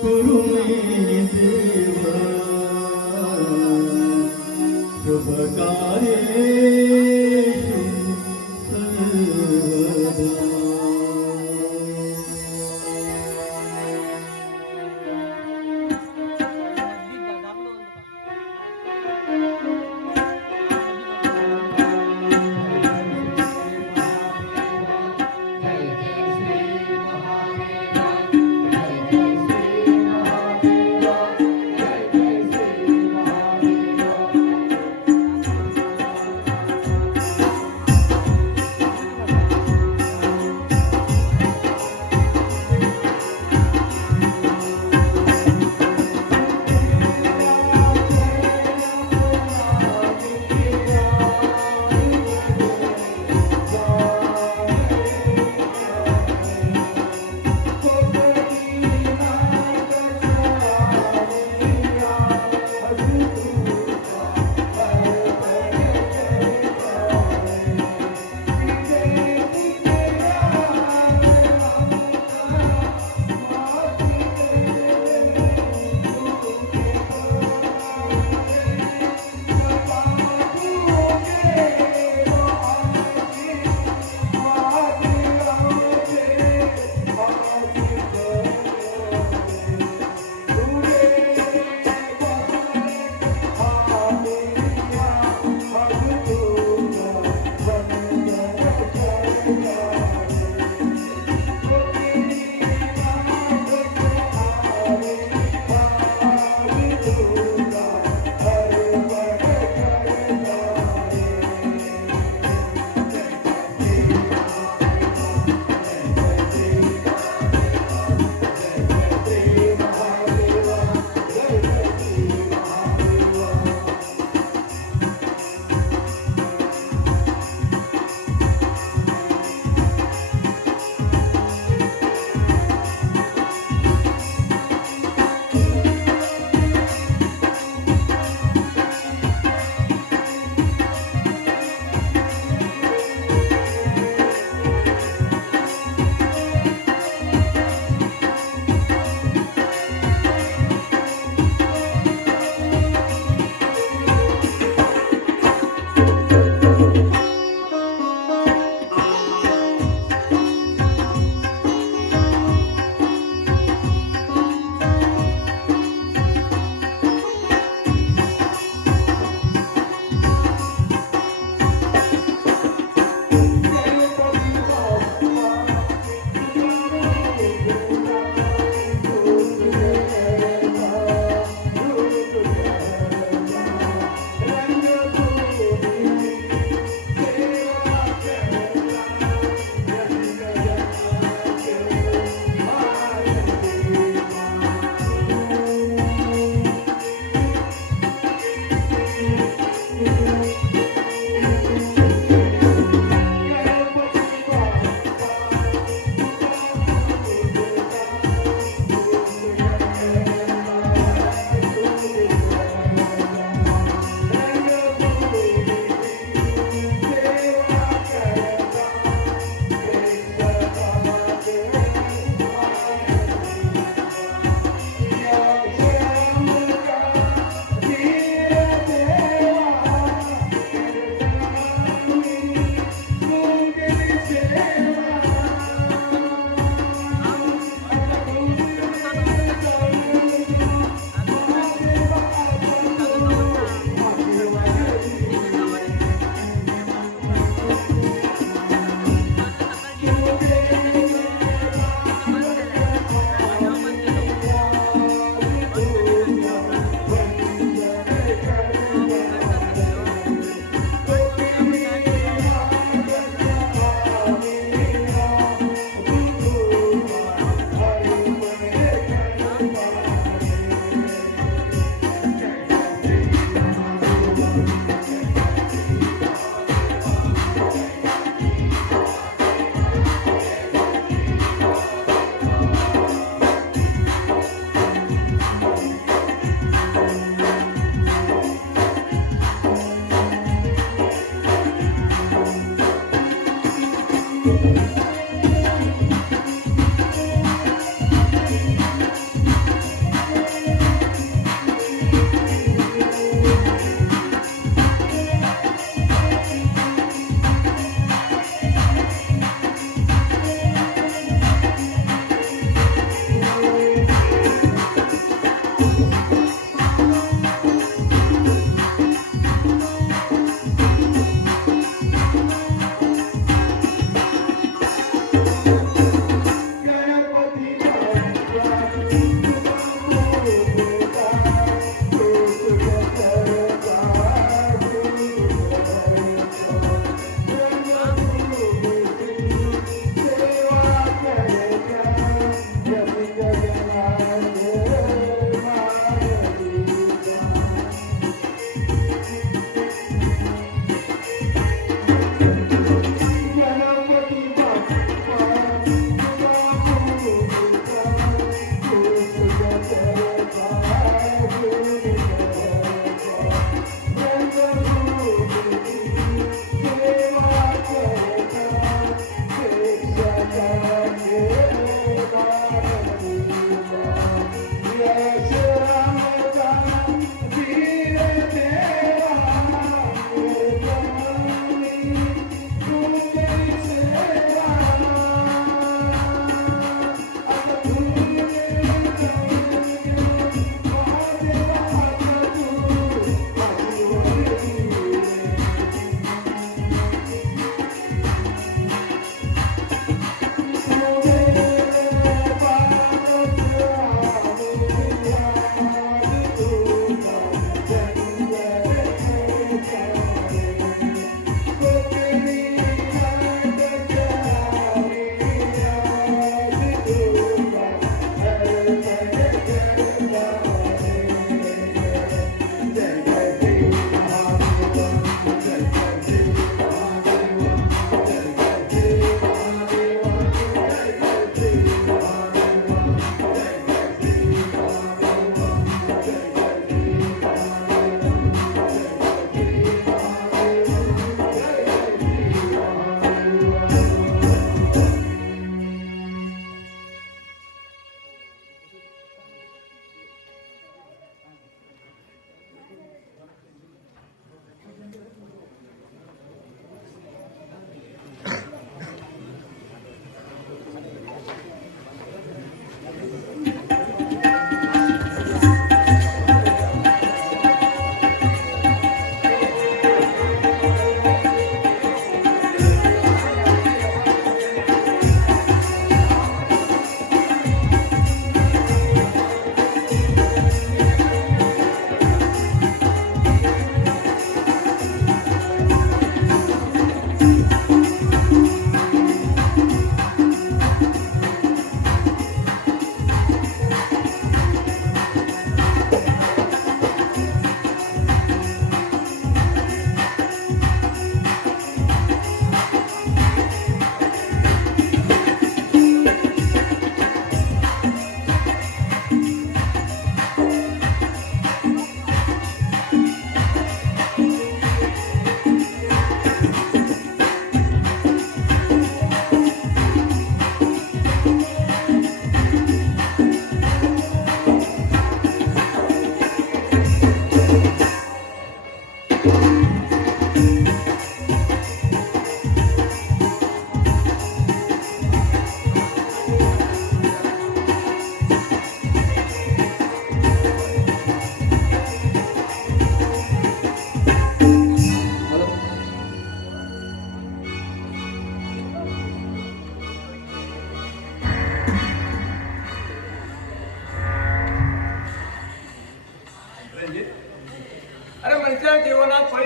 कुरु मे देव शुभ कार्येषु सर्वदा।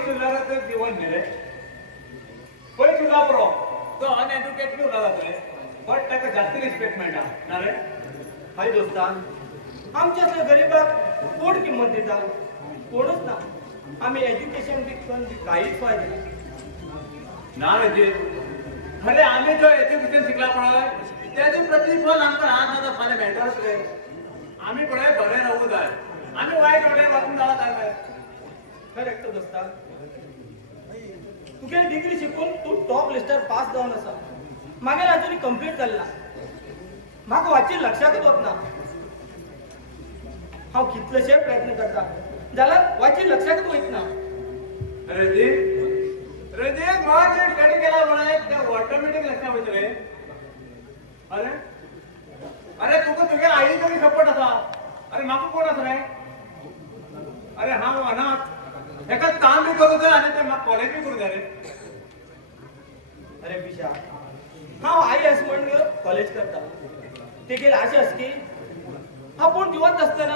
पैसे उरला तर जीवन मेरे पैसे उरला प्रो तो अनएज्युकेटेड उरला जातले बट ताका जास्त रिस्पेक्ट मेळटा ना रे हाय दोस्ता आमच्या गरीबाक कोण किंमत दिता कोणच ना आम्ही एज्युकेशन बी करून काहीच फायदा ना रे भले आम्ही जो एज्युकेशन शिकला पळय त्याचे प्रतिफल आमकां हात आतां फाल्यां मेळटाच रे आम्ही पळय बरे रावूं जाय आम्ही वायट वाटेर वाचून जाला काय करेक्ट दोस्ता तुगे डिग्री शिकून तू टॉप लिस्टर पास जावन आसा मागीर अजून कंप्लीट जाल्ला म्हाका वाचची लक्षातच वचना हांव कितलेशे प्रयत्न करता जाल्यार वाचची लक्षातच वयतना रंजीत माझे स्टडी केला म्हणून त्या ऑटोमॅटिक लक्षात वयतले अरे अरे तुका तुगे आई तरी सपोर्ट आसा अरे म्हाका कोण आसा रे अरे हांव अनाथ एकाच काम बी करूं जाय आनी ते म्हाका कॉलेज बी करूं जाय रे अरे पिशा हांव आई आस म्हणून कॉलेज करता तेगेली आशा आस की आपूण जिवंत आसतना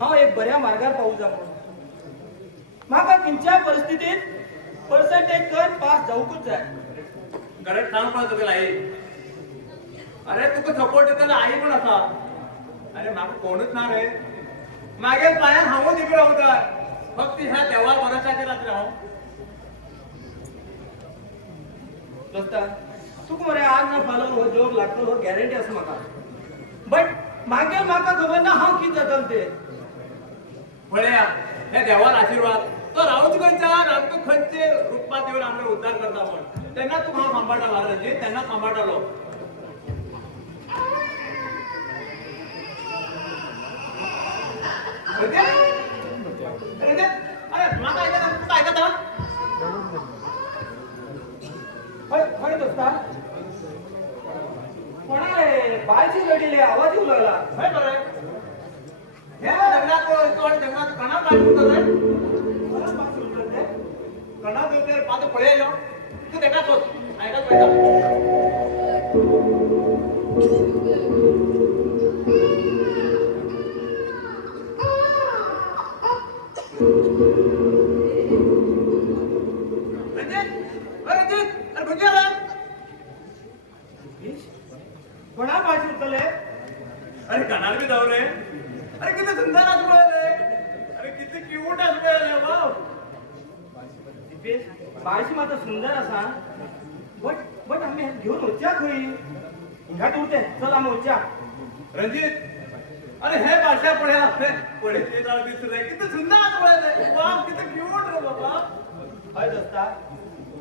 हांव एक बऱ्या मार्गार पावूं जाय म्हणून म्हाका खंयच्या परिस्थितीत पर्संटेज करून पास जावूंकूच जाय करेक्ट सांग पण तुगे आई अरे तुका सपोर्ट दिताना आई पण आसा अरे म्हाका कोणूच ना रे मागीर पांयान हांवूच इकडे रावूं जाय फक्त ह्या देवा भरोशाचेर आसले हांव दोस्ता तुका मरे आज ना फाल्यां हो जॉब लागतलो हो गॅरंटी आसा म्हाका बट मागीर म्हाका खबर ना हांव कितें जातलो ते पळया हे देवान आशिर्वाद तो रावूच गोंयच्यान आमकां खंयचे रुपात येवन आमकां उद्धार करता म्हण तेन्ना तुका हांव सांबाळटालो रंजीत तेन्ना सांबाळटालो अरे म्हाका आयकता तुका आयकता खंय दोस्ता कोणाले बायची लढिले आवाज येऊ लागला खंय बरे हे जंगलात चड जंगलात कणा पाय उरता रे कणा उरता पाद पळय यो तू तेका सोद आयकत पळयता कोणा बायची उरतले अरे कणाल बी जाऊ रे अरे किती सुंदर आसपळे रे अरे किती क्यूट आसपळे रे वाव दिपेश बायची मात्र सुंदर असा बट आम्ही घेऊन वच्या खंय घाट उरते चल आम्ही वच्या रंजीत अरे हे भाषा पळया पळे ते जाऊ दिस रे किती सुंदर आसपळे रे वाव किती क्यूट रे बाबा हय दोस्ता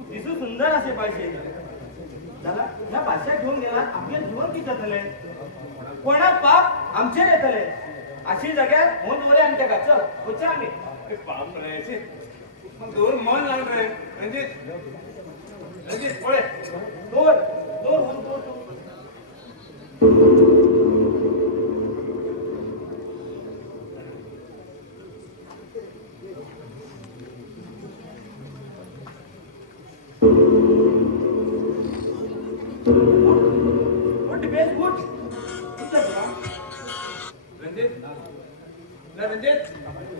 दिसू सुंदर असे पाहिजे झाला ह्या भाषा घेऊन गेला आपल्या जीवन किती जातले कोणा पाप आमचेर येतले अशी जाग्यार होऊन दवरे आमच्या का चल वच्या आम्ही अरे बाप रे मग दोर मन लागलं रे रंजीत रंजीत पळे दोर दोर होऊन दोर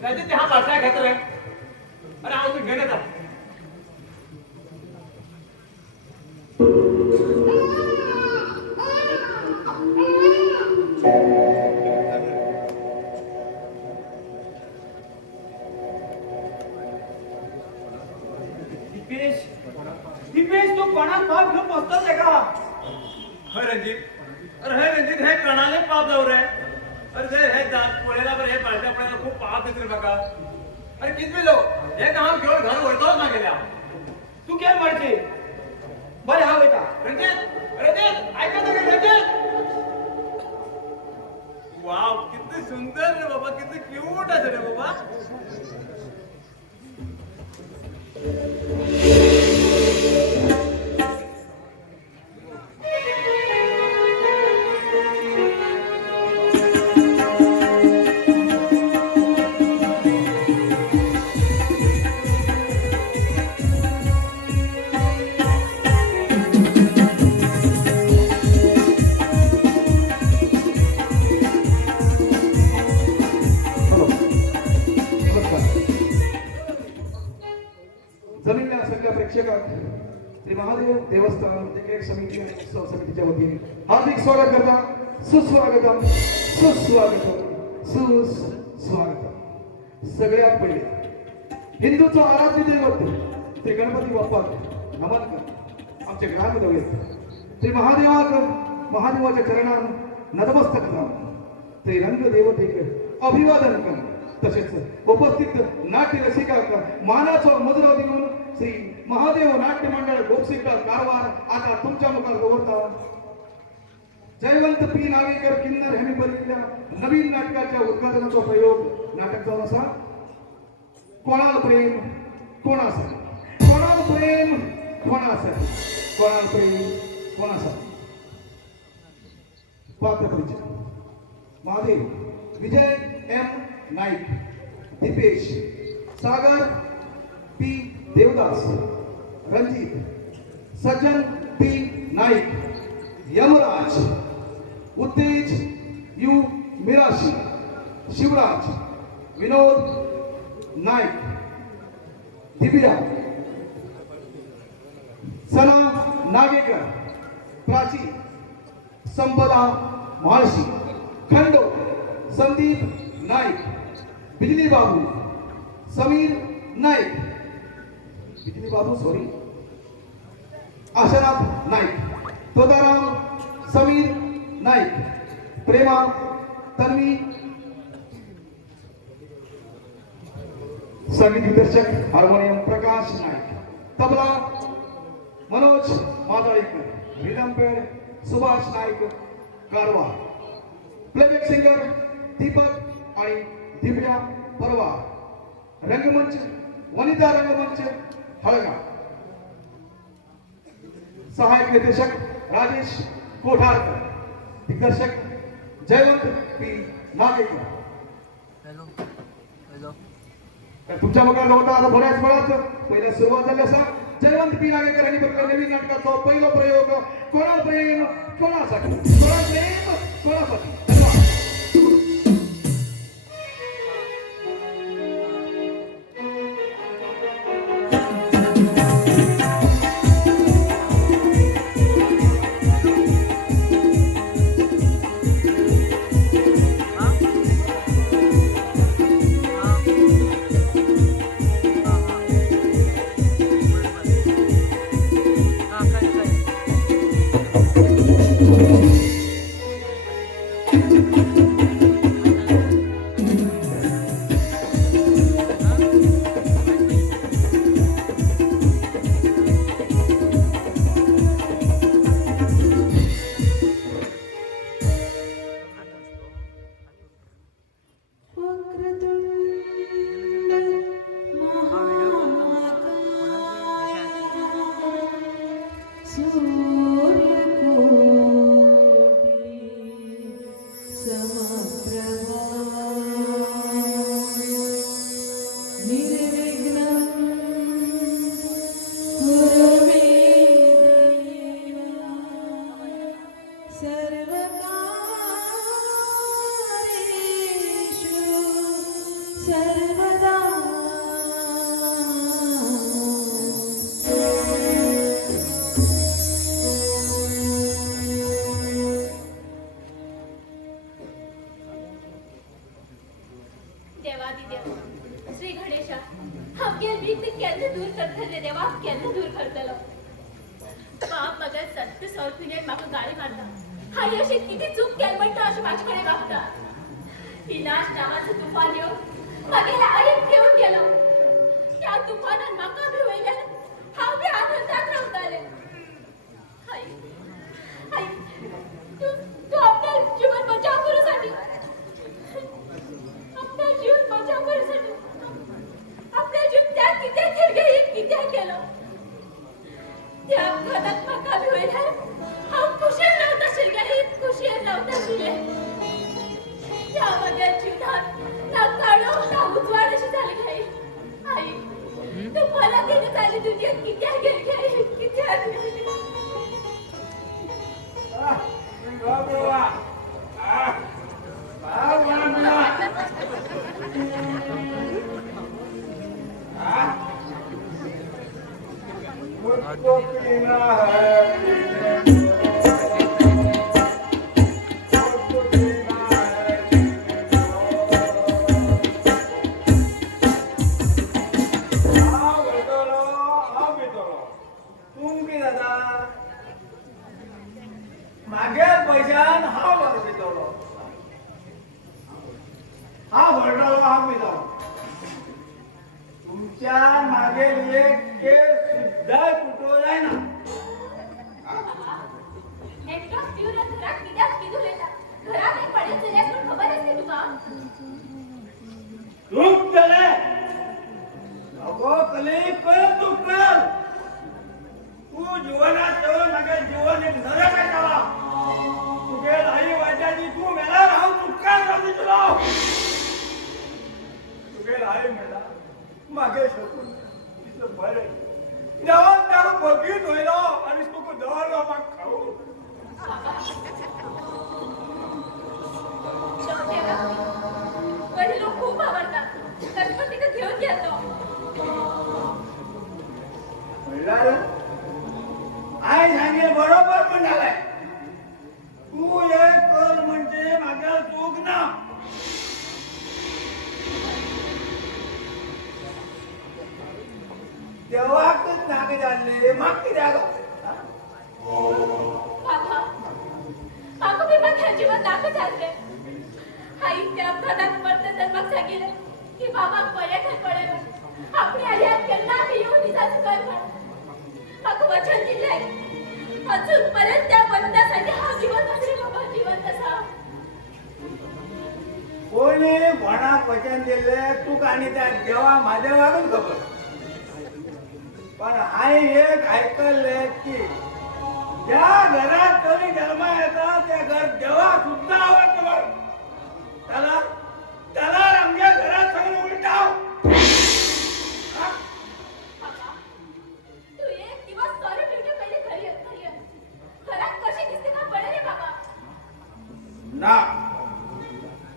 रंजीत हा भाषा घेत रे अरे आव तू घेऊन येता दिपेश तू कोणाक पाप घेऊन बसतो ते का हय रंजीत अरे हे रंजीत हे कणाले पाप जाऊ रे अरे हे पळयला बरं हे भाषा पळयला खूप पाप दिसले म्हाका अरे कितले लोक हे काम घेऊन घर वयतोच ना गेल्या तू केल मारची बरे हांव वयता रंजीत रंजीत ऐका तुम्ही रंजीत वाव किती सुंदर रे बाबा किती क्यूट आहे रे बाबा जमीनला सगळ्या प्रेक्षकांत श्री महादेव देवस्थान देखरेख समिती आणि उत्सव समितीच्या वतीने हार्दिक स्वागत करता. सुस्वागतम सुस्वागतम सुस्वागतम. सगळ्यात पहिले हिंदूचा आराध्य दैवत श्री गणपती बाप्पा नमन कर. आमचे ग्रामदेव श्री महादेवाच्या चरणात नतमस्तक जाऊन श्री रंगदेवतेक अभिवादन कर. तसेच उपस्थित नाट्य रसिकांका मानाचा मुजरा देऊन श्री महादेव नाट्य मंडळ गोपसिका कारवार आता तुमच्या मुखात ओळखता. जयवंत पी नागेकर किन्नर यांनी बनविलेल्या नवीन नाटकाच्या उद्घाटनाचा प्रयोग नाटक जाऊन असा कोणाला प्रेम कोणासाठी, कोणाला प्रेम कोणासाठी, कोणाला प्रेम कोणासाठी. पात्र परिचय. Mahadev Vijay M Naik, Dipesh Sagar P Devdas, Ranjit Sajjan P Naik, Yamraj Uttej U Mirashi, Shivraj Vinod Naik, Divya Sana Nagekar, Prachi Sampada Mhalshi, Khando Sandeep Naik, Bijli Babu Sameer Naik, Bijli Babu sorry Ashanath Naik, Todaram Sameer Naik, Prema Tanvi, संगीत दिग्दर्शक harmonium Prakash Naik, tabla Manoj Madalekar, rhythm pad Subhash Naik Karwar, playback singer Deepak आणि दिव्या परवार, रंगमंच वनिता रंगमंच हळगा, सहायक निर्देशक राजेश कोठारकर, दिग्दर्शक जयवंत पी नागेकर. तर तुमच्या मुखात होता आता थोड्याच वेळात पहिल्या सुरुवात झाली असा जयवंत पी नागेकर यांनी बघितलं नवीन नाटकाचा पहिला प्रयोग कोणा प्रेम कोणासाठी, कोणा प्रेम कोणासाठी. मुझको पीना है मुझको पीना है हाँ बेटोलो हाँ बेटोलो तुम की दादा मागे पैशान हा बर बेटोलो हा भरडोलो हा बेटोलो तुमच्या मागे एक केस सुद्धा तुटलो आहे ना एकटो पिऊला घरात कित्याक किदू लेता घरात एक पडेल चल्यास पण खबर असते तुका चूक झाले अगो कली कर तू कर तू जीवनात येऊन माझ्या जीवन एक नरक आहे त्याला तुझे आई वाजाची तू मेला राहू चुका राहू तुला तुझे आई मेला मागे शकून तिचं बरं जेव्हा त्याला बघित होईल आणि तू दर मग खाऊ वडील लोक खूप आवडतात तरी पण तिकडे घेऊन गेलो म्हणलं आई सांगेल बरोबर म्हणालाय तू एक कर म्हणजे माझ्या चूक ना तेव्हाच नाग झाले मग किती बाबा बाबा मी माझ्या जीवन नाक चालले आई त्या अपघातात मरते तर मग सांगितलं की बाबा पर्यटन पडेल आपली आल्यात केला की येऊन दिसाच कर मग वचन दिले अजूनपर्यंत त्या बंदासाठी हा जीवन असे बाबा जीवन तसा कोणी म्हणा वचन दिले तू आणि त्या देवा महादेवागच खबर पण आई एक ऐकले की ज्या घरात कोणी जन्म येतात त्या घर देवा सुद्धा आवडत बघ त्याला त्याला आमच्या घरात सगळं उलटाव बाबा तू एक दिवस सॉरी ठेवते पहिले घरी ये घरात कशी दिसते का पडेल रे बाबा ना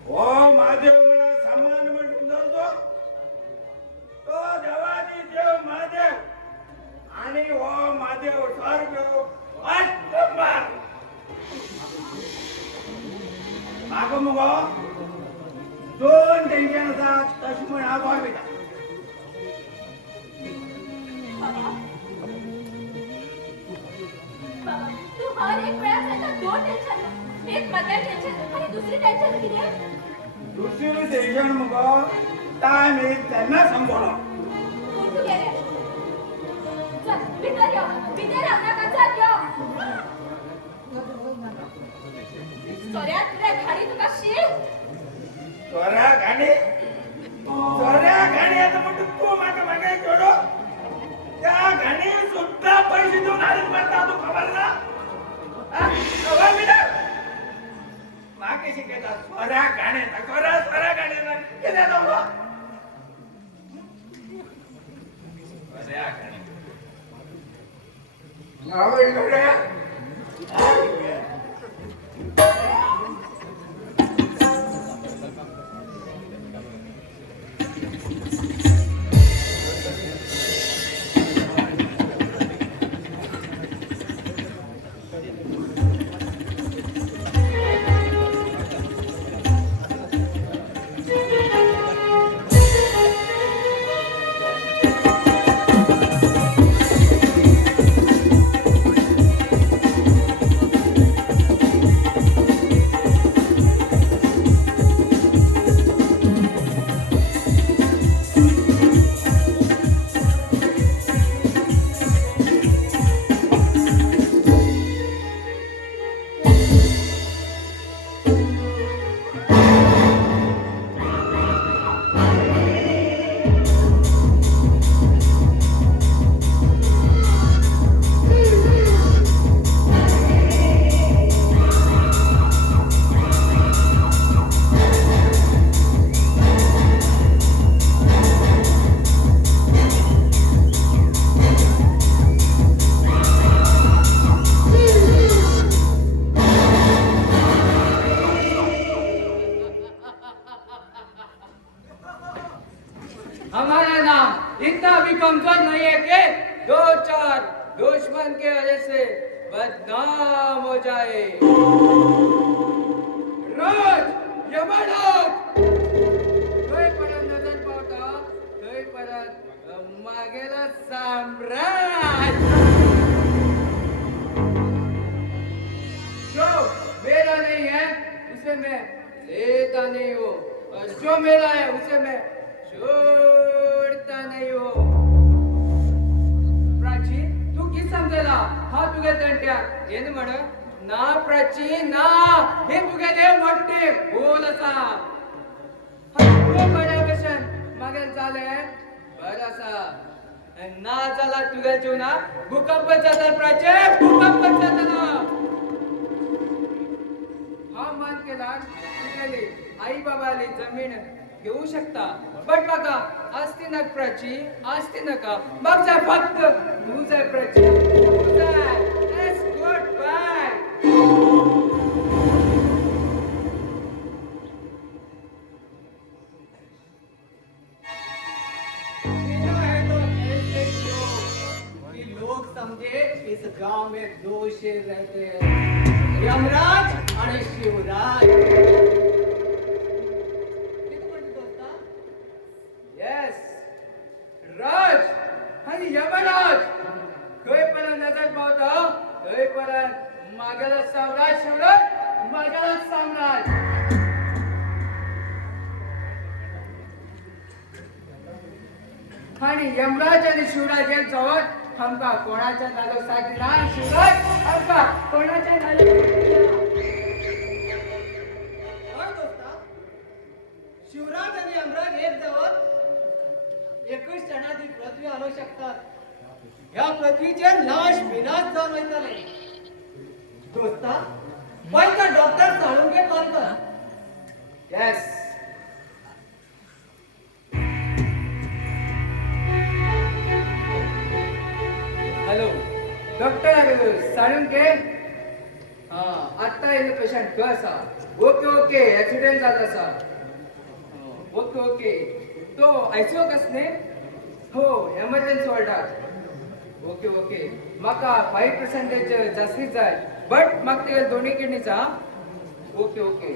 ओ महादेव म्हणा सामान म्हणून धरतो तो देवानी देव महादेव आणि ओ महादेव स्वर्ग अष्टंबर मागो मगो दोन टेन्शन असतात तशी पण हा गोड बेटा बाबा तू हर एक वेळा त्याचा दोन टेन्शन एक मधल्या टेन्शन आणि दुसरी टेन्शन किती आहे दुसरी टेन्शन मगो टाइम येईल त्यांना संपवलं कुठू गेले चल भीतर यो भीतर आपला कचा यो सोऱ्या तुला घाडी तुका शील चोऱ्या गाडी आता म्हणतो तू माझ्या मागे जोडो त्या गाडी सुद्धा पैसे देऊन आलीच म्हणता तू खबर ना खबर मी ना मागे शिकायचा स्वरा गाण्याचा स्वरा गाण्याचा केल्या जाऊ स्वरा गाण्या के दो चार दुश्मन के वजह से बदनाम हो जाए। राज यमराज थंय परत नजर पावता थंय परत मागेला साम्राज्य। जो मेरा नहीं है उसे मैं लेता नहीं हूँ और जो मेरा है उसे मैं छोड़ता नहीं हूँ। प्राची तू किस समजेला हा तुगे तंट्या ಏನು ಮಾಡ ना प्राची ना हे तुगे देव मोठे बोल असा बऱ्या भशेन मागेल जाले बरं असा ना जाला तुगे जीवना भूकंप जाता प्राची भूकंप जाता। हा मान केला तुगेली आई बाबाली जमीन घेऊ शकता बट बघा आस्ती नका प्राची आस्ती नका मग जा फक्त तू जाय प्राची तू जाय लेट्स गुड बाय। जीना है तो ऐसे जियो कि लोग समझे इस गांव में दो शेर रहते हैं, यमराज और शिवराज। किती म्हणते दोस्ता? येस राज आणि यमराज खंय पर्यंत नजर पावता थंय पर्यंत मागेला साम्राज्य शिवराज मागेला साम्राज्य। आणि यमराज आणि शिवराज हे जवळ आमका कोणाच्या नालो साथ दिला शिवराज आमका कोणाच्या नालो और दोस्ता शिवराज आणि यमराज एक जवळ एकच क्षणात पृथ्वी हलवू शकतात। या पृथ्वीचे नाश विनाश जाऊन वयतले। दोस्ता पयता डॉक्टर साळुंके कॉल कर। येस हॅलो डॉक्टर साळुंके हा आता येईल पेशंट खंय आसा? ओके ओके ऍक्सिडेंट जाला आसा। ओके ओके तो आयसीयू कसने हो एमर्जन्सी वॉर्डात। ओके ओके म्हाका 5% जास्तीच जाय बट म्हाका ते दोन्ही किडनीचा। Okay okay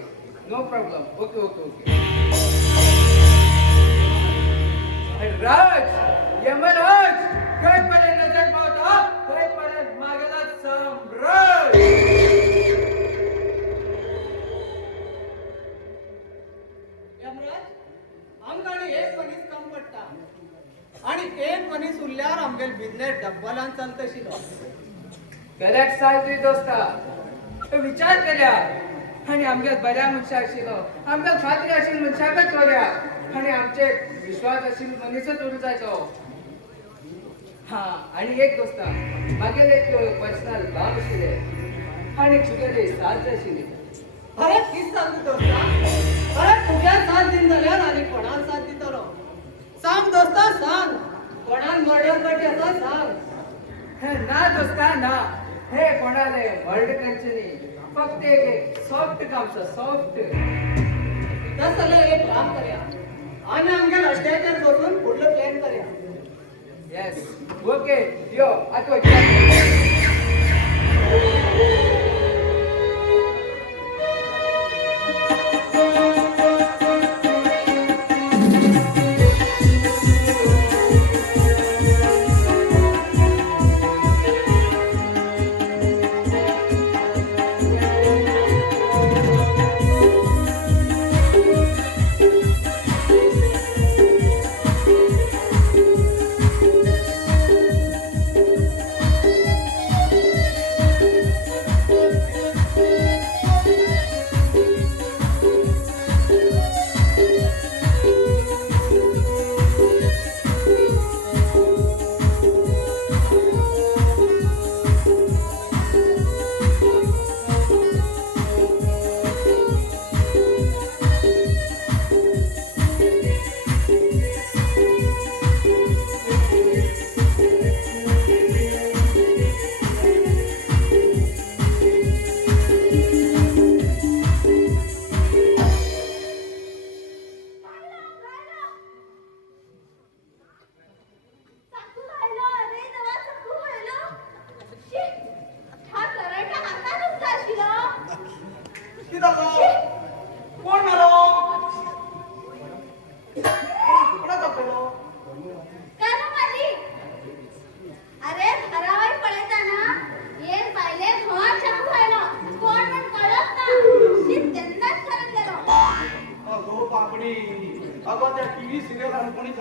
no problem okay okay okay. Raj Yamraj खंय पर्यंत नजर पावता खंय पर्यंत मागेला साम्राज्य। यमराज आमकां एक मनीस कम पडटा आणि एक मनीस उरल्यार आमगेल बिझनेस डब्बलान चलतशिलो। करेक्ट सांगतोय दोस्ता तो विचार केल्या आणि आमच्या बऱ्या मनशा आशिल्लो आमच्या खात्री आशिल्ली मनशाकच करूया आणि आमचे विश्वास आशिल्लो मनीसच उरूं जाय तो। हा आणि एक दोस्ता मागेल एक पर्सनल काम आशिल्ले आणि तुगेली साथ आशिल्ली। अरे किस सांगू दोस्ता? अरे तुझ्या साथ दिन जाल्यार आनी कोणाक साथ दितलो? सांग दोस्ता सांग कोणाक मर्डर करचे आसा सांग। ना दोस्ता ना हे कोणाले वर्ल्ड कंचनी फक्त एक सॉफ्ट काम सॉफ्ट। तस जाल्यार एक काम करया आणि आमगेल अत्याचार करून फुडलो प्लॅन करया। येस ओके यो आता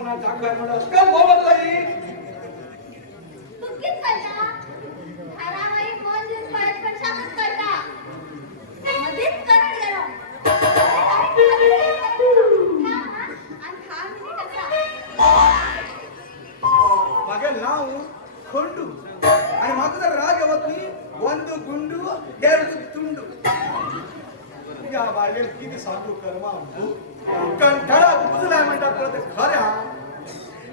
ना जागा म्हणा काय बोलत नाही तुकीच करता धारावाही कोण दिवस पळत पण शामच करता मध्येच करण गेलो माझे नाव खंडू आणि माझं जर राग यावतनी ಒಂದು ಗುಂಡು ಎರಡು ತುಂಡು या बागेत किती सांगू कर्मा कंठाळा बुजलाय म्हणतात तुला ते खरं हा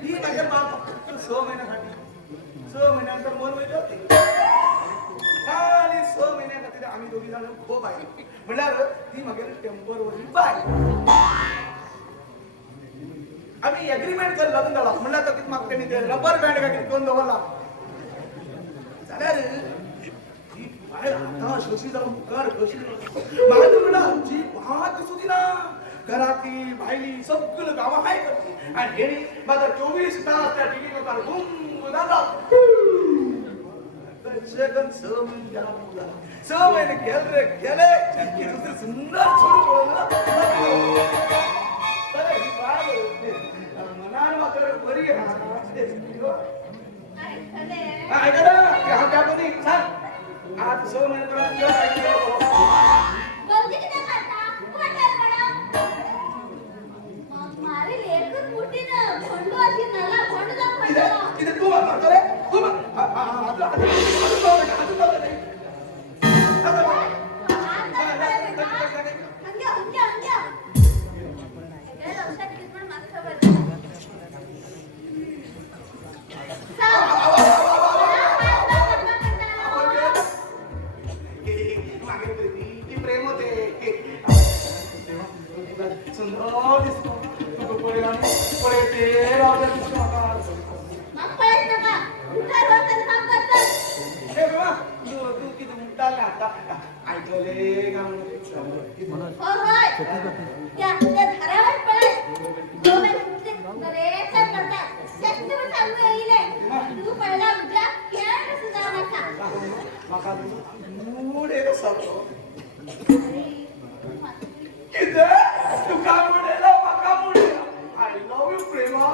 ही माझ्या बाप फक्त 6 महिन्यासाठी 6 महिन्यानंतर मन वेगळं होते खाली 6 महिन्यासाठी आम्ही दोघी जण खूप आहे म्हणल्यावर ती मगे टेम्परवरी बाय आम्ही एग्रीमेंट कर लग्न झाला म्हणलं तर किती मागते मी ते रबर बँड का किती कोण दोघांना झाल्या रे आता शोषी जरा मुकार कशी माझं म्हणा आमची पाहत सुधी ना घरातली बायली सगळं गावा हाय करते आणि हेनी माझा 24 तास त्या टीव्ही वर घुम दादा जगन महिने गेले की दुसरे सुंदर छोडू मनान मात्र बरी आहे आज 6 महिन्यात गौजी किती करता कोणतर मॅडम मारे लेकर मुठीने खंडू अशी नला खंड जाऊन पडला किती तू मारतो रे तू प्रेम होते सुंदर दिसतो तू पळे राजा दिसतो मग पळत नका उठा रोज काम करतात हे बाबा तू किती मुट्टा आता ऐकले गाव होय त्या धारावर पळत दोघे मुठले तर करतात सत्य सांगू येईल तू पळला उद्या खेळ सुद्धा नका मका मूड येतो सरतो किती तू काय म्हणेला मका mood I love you Prema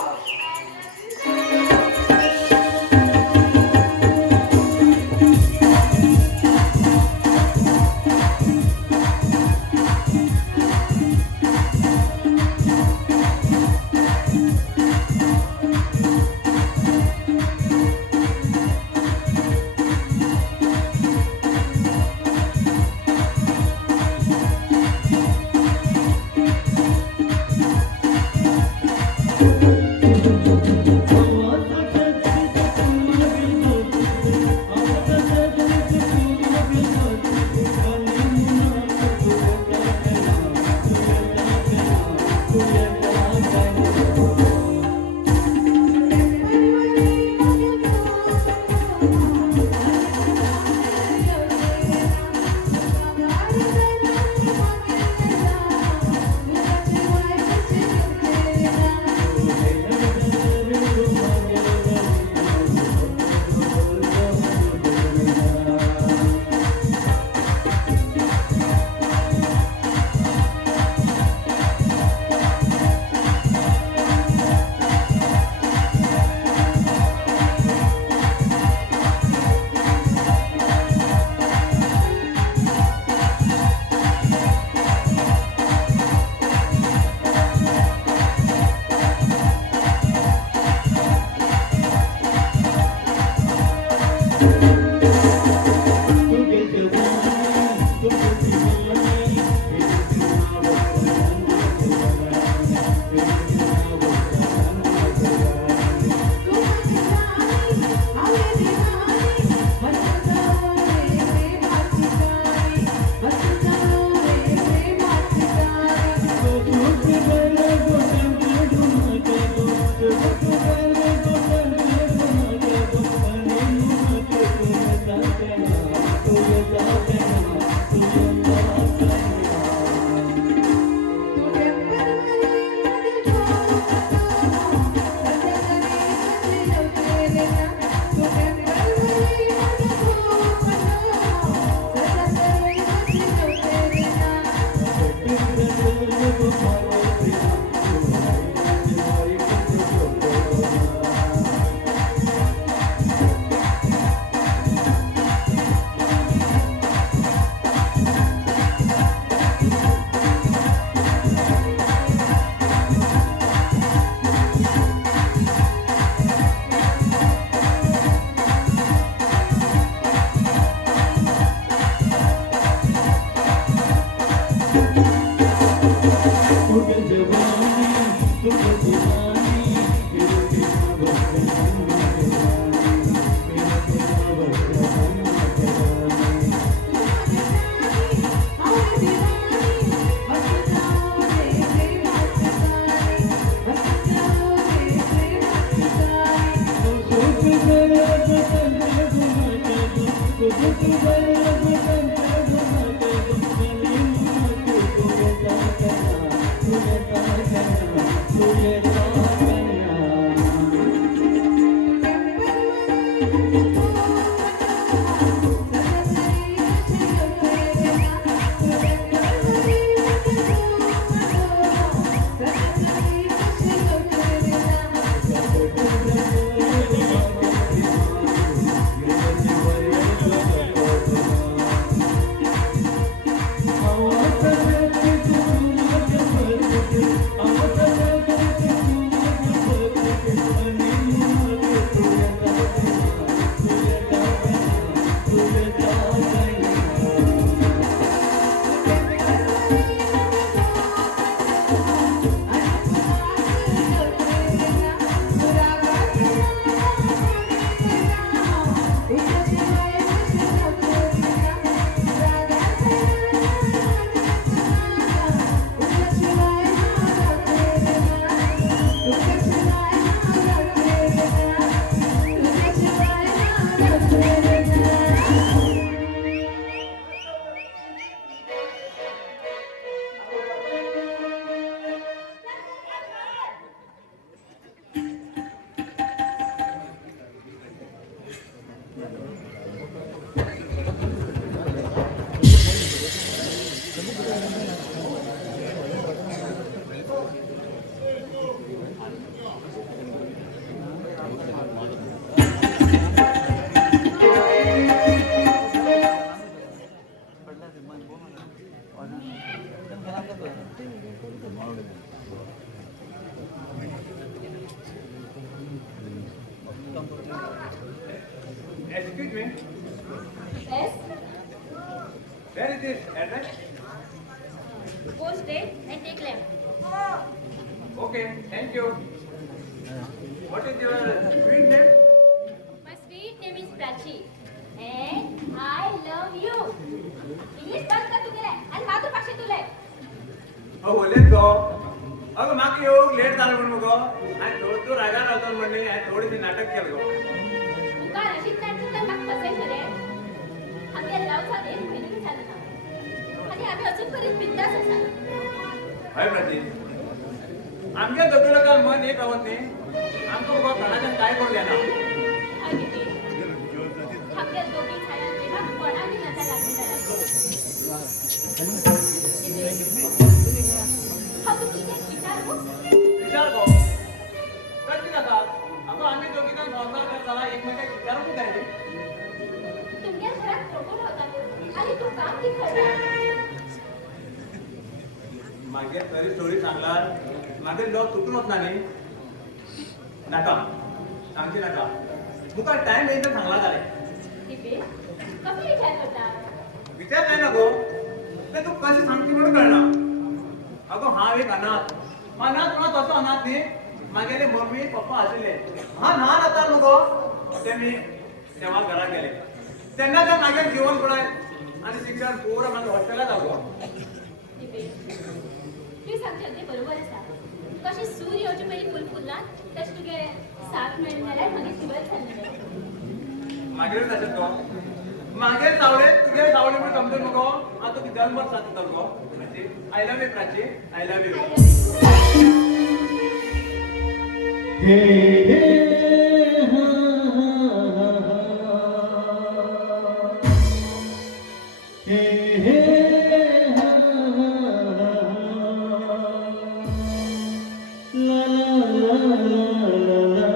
Excuse me, Yes? where is this address? Go straight and take left. Okay, thank you. What is your sweet name? My sweet name is Prachi. And I love you. English बंद कर तू गेलाय आणि मातृभाषेत तुलाय. बोलेत गो अगं मागे येऊ late झालं म्हणून गो आणि थोडं रागार राहतो म्हणले आणि थोडीशी नाटक केलं गो तुका रशीद नाटक तर मग फसायचं रे. आम्ही लावचा एक महिने झालं ना. आणि आम्ही अजूनपर्यंत बिंदास असा. हाय प्राची आमच्या दोघीला काल मन एक आवत नाही आमचं बाबा प्राणाच्या काय करू द्या ना आणि ते आपल्या दोघी छाया तेव्हा कोणाने नजर लागून त्याला. हा तू किती विचार हो. विचार गो कशी नका अगं आम्ही दोघी काय संसार करताना एकमेकांना विचारून काय तुमच्या घरात प्रबोध होता आणि तू काम की करता. मागे तरी स्टोरी सांगणार मागे डॉग तुटून होत नाही नाका सांगते नाका तुका टाइम येईल तर सांगला झाले दिपे कसं विचार करता. विचार नाही नको ते तू कशी सांगते म्हणून कळणार अगं हा एक अनाथ अनाथ म्हणत असं अनाथ नाही मागे मम्मी पप्पा असले हा लहान आता नको ते मी तेव्हा घरात गेले त्यांना त्या मागे जीवन पुढे आणि शिक्षण पूर्ण माझ्या हॉस्टेलला जाऊ दिपे तू सांगते अगदी बरोबर असा. कशी सूर्य येवची पयली फुल फुलना तशी तुगे साथ मेळून जाल्यार मागीर शिवत जाल्लें. मागे तसंच गो मागे सावळे तुझे सावळे पण समजू नको आता तुझी जन्मच सांगतो गो म्हणजे I love you Prachi I love you हे हे हा हे हे हा ला ला ला ला ला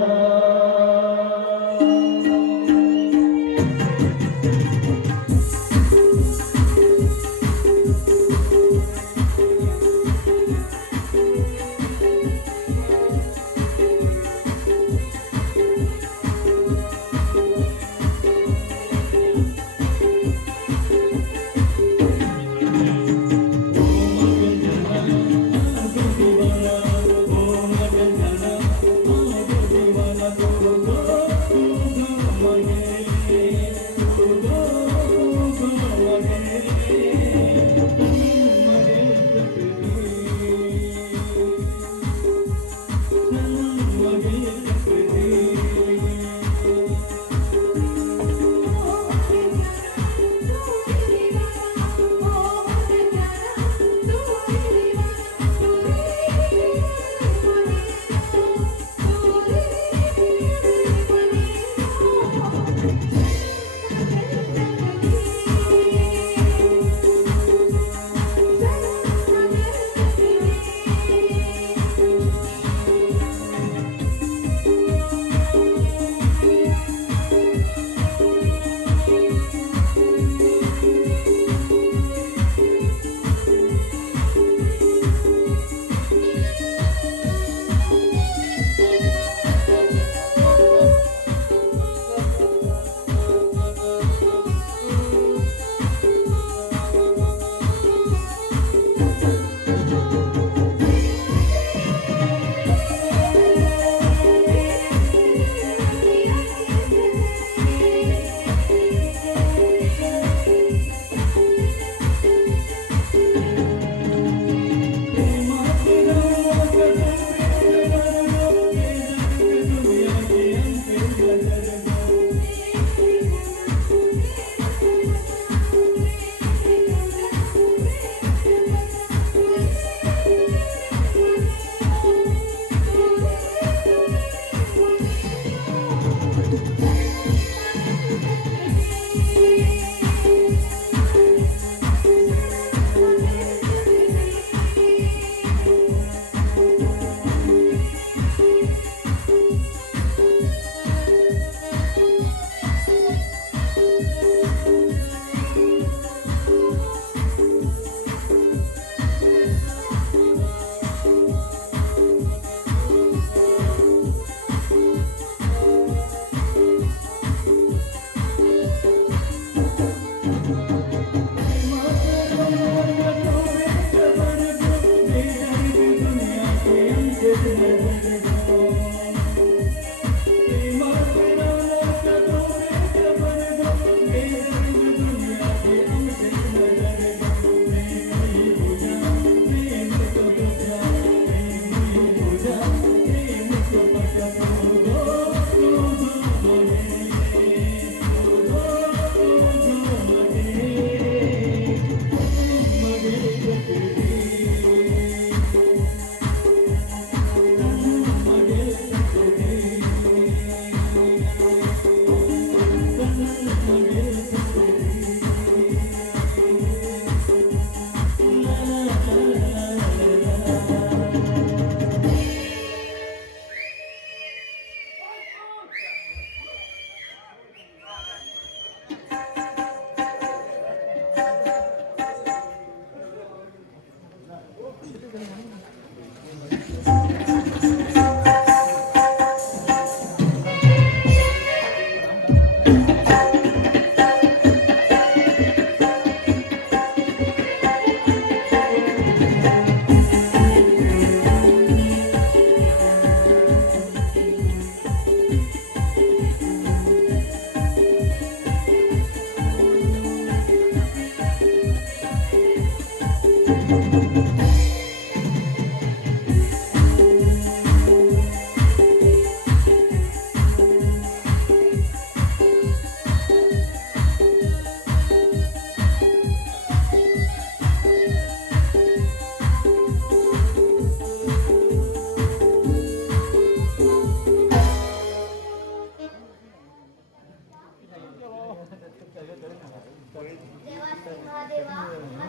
देवा महादेवा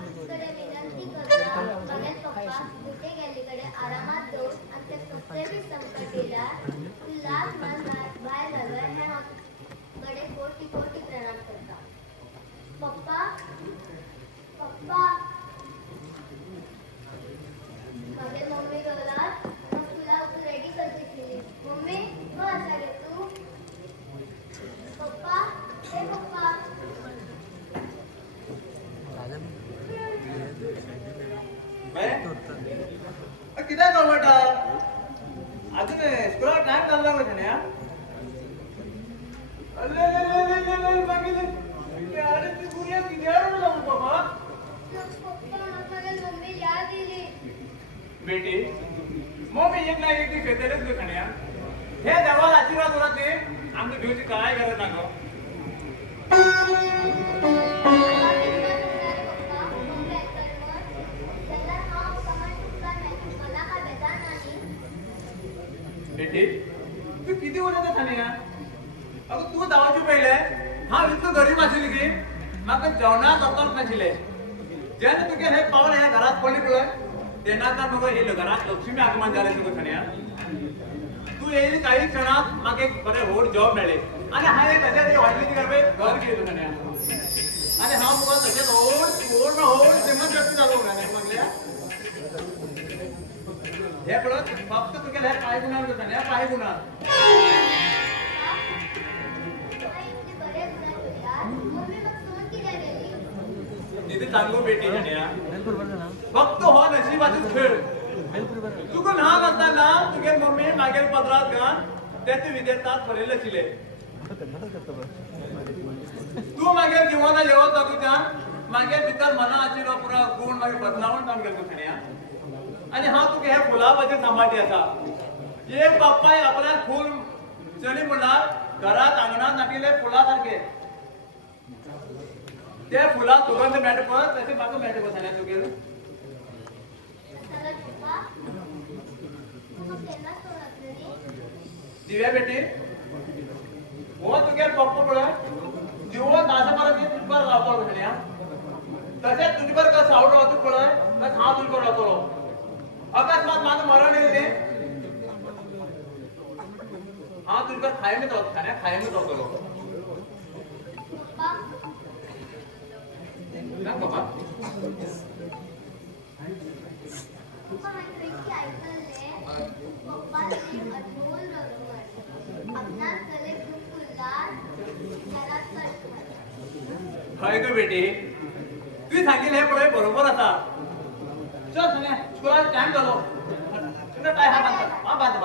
तुझ्याकडे विनंती करता बघेल पप्पा कुठे गेलीकडे आरामात जाऊन आमच्या कसल्याही संकटीला तू लाज मान बाहेर झालं ह्या कडे कोटी कोटी प्रणाम करता पप्पा पप्पा माझे मम्मी गवलात मग तुला रेडी करते केली मम्मी हो असा रे तू पप्पा हे पप्पा किती गवटा अजून स्कूलला टाइम चालला का त्याने अरे ती गुरिया किती जाऊ बाबा मम्मी याद दिली बेटी मग मी एक नाही एक शेतातच खाण्या हे देवाला आशीर्वाद होता ते आमच्या जीवची काय गरज ना गं बेटी तू किती उन्हाचा खाण्या अगं तू दावाची पहिले हा इतकं गरीब असेल की मग जेवणात अपार नाशिले ज्याने तुझे हे पाऊल ह्या घरात पडले त्यांना तर मग हे घरात लक्ष्मी आगमन झाले तुझं खाण्या तू येईल काही क्षणात मग एक बरे होड जॉब मिळेल आणि हा एक त्याच्यात वाढली करवे घर गेलो खाण्या आणि हा मुलं त्याच्यात होड श्रीमंत व्यक्ती झालो खाण्या मगल्या हे पडत फक्त तुझ्या हे पाय गुन्हा खाण्या पाय गुन्हा तिथे सांगू बेटी खाण्या फक्त हो नशिबाचा खेळ तुका लहान असताना तुगे मम्मी मागेल पदरात घाल त्याचे विद्यार्थ्यात भरलेले चिले तू मागेल जीवना जेवत तुझ्या मागे भितर मना आशिरो पुरा गुण मागे बदलावून काम करतो खाण्या आणि हा तुगे हे फुलाबाचे सांभाळते असा एक बाप्पाय आपल्या फुल चली म्हणणार घरात अंगणात नाटिले फुलासारखे ते फुला सुगंध मॅटपत त्याचे बाजू मॅटपत झाल्या तुगे दिव्या बेटी हो तुगे पप्पा पडा जीवन तासापर्यंत तुझ्यावर राहतो खाण्या तसेच तुझ्यावर का सावड राहतो पडय का हा तुझ्यावर राहतो अकस्मात माझं मरण येईल ते हा तुझ्यावर खायमीच होत खाण्या खायमीच होतो ना बाबा काय ग बेटी तू सांगेल हे पडे बरोबर आता चल खाण्या स्कूलात टाइम झालो काय हा बांध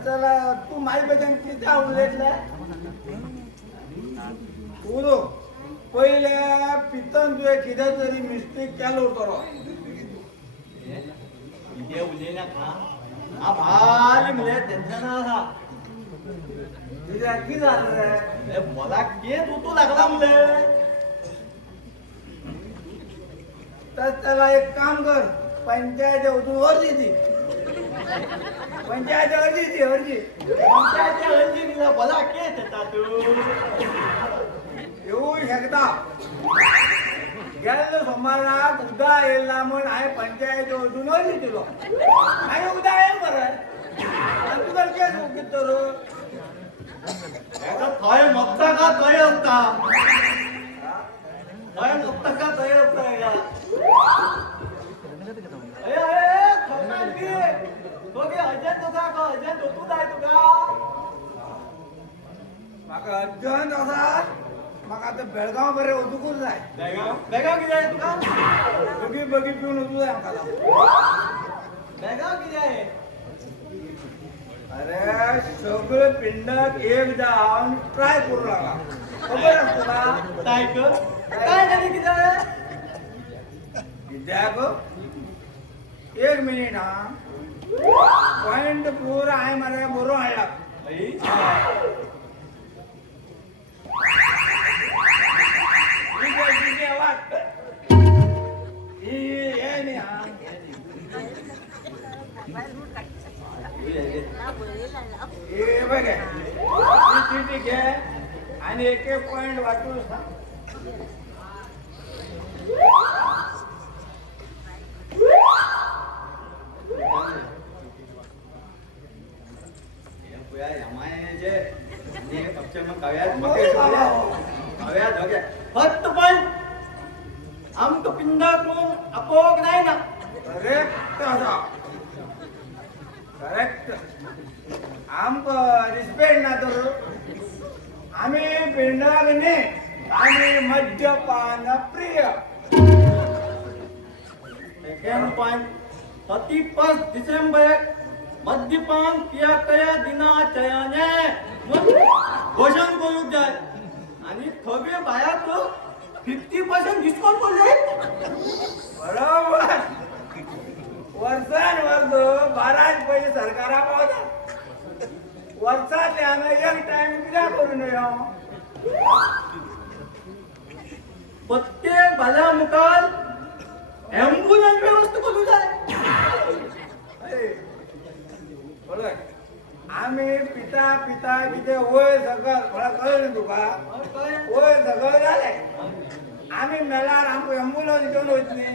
चला तू माई बजन किती आवडलेला उरो पहिल्या पितन तुझे किती तरी मिस्टेक केलो होतो किती उजे ना खा आ भारी मिळे टेन्शन आहा तुझ्या की झालं रे मला केत उतू लागला मुले तर त्याला एक काम कर पंचायत उठून अर्जी दी पंचायत अर्जी दी अर्जी पंचायतच्या अर्जीला भला केस येता तू येऊ शकता गेल्या सोमाराक उदा येयला म्हण हांवें पंचायत वचून अर्जी दिलो हांवें उदा येल मरे आनी तुका केस कितें तर थंय मगता का थंय असता थंय मगता का थंय असता म्हाका अर्जंट आसा म्हाका आतां बेळगांव बरें वचूंकूच जाय बेगांव कितें तुका बगी बगी पिवन वचूं जाय म्हाका बेगांव कितें अरे सगळे पिंडाक एकदा हांव ट्राय करूं लागला खबर आसा तुका काय कर काय जालें कितें कित्याक एक मिनीट हा पॉइंट फोर हांवें मरे बरोवन हाडला घे आणि एक एक पॉइंट वाचून सांग फक्त पण आमकां पिंडाकून आपोवक जायना करेक्ट आसा करेक्ट आमकां रिस्पेक्ट ना तर आमी पिंडाक न्ही आमी मद्यपान प्रिय सेकंड पॉइंट 31 डिसेंबर मद्यपान पियाकया दिनाचयाने घोषण करूंक जाय आणि थोबे बायाक 50% डिस्काउंट पडले बरोबर वर्सान वर्स 12 पयलीं सरकारा पावता वर्सांतल्यान एक टायम कित्याक करूं नयो प्रत्येक बाल्या मुखार ॲम्ब्युलन्स व्यवस्था करूंक जाय पळय आमी पिता पिता कितें वयर सकल म्हळ्यार कळ्ळें न्ही तुका वयर सकल जालें आमी मेल्यार आमकां ॲम्ब्युलन्स घेवन वयतली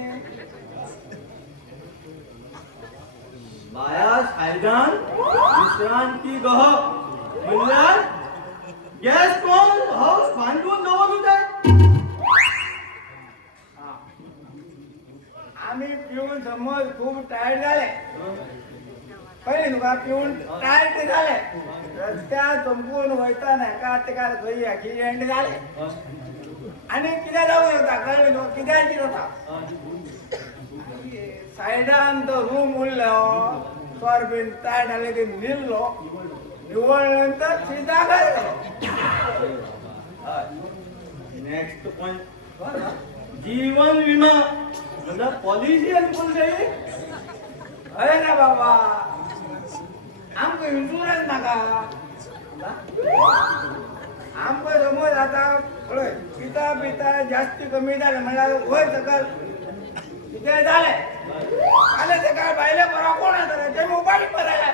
बाया सायडान विश्रांती गह म्हणल्यार गॅस हाऊस बांधून दवरूंक जाय आमी पिवन समज खूब टायर्ड जाले कळ्ळें तुका पिवन टायर्ड जाले रस्त्यार चमकून वयता हेका तेका खंय एक्सिडेंट जाले आनी कितें जावं शकता कळ्ळें तुका कित्याची जाता सायडान तो रूम उरलो सोरबीन टायर्ड जाले की न्हिदलो निवळ नंतर सीधा घरा गेलो नेक्स्ट पॉइंट जीवन विमा म्हणजे पॉलिसी अनुकूल जाय हय ना बाबा आमकां इन्शुरन्स नाका आमकां समज आतां पळय पिता पिता जास्ती कमी जालें म्हणल्यार वयर सकल कितें जालें जाल्यार तेका भायले बरो कोण आसतले ते मोबायल बरयले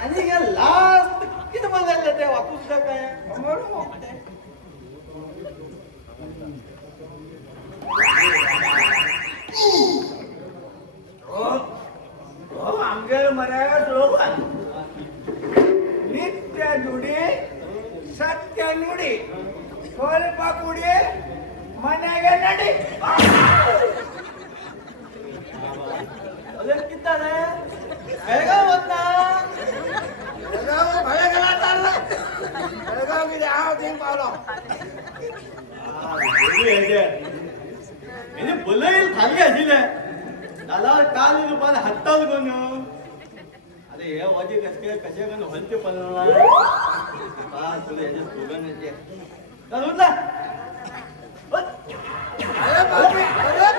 आणि लास्ट किती बघायला ते वाचू सुद्धा काय आमगेर मरे स्लोगन नित्य जुडी सत्य नुडी ಸ್ವಲ್ಪ ಕುಡಿ ಮನೆಗೆ ನಡಿ अरे किती बेळगाव होता बेळगाव भले गेला चालला बेळगाव किती आव तीन पावलो म्हणजे बोलईल खाली आशिल्ले दादा काल रुपान हाडटाल कोण अरे हे वजे कशे कशे करून हलचे पडला काल तुला हेजे स्लोगन येते चल उठला अरे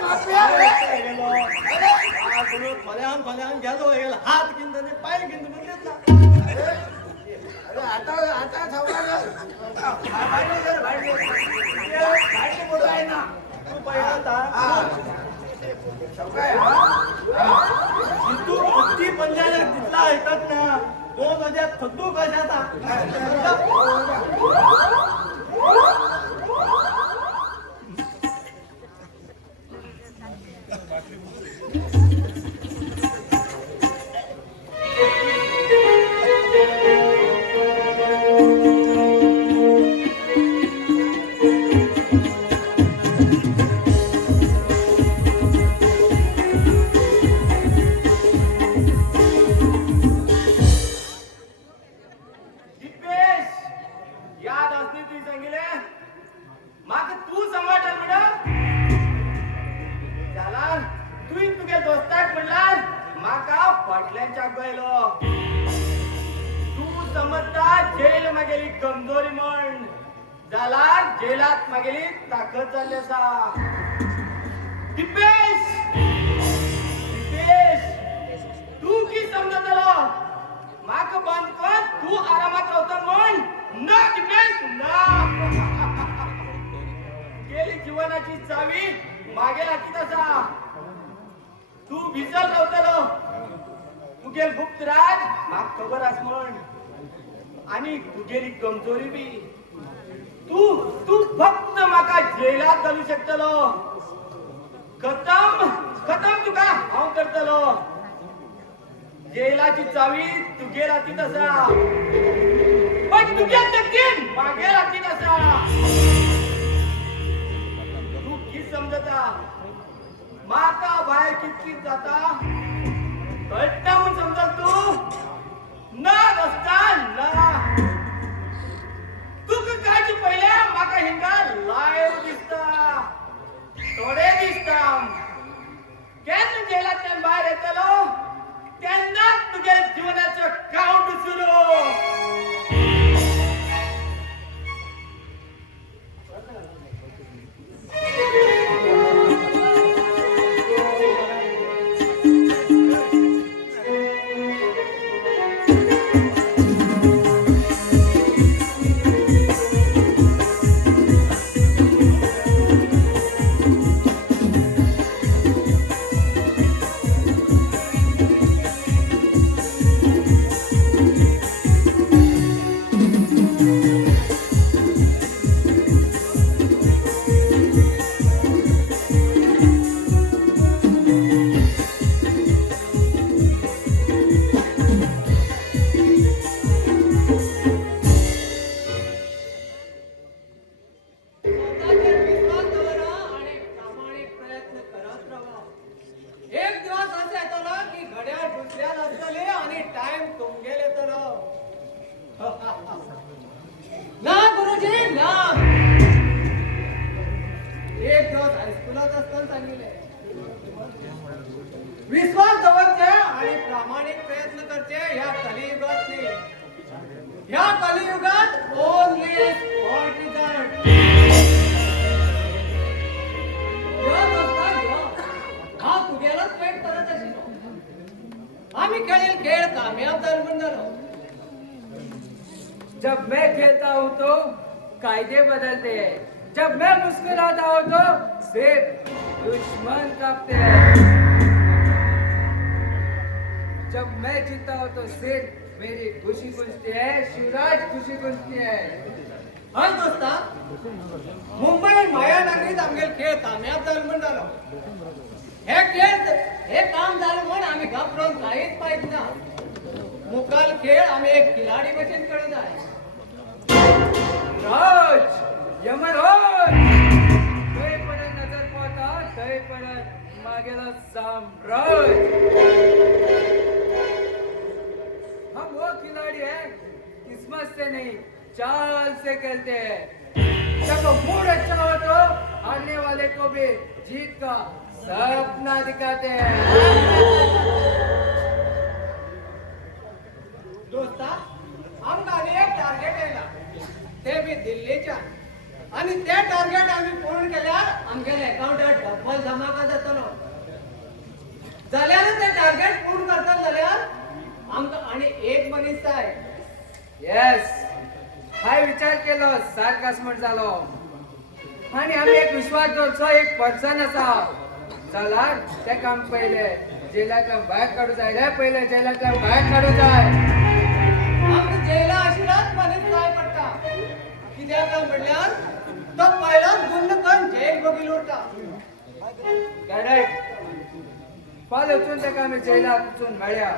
माफिया गेलो फल्यान फल्यान गेलो गेला हात किंद पाय किंद घेतला अरे आता आता तू किती पंजाला तिथला ऐकत ना 2000 थकू कशाचा दिपेश याद असते ती सांगितले माग तू संभाटल म्हणा त्याला तू तुझ्या दोस्ताक म्हणला माका फाटल्याच्या गयलो तू समजता जेल मागेली कमजोरी म्हण जाल्यार जेलात मागेली ताकद जाल्ली आसा दिपेश दिपेश तू की समजतलो माका बंद कर तू आरामात रावता म्हण ना दिपेश ना गेली जीवनाची चावी मागे लागीत आसा तू भिजल रावतलो तुगेल गुप्तराज म्हाका खबर आस म्हण आणि तुगेली कमजोरी बी तू तू फक्त म्हाका जेलात घालू शकतलो खतम खतम तुका हांव करतलो जेलाची चावी तुगेर हातीत आसा पण तुगे तकदीर म्हागेर हातीत आसा तू कित समजता म्हाका भायर कितकीत जाता कळटा म्हूण समजल तू ना दोस्ता ना तुका काळजी पयले म्हाका हिंगा लायव दिसता थोडे दिसता केन्ना जेलांतल्यान भायर येतलो तेन्नाच तुगे जीवनाचो काउंट सुरू विश्वास दवरचे आणि प्रामाणिक प्रयत्न करचे ह्या कलियुगात नाही ह्या कलियुगात ओनली हा तुगेलाच वेट करत असेल आम्ही खेळेल खेळ कामयाब झालो झालो जब मैं खेलता हूँ तो कायदे बदलते हैं जब मैं मुस्कुराता हूँ तो सिर्फ दुश्मन कांपते हैं जब मैं जीता हूँ तो सिर्फ मेरी खुशी गूंजती है शिवराज खुशी गूंजती है हय दोस्ता मुंबई मायानगरीत आमगेल खेळ कामयाब झालो म्हण झालो हे काम झालं म्हण आम्ही घाबरून काहीच पाहिजे ना मुकाल खेळ आम्ही एक खिलाडी बचत करीत आहे राज यमराज थंय पडत नजर पावता थंय पडत मागेला साम्राज्य हम वो खिलाड़ी हैं किस्मत से नहीं चाल से खेलते हैं जब मूड अच्छा हो तो हारने वाले को भी जीत का सपना दिखाते हैं दोस्ता आमका एक टार्गेट आहे ना ते बी दिल्लीच्या आणि ते टार्गेट आम्ही पूर्ण केल्यावर आमगेल्या अकाउंटात डबल धमाका जातलो जाल्यार ते टार्गेट पूर्ण करता जाल्यार आमका आणि एक मनीस जाय यस हाय विचार केलो सारकाच म्हण जालो आणि आम्ही एक विश्वास दवरचो एक पर्सन आसा चला ते काम पहिले जेलांतल्यान भायर काडू जाय रे पहिले जेलांतल्यान भायर काडू जाय आमकां जेला आशिल्लाच मनीस जाय पडटा कित्याक काय म्हणल्यार तो पयलोच गुन्ह करून जेल बगील उरता करेक्ट फाल्यां वचून ताका आमी जेलांत वचून मेळया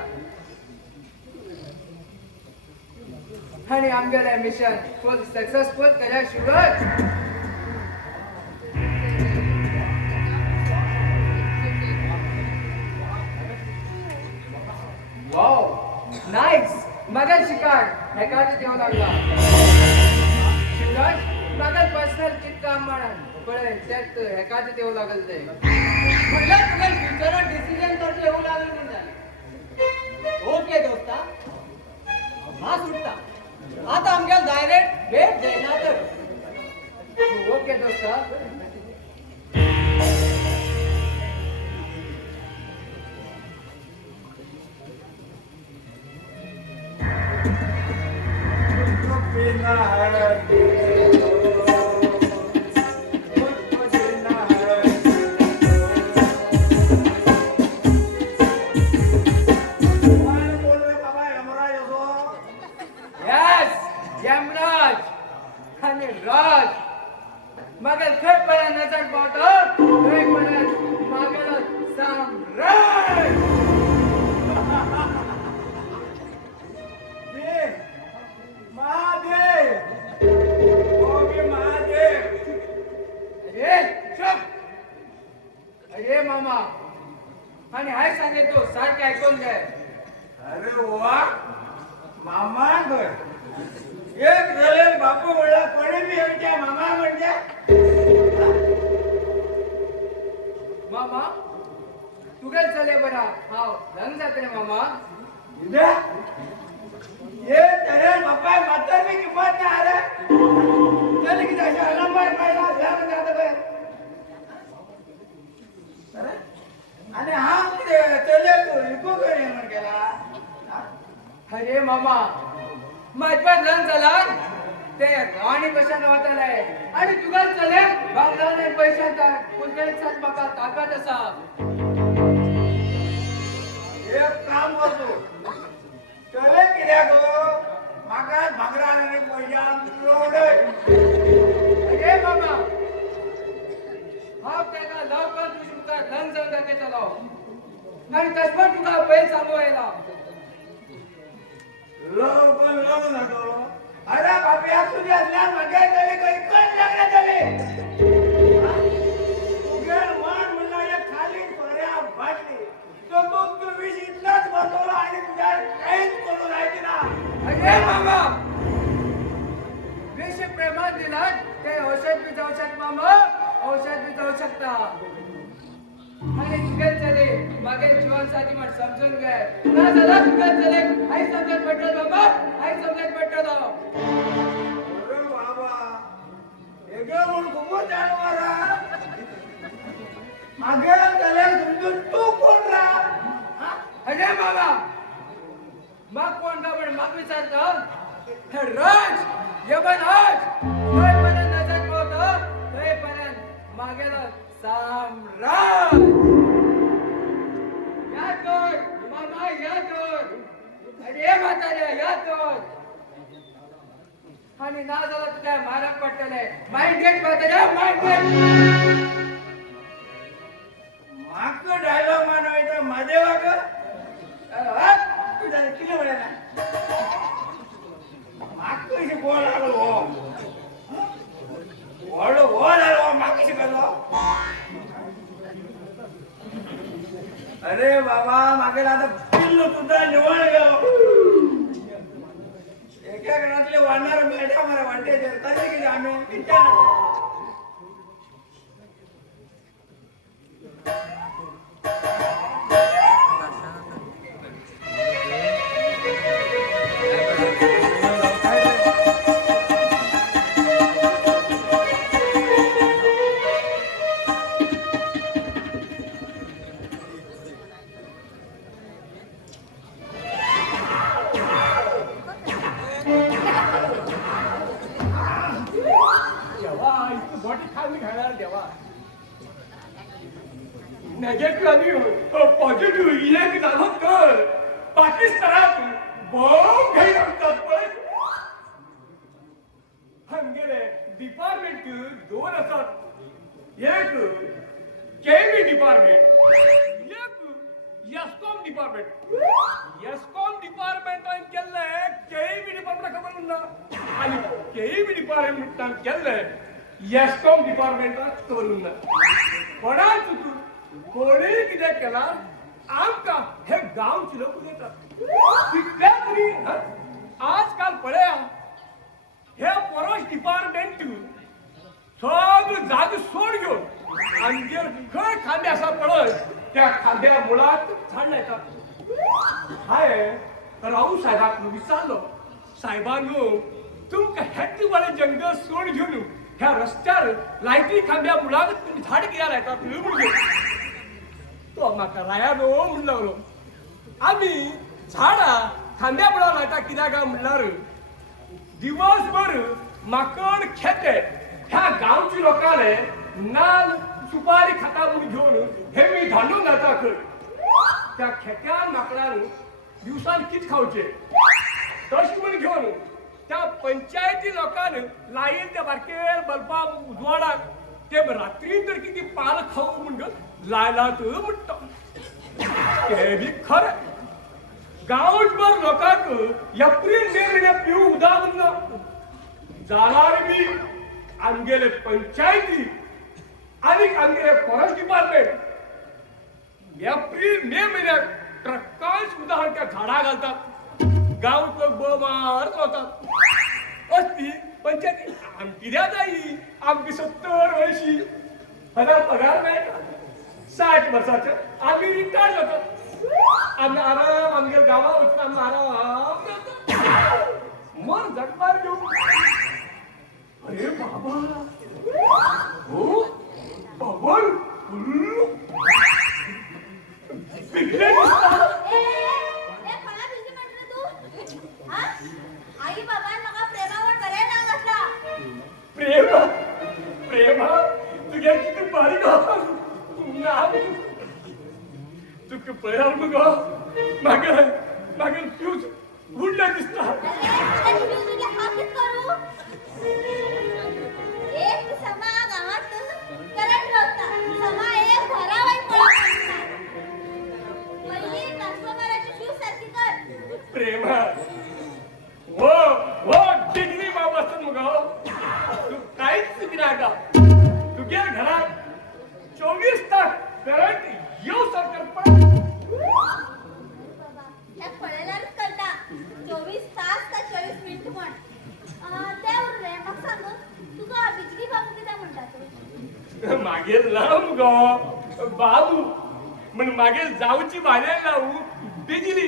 आणि आमगेलें मिशन फुल सक्सेसफुल केल्या शिवाय वाव नाईस मगल शिकार हेका देव लागला शिवराज मगल पर्सनल कित काम म्हणून पळय त्यात हेका देव लागल ते म्हणल्यार तुका फ्युचरान डिसिजन करचें येवंक लागलें म्हूण जालें ओके दोस्ता हा सुट्टा आता आमगेल डायरेक्ट भेट जायना तर ओके दोस्ता Yes, यमराज आणि राज मगर खै पर्यंत नजर पावतो थंय पर्यंत मागेलो साम्राज्य महादेव अरे चुप अरे मामा आणि हाय सांगे तो सारखे ऐकून घे अरे वा मामा घर एक झाले बापू म्हणला कोणी बी येऊच्या मामा म्हणजे मामा तुगे चले बरा हाव रंग जाते रे मामा इधे ये तेरे बापा मात्र भी किंमत ना आले चल की त्याच्या अलंबार पाहिला लग्न जातं काय अरे आणि हा चले तू लिपू करे म्हण केला अरे मामा माझ्यात रंग झाला ते राणी कशाने वाटलंय आणि तुगा चले बागलाने पैशाचा कुलकर्णीचा बाबा ताकद असा एक काम करतो चले कित्याक म्हाका भांगरान आनी पैशान रोवडय अरे मामा हांव तेका लवकर तुझ्या मुखार रंग जावन दाखयतलो आणि तशें तुका पयस सांगू येयला लवकर लग्न जातलो अरे बापया तुझे असल्यान म्हाका तरी खंय कण लग्न जाले तुगेर मन म्हणला एक खाली सोऱ्या भाटली तो तू विश इतलाच बसवला आणि तुझ्या काहीच करू राहायची ना अरे मामा विष प्रेमात दिलात ते औषध बी जाऊ शकता मामा औषध बी जाऊ शकता आणि तुगे चले मागे जीवनसाथी म्हण समजून घे ना झाला तुगे चले आई समजत पडतो मामा आई समजत पडतो अरे बाबा हेगे म्हणून खूपच जानवर मागे त्याला समजून तू कोण रा अरे मामा मग कोण का पण मग विचारतो हे राज यमन आज तोपर्यंत नजर पावतो तोपर्यंत मागेला साम्राज्य याद कर मामा याद कर अरे म्हाताऱ्या याद कर आणि ना झाला तुझ्या मारक पडतले माइंड गेट म्हाताऱ्या माइंड गेट मागचं डायलॉग मानवायचा माझे वाग तू झालं किती वेळा मागचं कशी बोल आलो हो बोल बोल आलो माग कशी करलो अरे बाबा मागे आता पिल्लू तुझा निवळ गेलो एका घरातले वाढणार बेटा मला वाटते तरी किती आम्ही विचार बॉडी खाली घालणार देवा नेगेटिव्ह आणि पॉझिटिव्ह एक झालं तर पाकिस्तानात बॉम्ब घाई लागतात पण हंगेरे डिपार्टमेंट दोन असतात एक केबी डिपार्टमेंट एक एसकॉम डिपार्टमेंट एसकॉम डिपार्टमेंटान केल्ले केबी डिपार्टमेंट खबर ना आणि केबी डिपार्टमेंटान केल्ले एसकॉम डिपार्टमेंटान खबर ना कोणाक चुकून कोणी कितें केला आमकां हे गांवचे लोक उलयतात कितल्या तरी आजकाल पळया हे परोश डिपार्टमेंट सगळं जागे सोड घेऊन आमचेर खंय खांदे आसा पळय त्या खांद्या मुळात झाड लायतात हांवें राऊ साहेबाक विचारलो साहेबांनो तुमकां हेच वाले जंगल सोड घेवन ह्या रस्त्यार लायटी खांद्या मुळात तुम्ही झाड कित्याक लायतात म्हणून तो म्हाका राया न्हू म्हणलो आमी झाडां खांद्या मुळात लायता कित्याक म्हणल्यार दिवसभर माकड खेते ह्या गावची लोकांले नाल सुपारी खाता म्हणून घेऊन हे मी धांडून घालता खंय त्या खेत्यान माकडान दिवसान कित खावचे तशें म्हण घेवन त्या पंचायती लोकान लायीन त्या बारकेर बल्बा उजवाडाक ते रात्री तर किती पाल खाऊ म्हण लायलात म्हणटा ते बी खरें गांवभर लोकांक एप्रिल मे म्हयन्यात पिवूंक उदक ना जाल्यार बी आमगेले पंचायती आनी आमगेले फॉरेस्ट डिपार्टमेंट एप्रिल मे म्हयन्यात ट्रकांच उदक त्या झाडां घालतात गांवक बोमार वतात असती पंचायती आमकां कित्याक जायी आमकां 70-80 हजार पगार मेळटा 60 वर्साचे आमी रिटायर जातात आम्ही आराम आमच्या गावा वचून आम्ही आराम मन जगपार घेऊ अरे बाबा हो पवन पिकले आई बाबा नका प्रेमावर बरे नाव घातला प्रेमा प्रेमा तुझ्या किती बारीक नाव तुका पळयार मुगो मागे फ्यूज उडले दिसता एक समा गावात करंट होता समा एक घरावर पडला पहिली ट्रान्सफॉर्मरची फ्यूज सारखी कर प्रेमा वो वो डिग्री बाबा असतात मुगो तू काहीच चुकीना का तुझ्या घरात 24 तास करंट येऊ सरकार त्या पळेलाच कळता 24 तास का 24 मिनिट म्हण त्या उरले मग सांग तुका बिजली बाबू किती म्हणतात मागेर लाव गो बाबू म्हण मागेर जाऊची भाड्यान लावू बिजली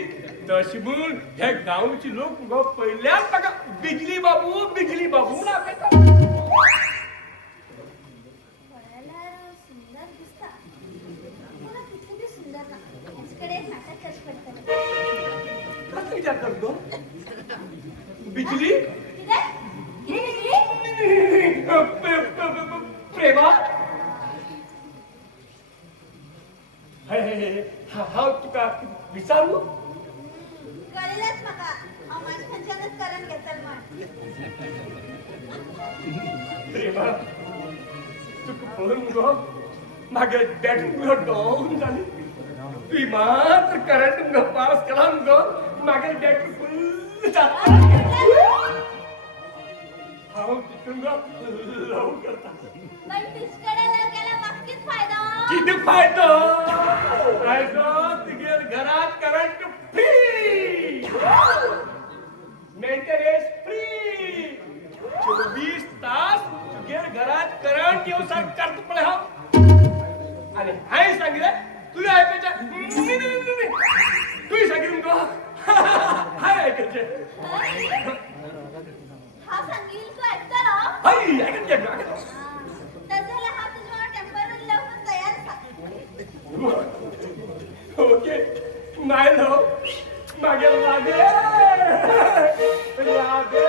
तशी म्हूण हे गांवची लोक गो पयल्याच ताका बिजली बाबू म्हणून आपयता पळेला सुंदर दिसता मला किती सुंदर ना याच्याकडे एक नाटक कशी पडतं कसं विचार करतो बिजली प्रेमा हांव तुका विचारू कळलेच म्हाका हांव माणसांच्यानच करून घेतल म्हण प्रेमा तुका पळोवन मुगो मागे बॅटरी मुगो डाऊन जाली तुवें मात्र करंट मुगो पास केला मुगो मागे बॅटरी फुल्ल जाता हांव तितून लव करता पण तिचकडे लव केला मागकीच फायदा किती फायदो तुगेर घरात करंट फ्री मेंटेनन्स फ्री 24 तास तुगेर घरात करंट येवसाक करता पळय हांव आणि हांवें सांगितलें तुवें आयकचें तुवें सांगितलें मुगो हांवें आयकचें हा सांगील तू ऐकतलो हय आयकचें तसले हा तुझ्या टेम्पररी लव तयार आसा ओके माय लव मागे लागे लागे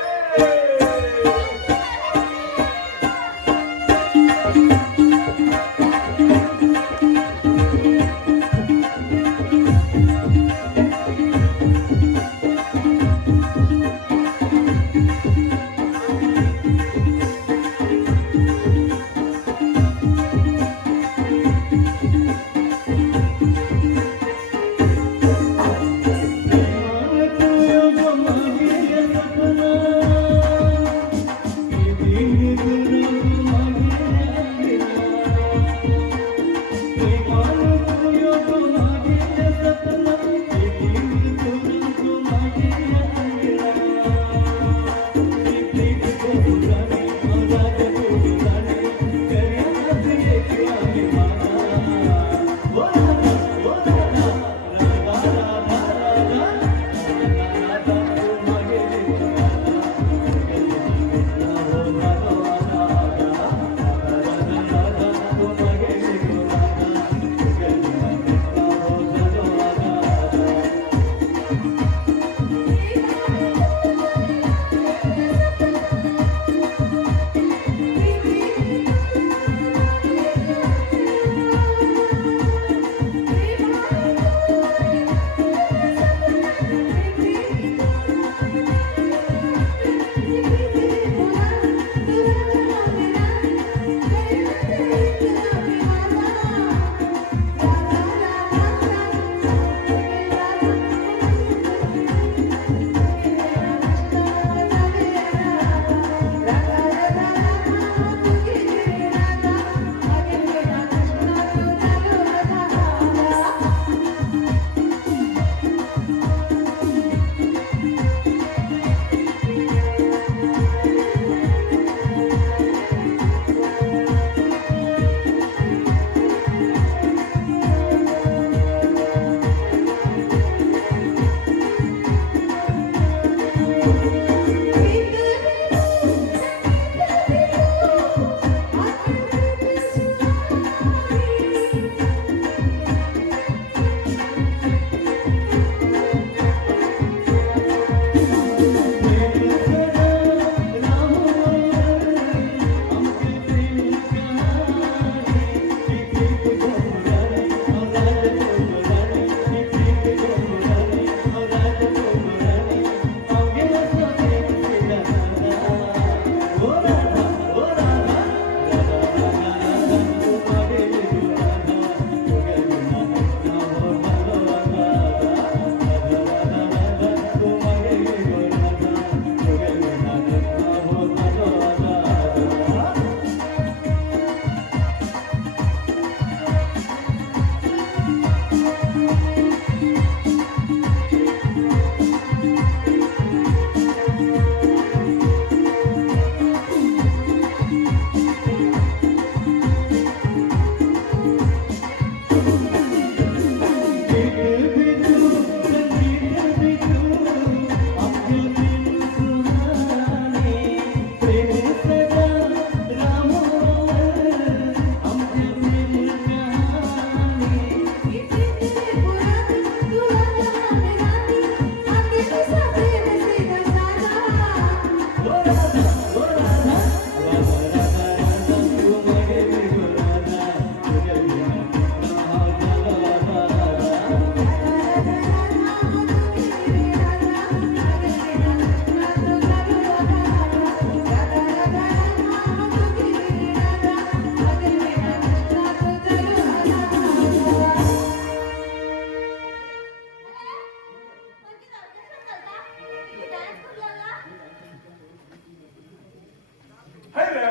अरे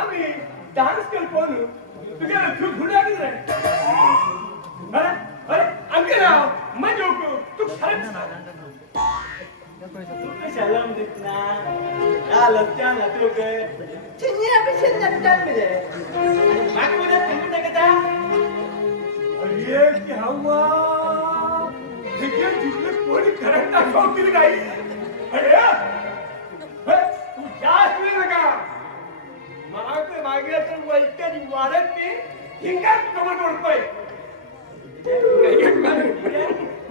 आम्ही डान्स करतो तुझ्या घुड्याकडे अरे अरे आमचे नाव म्हणजे तू खरंच Shalom ditna. Ya latihan latihan ke. Cini apa sih latihan beda? Aku dah tunggu tak kata. अरे क्या हुआ लेकिन जिसने कोई करंटा शॉक दिल गई अरे तू जास में लगा मागे तर वैद्य वाढत ते हिंगात कमर ओळखतोय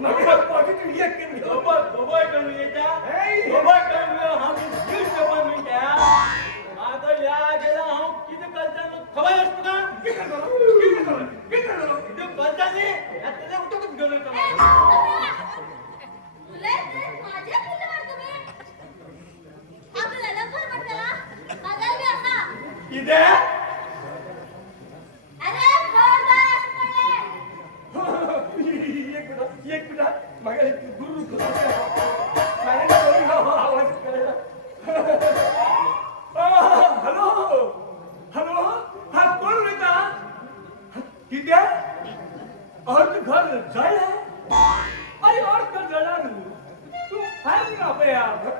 नका पॉझिटिव्ह एक केली Boboy kami kita. Boboy kami हम दिल से बन गया. आता या गेला हम किती कल्चर खबर असतो का? किती कल्चर ने यातले उठून गेलो का? तुला माझ्या फुलावर तुम्ही आपल्याला लवकर म्हटला बघायला बी असा इथे अरे खबरदार पडले एक मिनिट मग गुरु आवाज करायला हॅलो हॅलो हा कोण बोलता किती और तू घर जायला अरे और घर जायला तू काय ना पे यार कर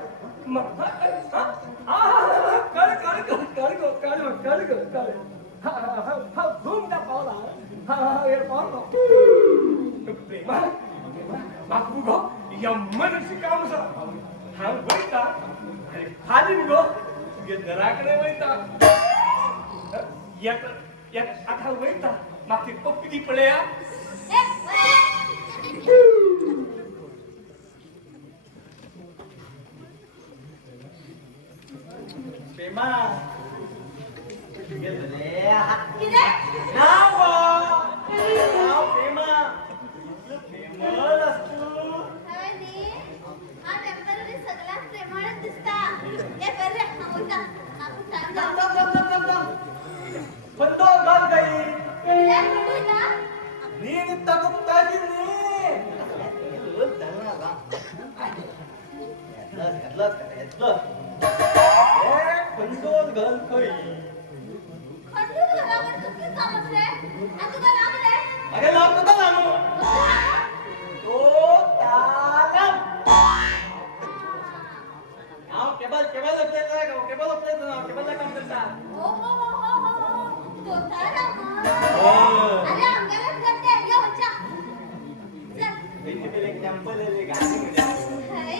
हा घूमता पावला हा ये पावला प्रेमा मागू गो या मनसी काम सा हा वैता अरे खाली गो तुझे घराकडे वैता एक आता वैता मागची पप्पी पडल्या Pema. Gitu deh. किती Nawa. Nawa Pema. Malas tu. आणि हा टेम्पररी सगळ्या प्रेमाळच दिसता ए बरे होता आपण सांगा Betul kan kai? तुला कुठला Ni takut tadi ni. Atlas. Betul kan kai? Khandu घरावर तुझे काम असले आणि तुला लागले Agak lama tu tak lama. Tu takam. Now cable update lah, cable update lah, cable lah काम करता. हो तो तारा मग अरे अंगाला करते ये बच्चा चल Ini pilih campur le gaji. हाय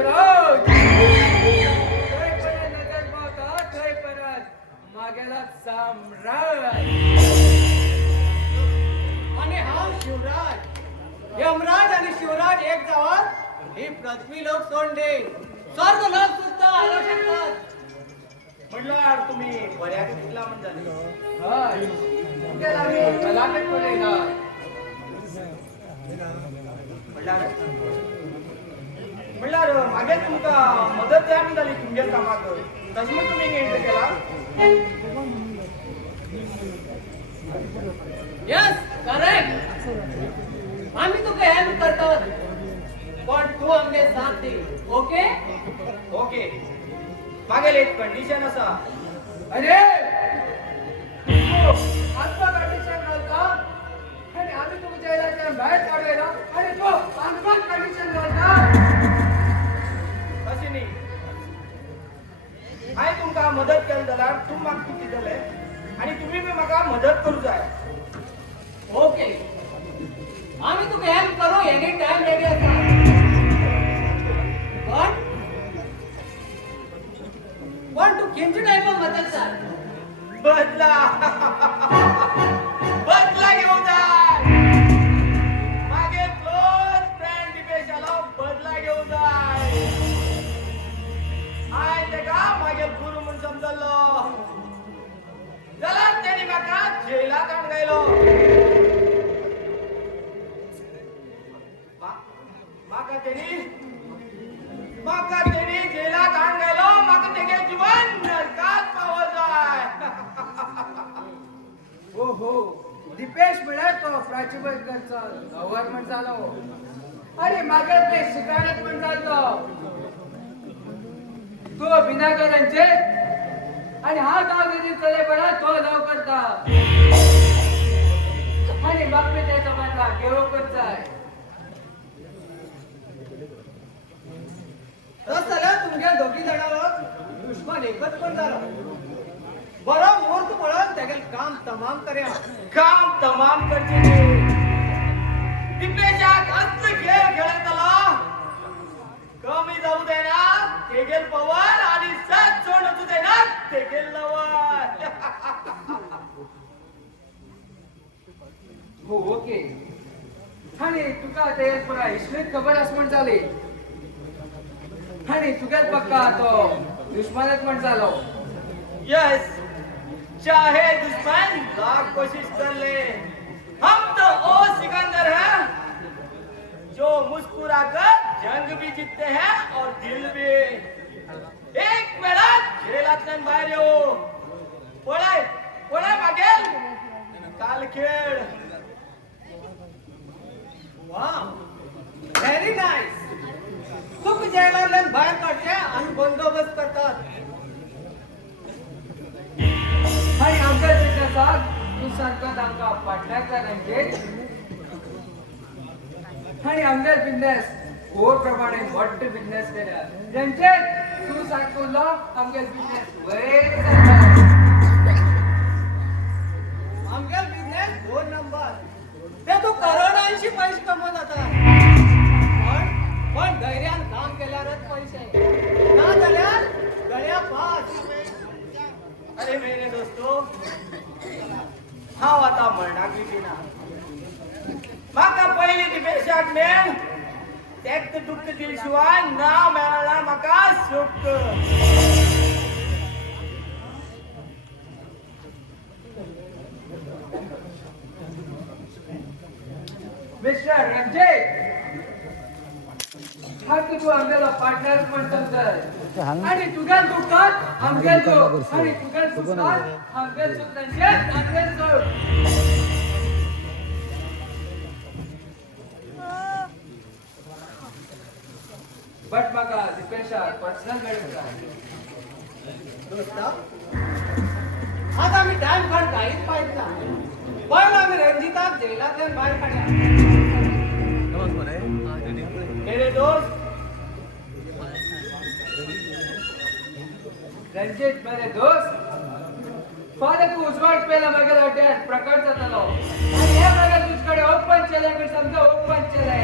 यमराज थंय परत नजर पावता थंय परत मागेला साम्राज्य आणि हा शिवराज यमराज आणि शिवराज एक जावात ही पृथ्वी लोक सोडले स्वर्ग लोक सुद्धा आलो शकतात म्हणल्यार तुम्ही बऱ्याक दिसला म्हणटाले हय तुगेला आमी कलाकट पळयला म्हणल्यार मागे तुमकां मदत जाय म्हणटाली तुमच्या कामाक तशें म्हण तुमी एंटर केला यस करेक्ट आम्ही तुका हेल्प करतात पण तू आमगे साथ दे ओके ओके मागेल एक कंडिशन आसा अरे आत्ता कंडिशन घालता आणि आम्ही तुका जेलाच्या भायर काडलेला आणि तो आमकां कंडिशन घालता तशें न्ही हांवें तुमकां मदत केली जाल्यार तूं म्हाका कितें दितले आनी तुमी बी म्हाका मदत करूं जाय ओके आम्ही तुका हेल्प करू एनी टाइम रेडी आसा पण तू खंयच्या टायपाक मदत जाय बदला बदला घेऊन जाय मागे क्लोज फ्रेंड दिपेशाला बदला घेऊन जाय हांवें तेका मागे गुरू म्हूण समजल्लो जाल्यार तेणी म्हाका जेलांत हाडून म्हाका तेणी जेलांत हाडून गेलो म्हाका तेगे जीवन नरकात पावो जाय ओहो दिपेश म्हळ्यार तो प्राचीबलकरचा गव्हर्नमेंट जालो अरे मागे ते शिकायत पण जालो तो बिनाकारांचे आणि हा गावगिरी चलेपणा तो लव करता आणि बापे त्याचा बदला घेवकच जाय तस जाल्यार तुमच्या दोघी जाणांवर दुश्मन एकच पण जालो बरो मुहूर्त पळोवन तेगेल काम तमाम करया काम तमाम करचे न्ही दिपेशाक असले खेळ खेळतलो कमी जाऊ देना तेगेल पवर आणि साथ सोडू देना तेगेल लवर हो ओके आणि तुका ते पुरा हिस्ट्रीत खबर आस म्हण जाली आणि तुगेच पक्का तो दुश्मनच म्हण जालो यस चाहे दुश्मन लाख कोशिश कर ले हम तो ओ सिकंदर हैं जो मुस्कुरा कर जंग भी जीतते हैं और दिल भी एक वेळा खेळातल्यान बाहेर येऊ पळय पळय मागेल काल खेळ वाह व्हेरी नाईस तुका जेलांतल्यान भायर काडचे आनी बंदोबस्त करतात आणि आमच्या बिझनेसाक तू सांगतात आमकां फाटल्याक जाणांचे आणि आमचे बिझनेस कोर प्रमाणे मोठे बिझनेस केल्या जेंचे तू सांगतो आमचे बिझनेस वयर आमगेल बिझनेस 2 नंबर ते तू करोडांशी पैसे कमवत आता पण धैर्यान काम केल्यारच पैसे ना जाल्यार गळ्या पास अरे मेरे दोस्तो हांव आतां मरणाक विटिना म्हाका पयली दिपेशाक मेळ तेक दुख्ख दिल शिवाय ना मेळना म्हाका सुख मिस्टर रंजित हा तू आमगेला पार्टनर पण समजल आणि तुगेल दुःखात आमगेल दुःख आणि तुगेल सुखात आमगेल सुख रंजित आमगेल सुख बट म्हाका दिपेशा पर्सनल मेळूंक दोस्ता आज आम्ही टाइम काढ काहीच पाहिजे ना पण आम्ही रंजिताक जेलातल्यान भायर काढल्या मेरे दोस्त रंजित मेरे दोस्त फाल्यां तू उजवाड पेला मागेला अड्ड्यात प्रकट जातलो आणि हे मागे तुझकडे ओपन चले मी समजा ओपन चले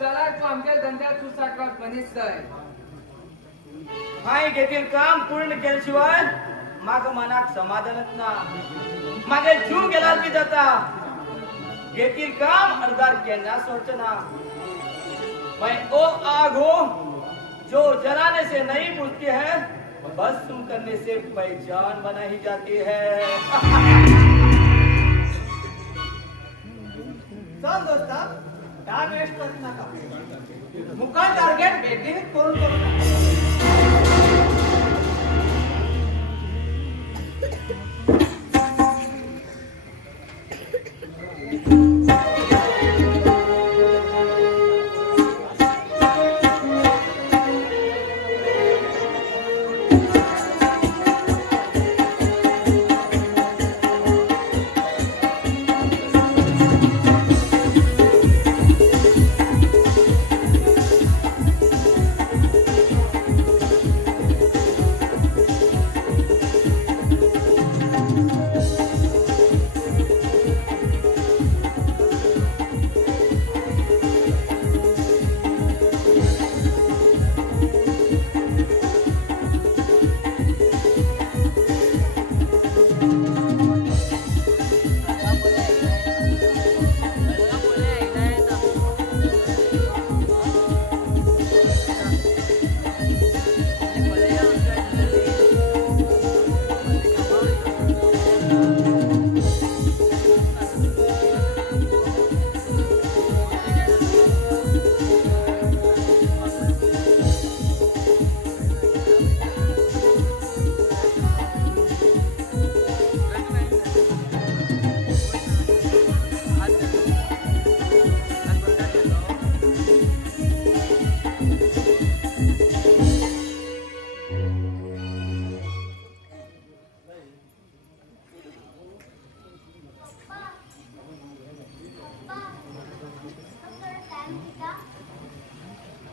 जाल्यार तूं आमच्या धंद्यात तूं साठवाक मनीस जाय. हाय घेतील काम पूर्ण केल्याशिवाय माझं मनात समाधानच ना. मागे जीव गेला की जाता. घेतील काम अर्धार केना सोचना. मैं ओ आग हूँ जो जलाने से नहीं बुझती है, भस्म करने से पहचान बनाई जाती है. चल दोस्ता, टाइम वेस्ट करू नका. मुकाल टार्गेट बेगीन करून करू नका.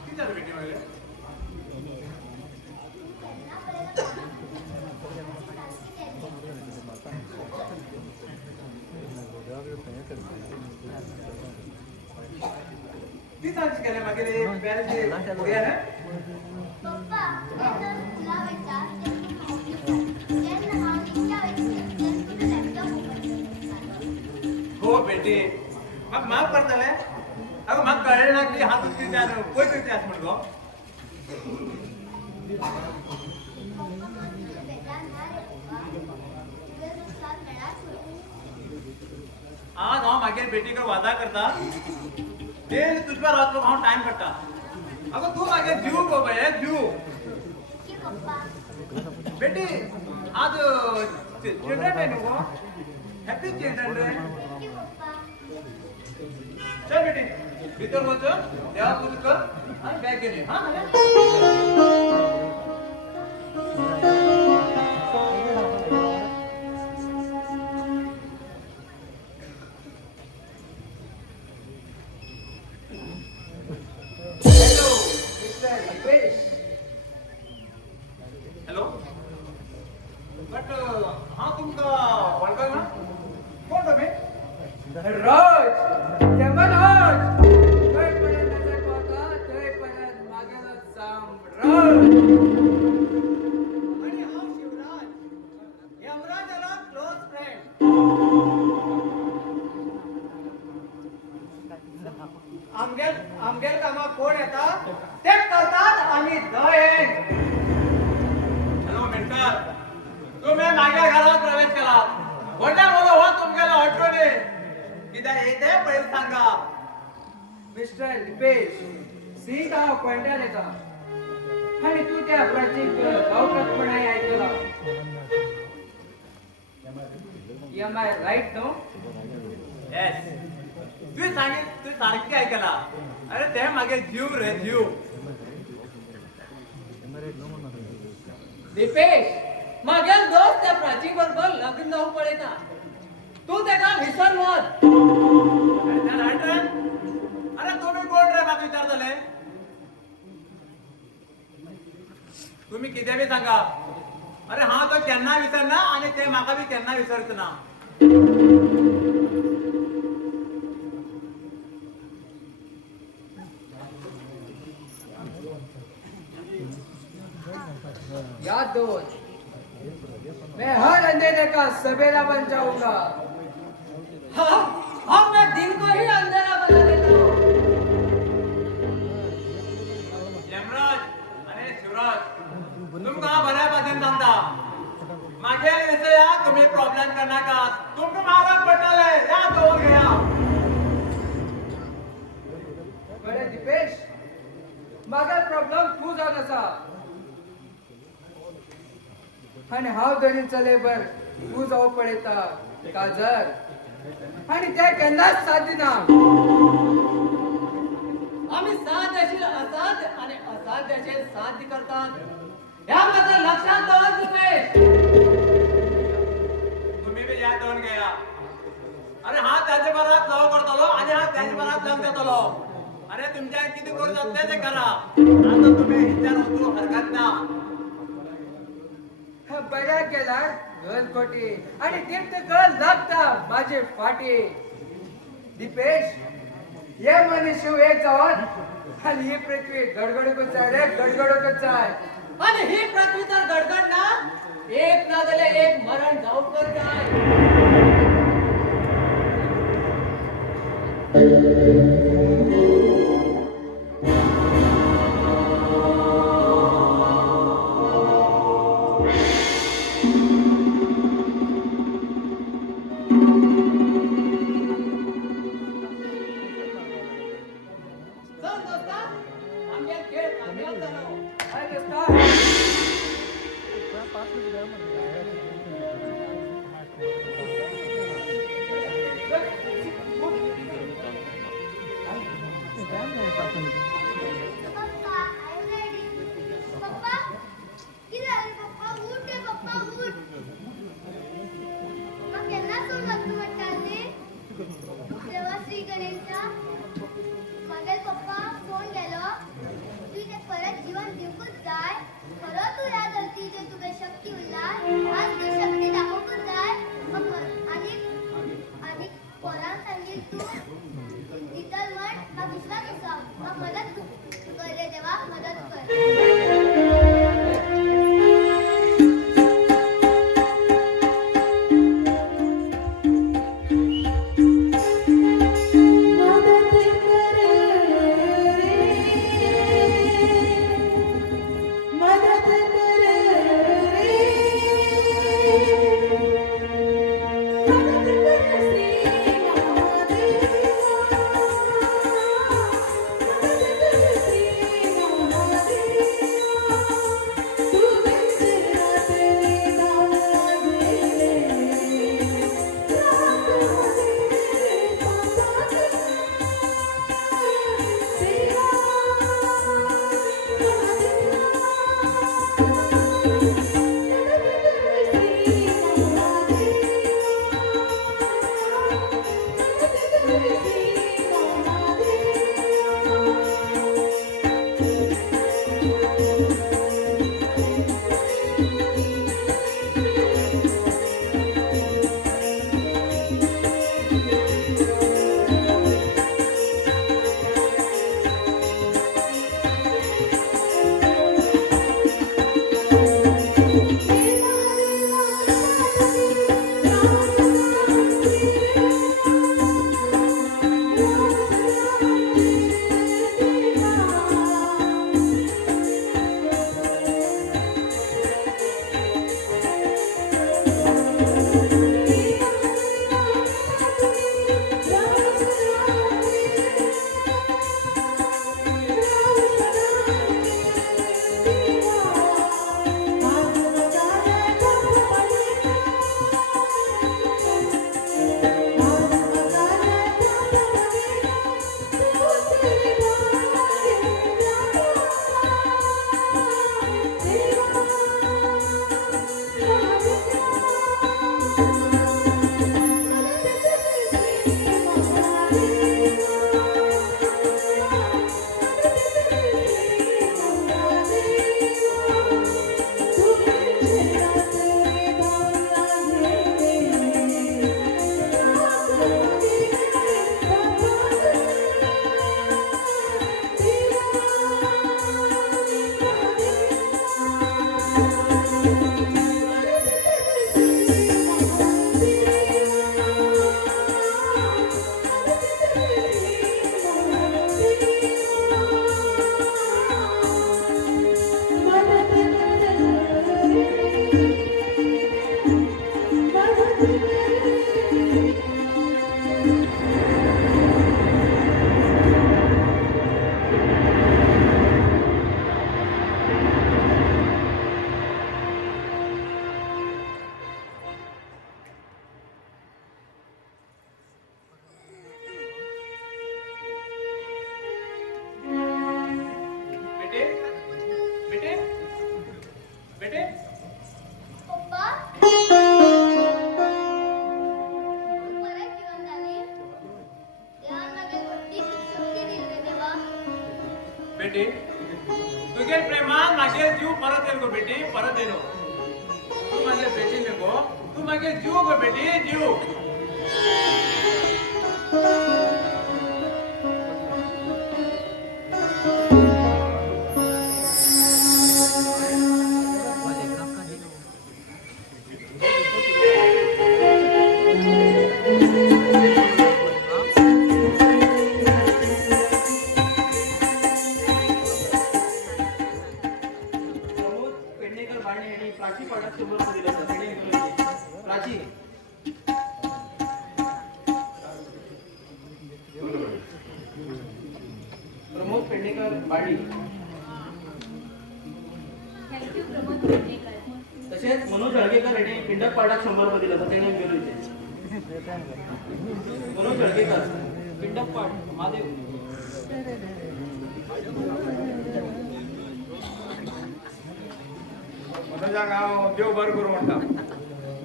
किती झालं भेटी वगैरे? ती सांगची केल्या मागे रे पॅरेंटचे उड्या ना? पप्पा तेन्ना तुला वयता तेन्ना हांव निशा वयता तेन्ना लॅपटॉप ओपन हो बेटी मग माफ करतले. अगं मग कळेल ना की हा तुझी त्यान पयस वयता आस म्हण गो. बेजार ना रे पप्पा तुवें नुकसान मेळाच आज हांव मागीर बेटीक वादा करता. डेली तुझ्या रावतलो हांव टायम काडटा. अगं तू मागे जीव गो बाये जीव. की पप्पा बेटी आज चिल्ड्रन डे न्हू गो. Happy children day. की पप्पा चल बेटी भितर वच देवा पूजा कर आणि बॅग घेऊन ये. हा hello mister Hitesh. Hello but हा तुमका वळखाय ना कोण तुम्ही? रोज यमराज थंयपर्यंत नजर पावता थंयपर्यंत मागेलो साम्राज्य. आणि हांव शिवराज, यमराजाला क्लोज फ्रेंड. आमगेल कामाक कोण येता तेच करतात आम्ही दयेन. हॅलो मिस्टर तुम्ही माझ्या घरात प्रवेश केला. व्हडल्या बोला हो तुमच्याला अडचणी कित्याक येते पहिले सांगा. मिस्टर हितेश सीधा हांव पॉइंटार येता आणि तू त्या प्राचीन गावकतपणाय आयकला. Am I right no? Yes तू सांगित तू सारखी ऐकला. अरे ते मागे जीव रे जीव. दिपेश मागेल दोस्त त्या प्राची बरोबर लग्न जाऊन पळयता. तू तेका विसर मत. अरे त्या राईट रे. अरे तुम्ही कोण रे म्हाका विचारतले. तुम्ही कितें बी सांगा. अरे हांव तो केन्ना विसरना आणि ते म्हाका बी केन्ना विसरच ना. सवेरा बन जाऊंगा। हाँ, अब मैं दिन को ही अंधेरा बना देता हूँ। यमराज आणि शिवराज तुमका बऱ्यापासून सांगता मागे विषया तुम्ही प्रॉब्लेम कर नाका तुमका महाराज पटले या जवळ घ्या बरे दीपेश, माझा प्रॉब्लेम तू जाण असा आणि हाव जरी चलेबर तू जाऊ पडेता काजर आणि त्या केन्नाच साथ दिना। आम्ही साध्याशील असाध्य आणि असाध्याचे साध्य करतात या मात्र लक्षात ठेवा दीपेश। तुम्ही बी या दोन घ्या अरे हा त्याच्या बरात लव करतलो आणि हा त्याच्या बरात लव देतलो अरे तुमच्या किती करू जाते ते करा आता तुम्ही विचार होतो हरकत ना बऱ्या केला गलकोटी आणि तीर्थ कळ लागता माझे फाटी। दीपेश ये मनीषू एक जावत आणि ही पृथ्वी गडगडकच आहे रे गडगडकच आहे। आणि ही पृथ्वी तर गडगड ना एक ना झाले एक मरण जाऊन जाय। चल दोस्ता, आमच्या खेळ आम्ही चालू। काय दिसता बेटी तुगे प्रेमान मागे जीव परत येईल गो बेटी परत येलो तू माझ्या बेटी नको तू मागे जीव गो बेटी जीव प्रमोद पेडणेकर बाणे यांनी प्राची पाठात 100 रुपये दिले होते. त्यांनी निघाले होते. प्राची प्रमोद पेडणेकर बाणी थँक्यू प्रमोद पेडणेकर. तसेच मनोज जळगेकर यांनी पिंडक पाठात 100 रुपये दिले होते. त्यांनी गेले होते. मनोज जळगेकर पिंडक पाठ महादेव तुझ्या गाव देव बर करू म्हणता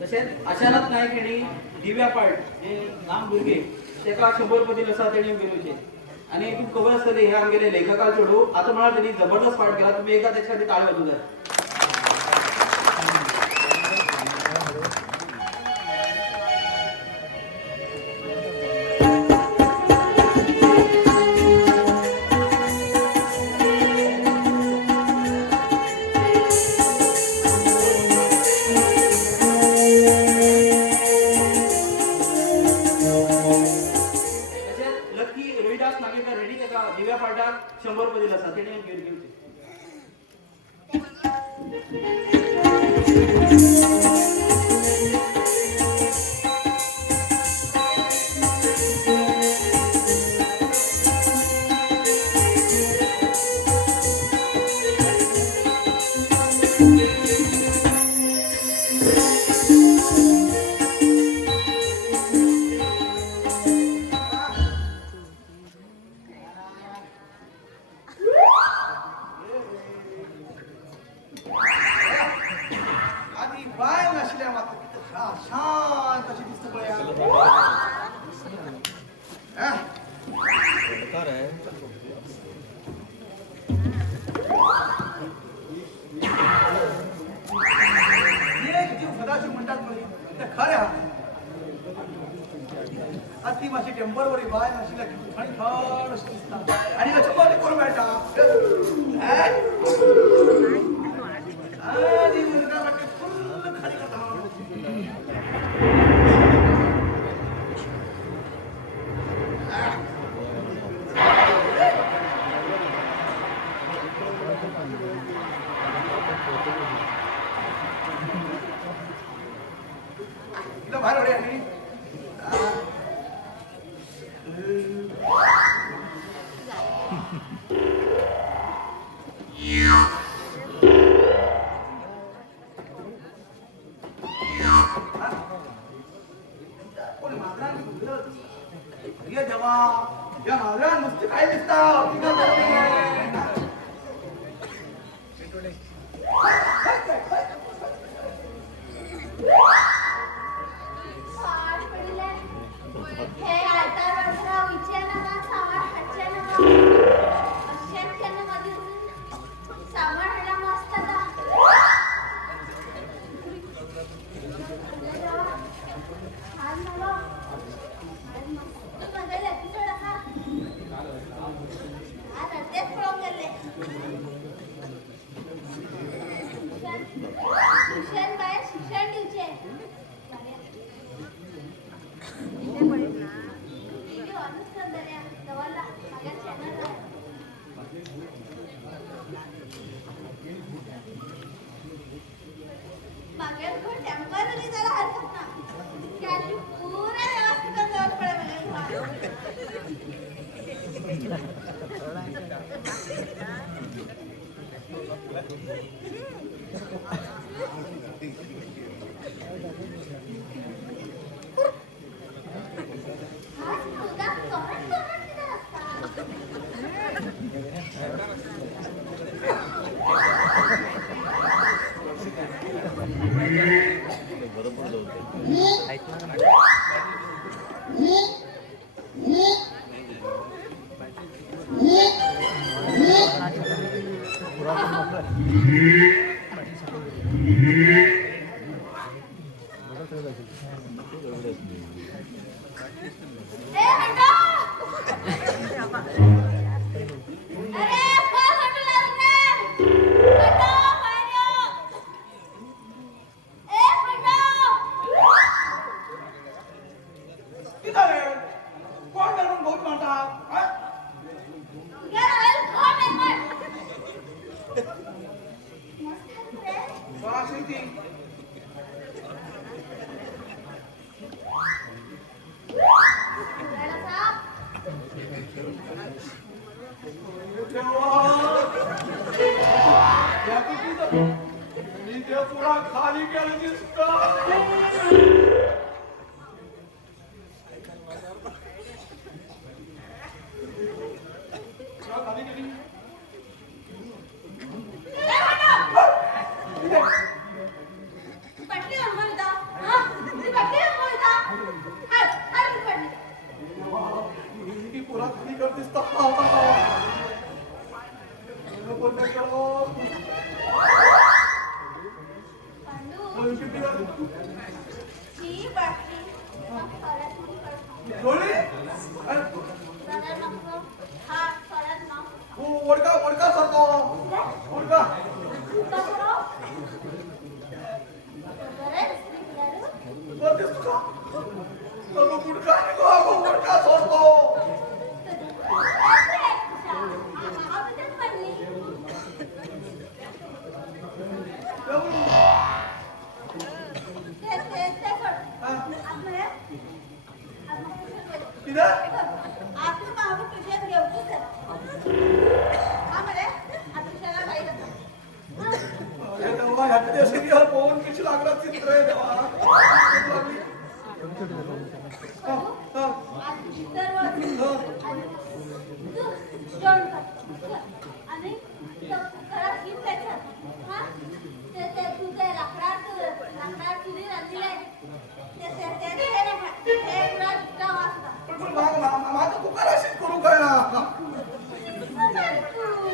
तसेच आशानाथ नाईक यांनी दिव्या पाठ हे नाम भुरगे तेका 100 रुपये दिले असा त्यांनी गेले होते. आणि तू खबर असतली हे आमगेले लेखकाल सोडू आता मला त्यांनी जबरदस्त पाठ केला तुम्ही एकदा त्याच्यासाठी टाळी वाजू द्या. तसेच लक्की रोहिदास नागेकर रेडी त्याचा दिव्या पाठात 100 रुपये दिला असा त्याने गेले होते. आधी बाय नसल्या मात्र शांत अशी दिसत बळ्या एक जीव सदाशिव म्हणतात बळी ते खऱ्या अति माझी टेम्परवरी बाय नसल्या आणि थोड अशी दिसतात आणि लक्ष्मी करून बेटा आधी मुलगा वाटते फुल खाली करता इथं बाहेर उड्या आणि कोणी मागणार अरे देवा या मागणार नुसते काय दिसतात पाठ पडले हे आतार वर्षा विचार नका सामान हच्चे नका अशेच केलं मध्ये सामान हडा मस्त आता आज मला आज मस्त बघायला एपिसोड असा आज अर्धेच पळून गेले शिक्षण बाहेर शिक्षण दिवचे व्हिडिओ अनुसरण दर्या दवाला माझ्या चॅनल मागे टेम्पररी जरा हरकत ना त्याची पुरा व्यवस्थित जवळ पडे आज मुलगा तोरण तोरण तिथे असता ए हटो अरे कोण हटू लागले हटो बाहेर ये. ए हटो किती वेळ कोण धरून बोट मारता हा? यार कोण आहे वास येते. मी ते पुरा खाली केलं दिसतं. खाली केली. पटली बोलता हां ती पटली बोलता हाय हाय पटली मी पुरा खाली कर दिसतं. बोल करो. पांडू किती वेळ? ची बाटली परत नको डोळे? परत नको हां परत नको हो, वडका सरतो. वडका. नको बरं वर दिसतो का? अगं गुडका नको, अगं वडका सरतो. अरे देवा, ह्याच्या सिरियल पाहून किती लागला चित्र आहे देवा. पण माझं दुकान अशीच करू काय ना.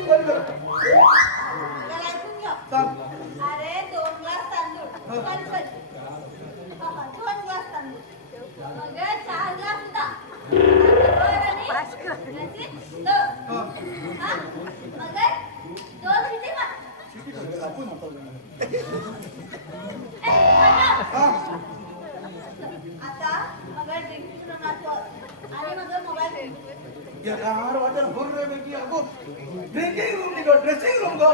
बोल बरं. सांग. अरे 2 ग्लास तांदूळ सॉरी 2 ग्लास तांदूळ मग 4 ग्लास होता मग 2 शिटी मार आता मग ड्रिंकिंग आणि मग मोबाईल यार वाटण भर रे बेकी. अगो ड्रिंकिंग रूम निघो, ड्रेसिंग रूम गो.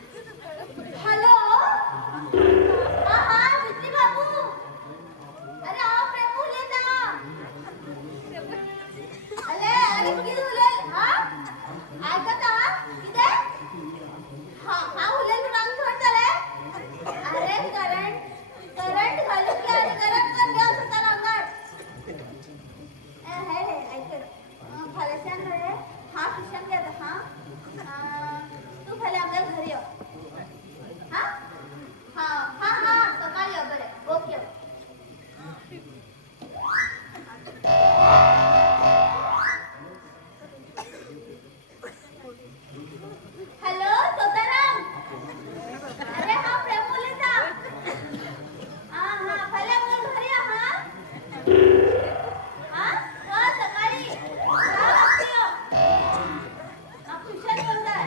हॅलो हा विक्री बाबू अरे आओ प्रेम बोलता अरे किती बोलेल हा ऐकता किती हा बोलेल नाम सोडतले अरे करंट घालून घ्या आणि करंट कर द्या स्वतःला अंगात हे ऐक फलशान रे हा किशन घ्या हा तू भले आपल्या घरी ये हा हा हा हा सकाळी ये बरे ओके हॅलो तोताराम अरे हा प्रेम बोलता हा हा भले आपल्या घरी ये हा हा सकाळी 6 वाजता खुशाल बोलताय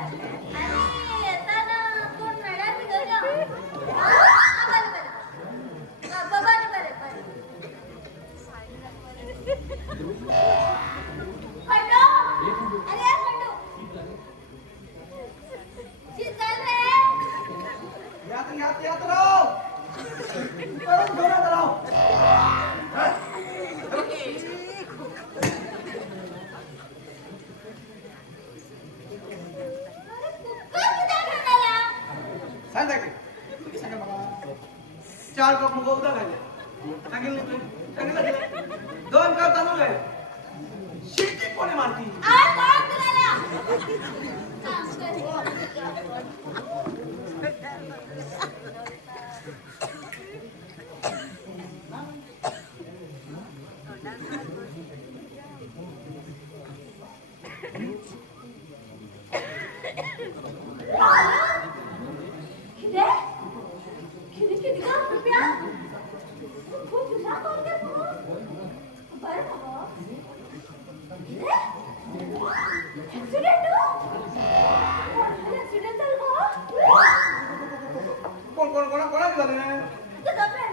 आणि येताना कोण मॅडम मी घरी बरे खंडू अरे खंडू शीतल रे यात राव. परत घरात राव. अरे कुकर किती घालायला सांगा की. सांगा मला. 4 कप मुग उदक घाले सांगितलं तुझे सांगितलं 2 कप तांदूळ घाले शेती कोणी मारती आय काय करायला काम किती किती किती का रुपया खूप जुना करते बरं बाबा ऍक्सिडेंट ऍक्सिडेंट झालं कोणाचं झालं नाही का गप्पा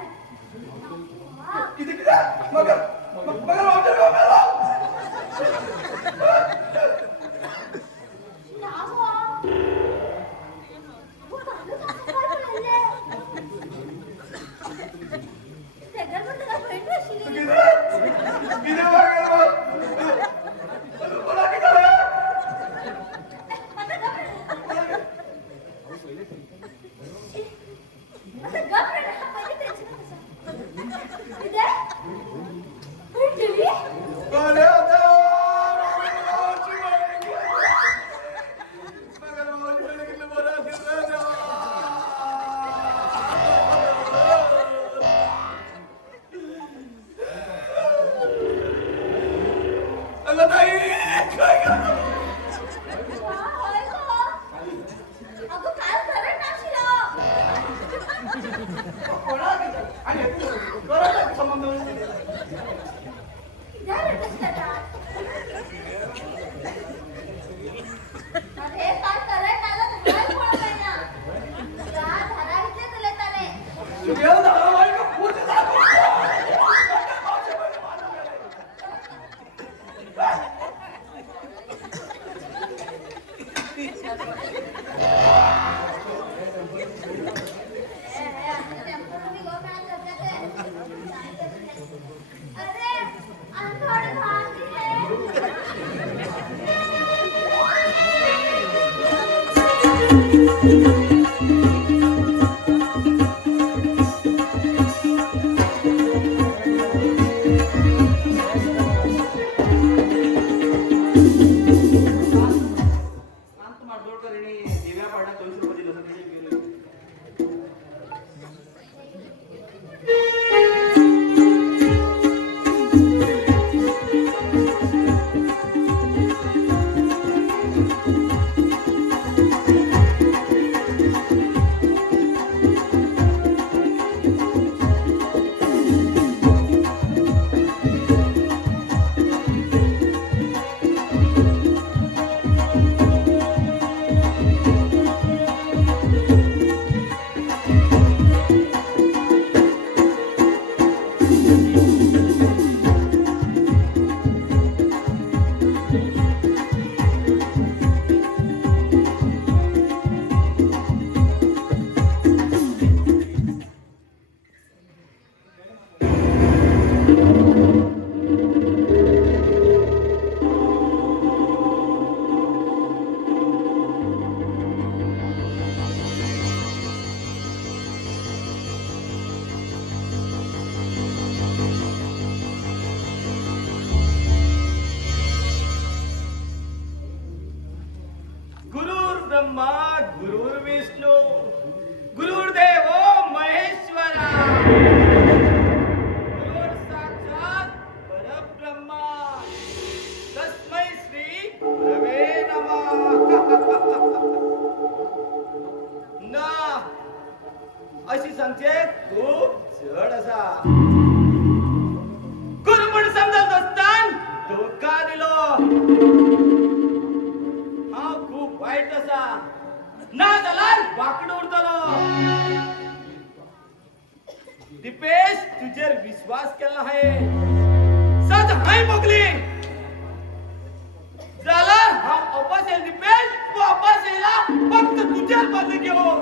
किती किती मगर ब्रह्मा गुरुर्विष्णू गुरुर्देव महेश्वरा गुरुर् साक्षात परब्रह्मा तस्मै श्री गुरवे नमः ना अशी संख्येत खूप जड असा गुरु म्हण समजत असतान धोका दिलो हा खूप वाईट असा ना झाला वाकड उडतलो दीपेश तुझेर विश्वास केला आहे सज हाय मोगली झाला हा वापस येईल दीपेश तू वापस येला फक्त तुझेर बदल घेऊन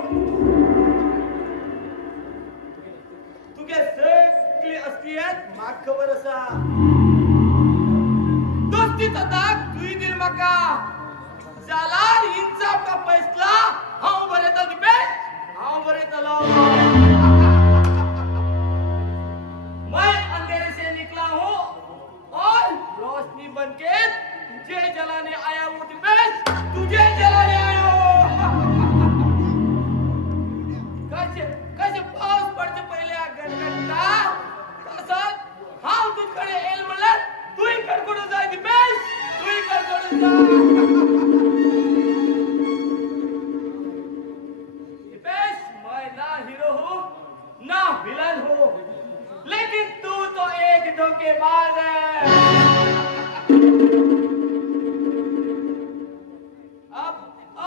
तुगे सगळी असलीयत माग खबर असा दोस्तीचा दाग तुई दिल माका जालार इंसाफ का फैसला हांव बरे तल दीपेश हांव बरे तलो सुना दीपेश, मैं ना हीरो हूँ ना विलन हूँ, लेकिन तू तो एक धोखेबाज है।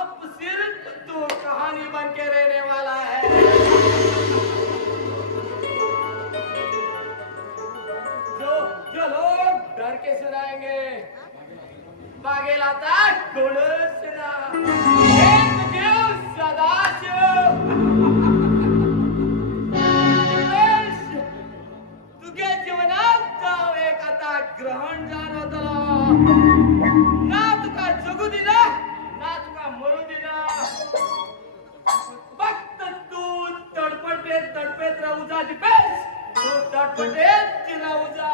अब सिर्फ तू कहानी बन के रहने वाला है। जो लोग डर के सुनाएंगे, मागे लाता गुण सुना, एक जीव सदाशिव। दीपेश, तुझे जीवनात जाव एक आता ग्रहण जाणवतलो, ना तुका जगू दिना ना तुका मरू दिना, फक्त तू तडपटेत राहू जा दीपेश, तू तडपटेत राहू जा।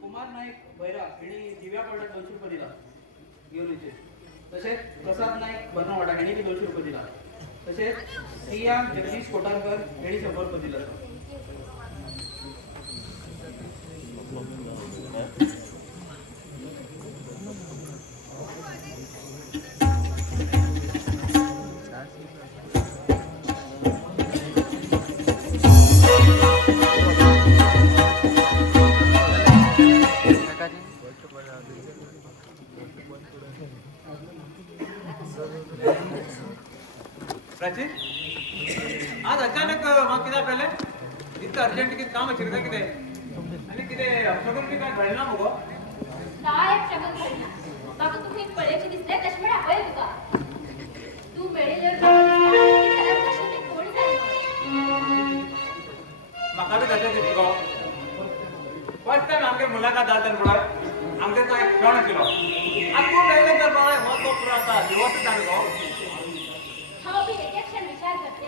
कुमार नाईक बैरा यांनी दिव्या पडल्यात 200 रुपये दिला घेऊनचे. तसेच प्रसाद नाईक बर्नवाडा यांनी बी 200 रुपये दिला. तसेच प्रिया जगदीश कोटारकर यांनी 100 रुपये दिला. प्राची, आज अचानक मग किती पहिले इतकं अर्जंट किती काम शिरतं किती आणि किती अपशगुन बी काय घडलं ना मग काय शगन घडला बाबा, तुम्ही पळेची दिसले तशमेळ होय तुका, तू मेळेलेर कोण झाली म्हाका बी तशें दिसलो. फर्स्ट टाइम आमगे मुलाकात जाता म्हणून आमगे तो एक क्षण आशिल्लो. आतां तूं पयलें तर पळय हो तो पुरो आसा दिवस जालो हांव बी एक क्षण विचार करते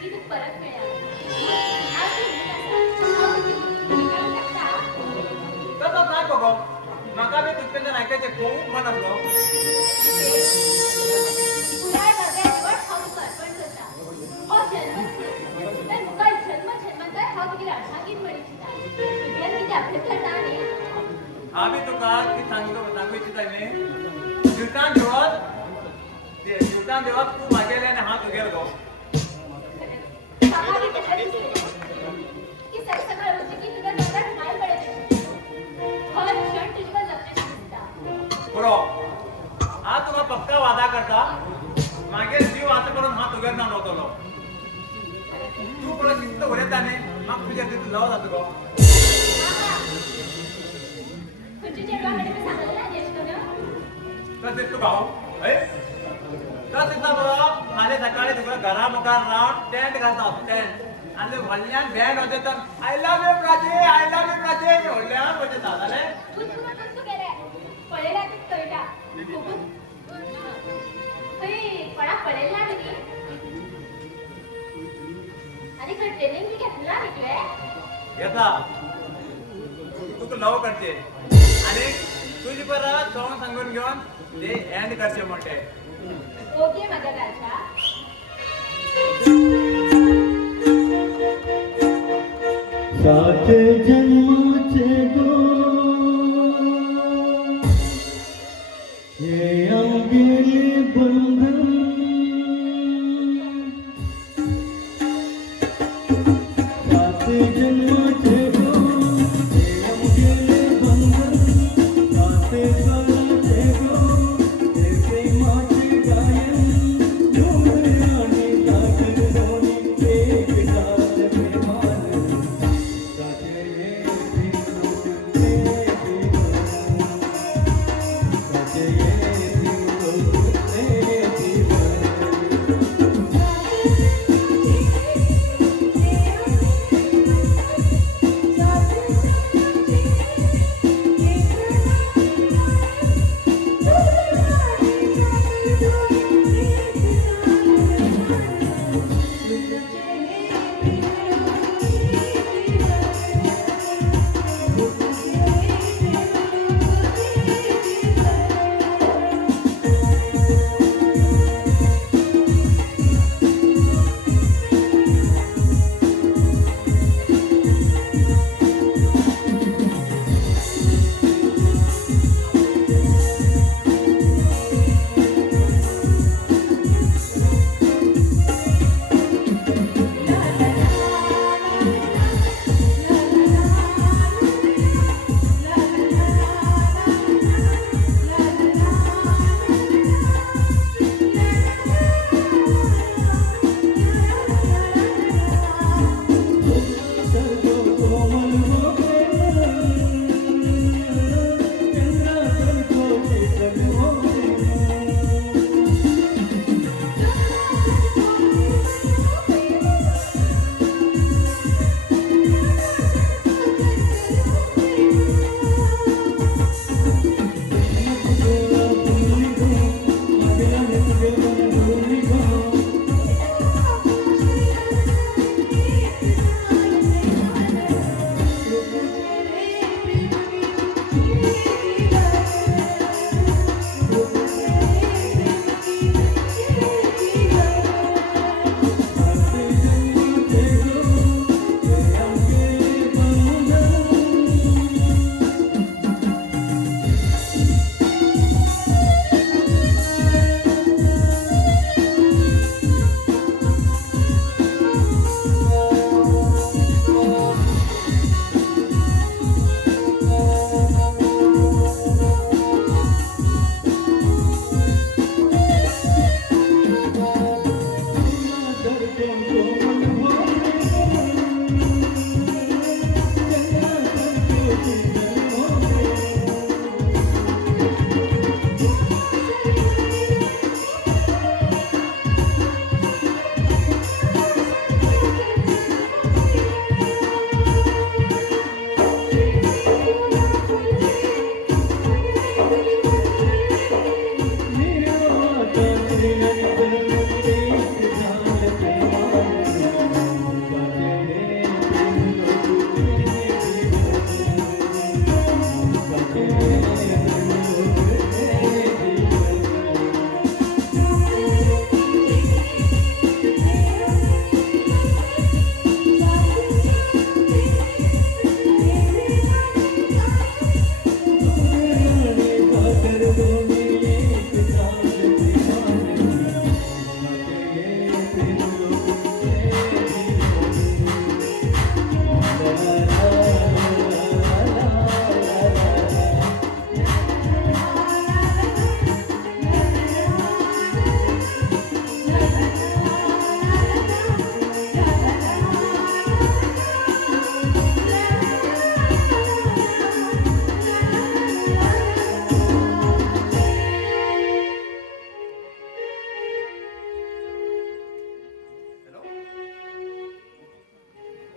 की तू परत मेळ्या. आज तू म्हणत आसा, हांव तू विचारू शकता. तसो काय बगो, म्हाका बी तुजच्यान आयकायचें खूब मन आसलो. पुराय वर्गात हांव तुका अर्पण करता. हो जन्मच तर मुखार जन्मांतर हांव तुगेली अर्धांगीन म्हणून चिंता. तुगेलें कितें अभ्यास करता न्ही. हांव बी तुका कितें सांगू इच्छिता न्ही, जिवतान देवाक तूं म्हागेलें आनी हांव तुगेलो गो. म्हाका बी तशेंच दिसता की सगळं उठकी तुज्या दोगांक माय पडत. हर क्षण तुजेवर लक्षात दिसता. पुरो हांव तुका पक्का वादा करता, मागीर जीव आतां करून हांव तुगेर ना वतलो. तूं पळय कितलो उलयता न्ही, म्हाका तुजेर तितलो लव जाता गो. खंयच्या चेडवा कडेन सांगलें ना जेश्ट तशेंच तुका हांव तस दिसता बरो. फाल्यां सकाळीं तुका घरा मुखार रावन टेंट घालता टेंट आनी व्हडल्यान बँड वाजयतात आय लव यू प्राची व्हडल्यान वाजयता जालें. पुस्तकां पुस्तक गेले पळयल्या तूं कळटा. खंय कोणाक पळयलें ना न्ही. आनी खंय ट्रेनिंग बी घेतला न्ही तुवें. घेता तुका लव करचे आनी तुजे परस सवंग सांगून घेवन ते एंड करचे म्हणटे. ओके म्हाका घालता. सात जन्माचे गो हे आमगेले बंधन, सात जन्माचे गो हे आमगेले बंधन, सात काळाचे गो हे प्रेमाचे गायन, डोळे आणि सागर दोन्ही एक साथ प्रेमान. साचे हे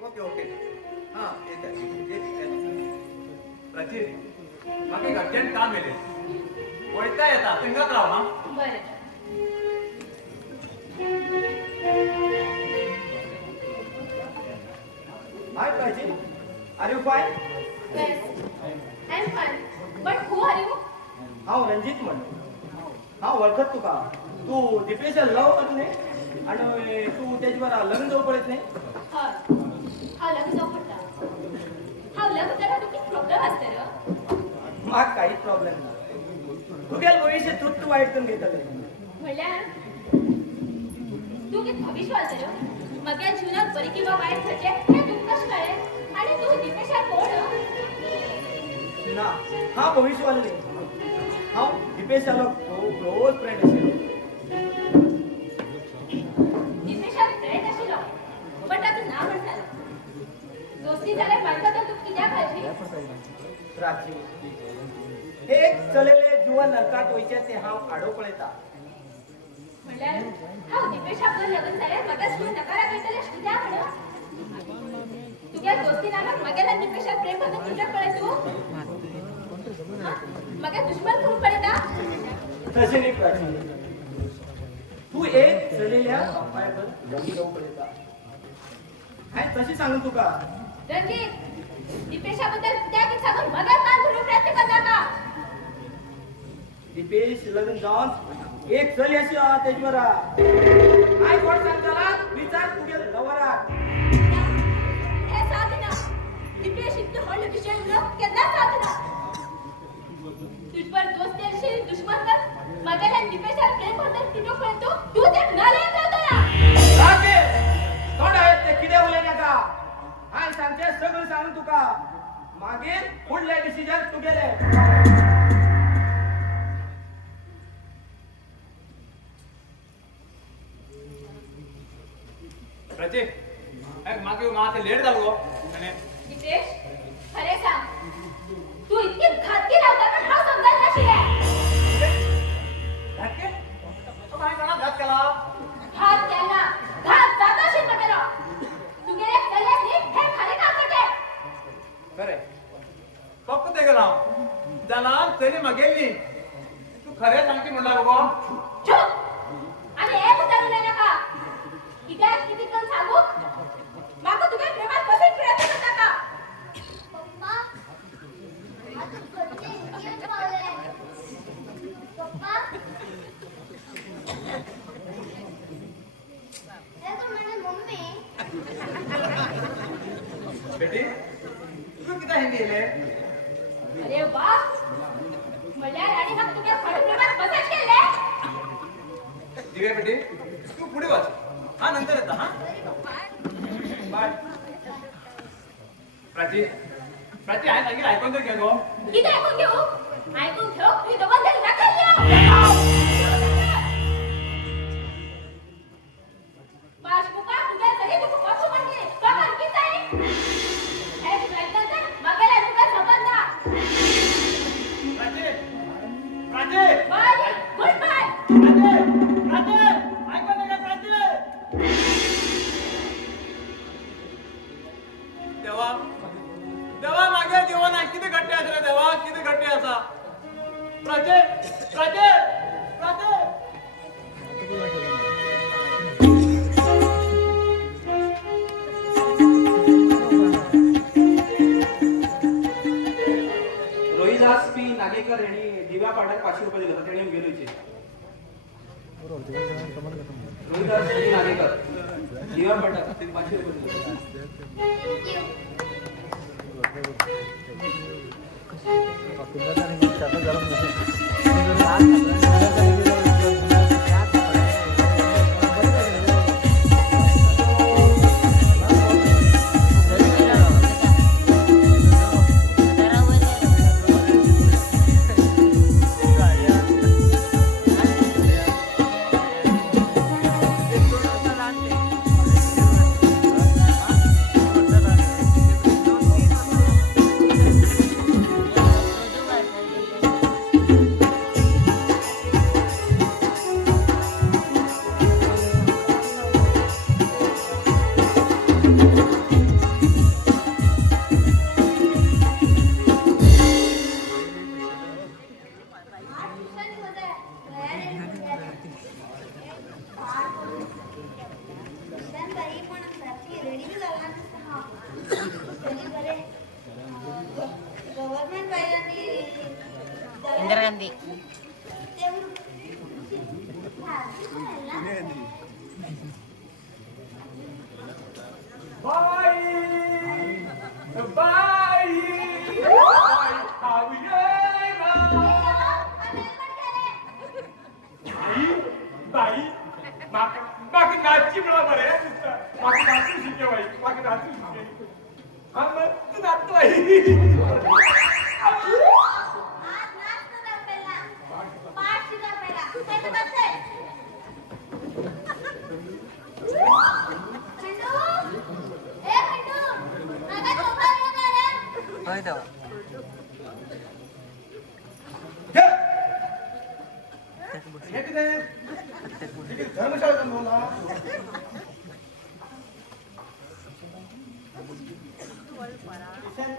ओके हा येत प्राची म्हाका एक अर्जंट काम येले वयता येता थिंगाच राव हा बरं hi Prachi, are you fine? Yes, I'm fine. But who are you? हांव रणजित म्हणून. हांव वळखत तुका. तू दिपेशा लव करत न्ही आणि तू तेजे बरा लग्न जावं पळयत न्ही. हय हांव लग्न जावं पडटा हांव लग्न जाल्यार तुका कितें प्रॉब्लेम आसता रे म्हाका काहीच प्रॉब्लेम ना. तुगेल भविष्य तूच वायट करून घेतले. म्हणल्यार तू कितें भविष्य आसा रे म्हज्या जिवनात बरें किंवा वायट जाचें हें तुका कशें कळ्ळें आनी तू दिपेशाक कोण ना, हांव भविष्यवालो न्ही. हांव दिपेशालो क्लोज फ्रेंड आशिल्लो. दिपेशाक फ्रेंड आशिल्लो बट आतां ना म्हणटालो दोस्ती जाल्यार बायको तर तुका कित्याक घालची प्राची, एक चलयले जिवन नरकात वयचें तें हांव आडो पळयता. म्हणल्यार हांव दिपेशाक लग्न जाल्यार म्हाका सोडून नकाराक वयतलें अशें कित्याक म्हणून तुगे दोस्ती नामाक म्हागेल्या दिपेशाक प्रेम करता तुज्याक कळ्ळें तूं म्हाका दुश्मन करून पळयता तशें न्ही प्राची. तू एक चलयल्या बापायक लग्न जावं पळयता. हांवें तशें सांगून तुका. रणजीत दिपेशा बद्दल कित्याक सांगून म्हाका कान भरून प्रयत्न करता का दिपेश लग्न जावन एक चली अशी हा तेजे बरा. हांवें कोण सांगताला विचार तुगेल लवराक. हे साधना दिपेश इतलें व्हडलें विशय उलोवप केन्ना साधना तुजवर दोस्ती आशिल्ली दुश्मन कर म्हागेल्या दिपेशाक प्रेम करता तुजो पळय तूं तें नाल्याक रावतला राके तोंड आहेत ते कितें उलय नाका. हांवें सांगचें सगळें सांगून तुका. मागीर फुडलें डिसिजन तुगेलें. प्राची मागे माते लेट जालो गो आनी दिपेश खरें सांग तू इतकी घातकी रावता पण हांव समजायला नाशिल्लें घातके हांवें कोणाक घात केला घात केला घात जाता आशिल्लो म्हागेलो तुगेले चलयेक न्ही हे खरें काम करचें खरें फक्त तेगे राव जाल्यार चली म्हागेली तूं खरें सांगची म्हणला गो चूप आनी एक उतर उलय नाका कित्याक कितें करून सांगू म्हाका तुगे प्रेमात बसयत प्रयत्न करता का पप्पा आता घरचे इतके पावले पप्पा हे तर म्हणे मम्मी बेटी तू किती हिंदी येले अरे वा म्हणल्यार आनी म्हाका तुगे खरें प्रेमात बसयत केले दिव्या बेटी तू पुढे वाच हा नंतर येता हा बाय प्राची प्राची हांवें सांगितलें आयकून तर घे गो कितें आयकून घेऊ आयकून घेऊ तुझी दोघां तरी नाका पासबुका तुगे तरी तुका पासू म्हणली बाबा कितें जाय हे प्रयत्न म्हागेल्या तुका संबंध ना Prachi Prachi bye good bye Prachi Prachi ऐकून घे प्राची देवा देवा मागे जीवनात किती घट्टे आसा रे देवा किती घट्टे आसा प्राची प्राची प्राची रोहिदास पी नागेकर यांनी दिव्या पाड्याक 500 रुपये दिले होते तेणी गेलो इथे. रोहिदास पी नागेकर दिव्या पाड्याक 500 रुपये दिले. बाई बाई बाई खाऊया बाई बाकी नाचची मला बरे बाकी नाचू शिके बाई बाकी नाचू शिके हा मग तू नाचतो आई आज नाच तुझा पहिला पाठ शिका पहिला काय तर बसते खंडू ए खंडू माझा चोपडा घेऊन ये रे होय देवा हे किती धर्मशाळेत बोला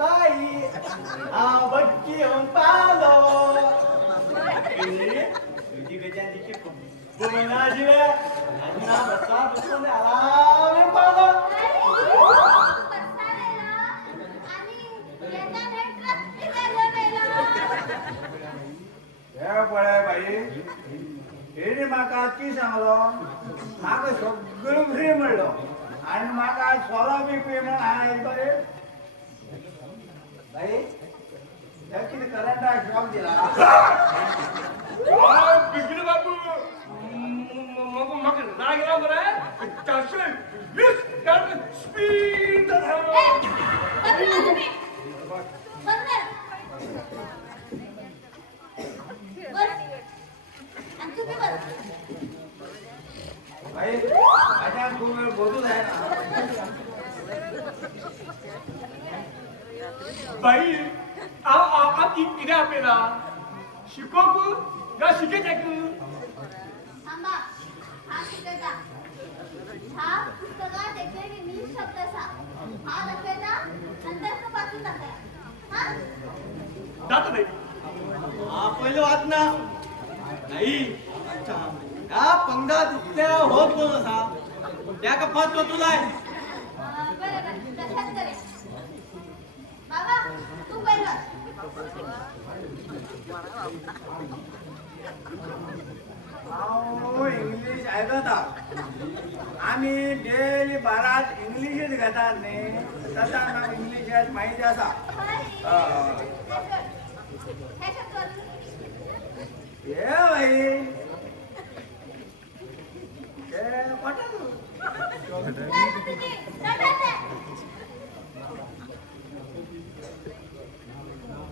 बाई बच्ची हम पालो तुझी गजांची बोलना जीवे अन्ना बसा बसून आराम पालो हे पळय बाई हेणी म्हाका की सांगलो म्हाका सगळं फ्री म्हणलो आणि म्हाका सोलो बी पेमेंट हांवें बरे बाई हे कितें करंटा शॉक दिला बिगड बाबू म्हाका राग येला मरे 420 स्पीड बाई माझ्या खूप वेळ बोलू आहे ना बाई आ किती आपल्याला शिकोकू या शिकेच थांबा हा शिकवता हा पुस्तकात एक इंग्लिश शब्द असा हा दाखवायचा नंतर तो वाचून टाकाय हा जात नाही पहिलं वाच ना नाही या पंगडा दुसऱ्या होत कोण असा त्या का पाच तो तुला आहे बरोबर तशाच करे बाबा तू पहिलं हांव इंग्लीश आयकता आमी डेली बारात इंग्लिशीच घेतात न्ही तसा म्हाका इंग्लीश माहिती आसा हे भाई हे पटल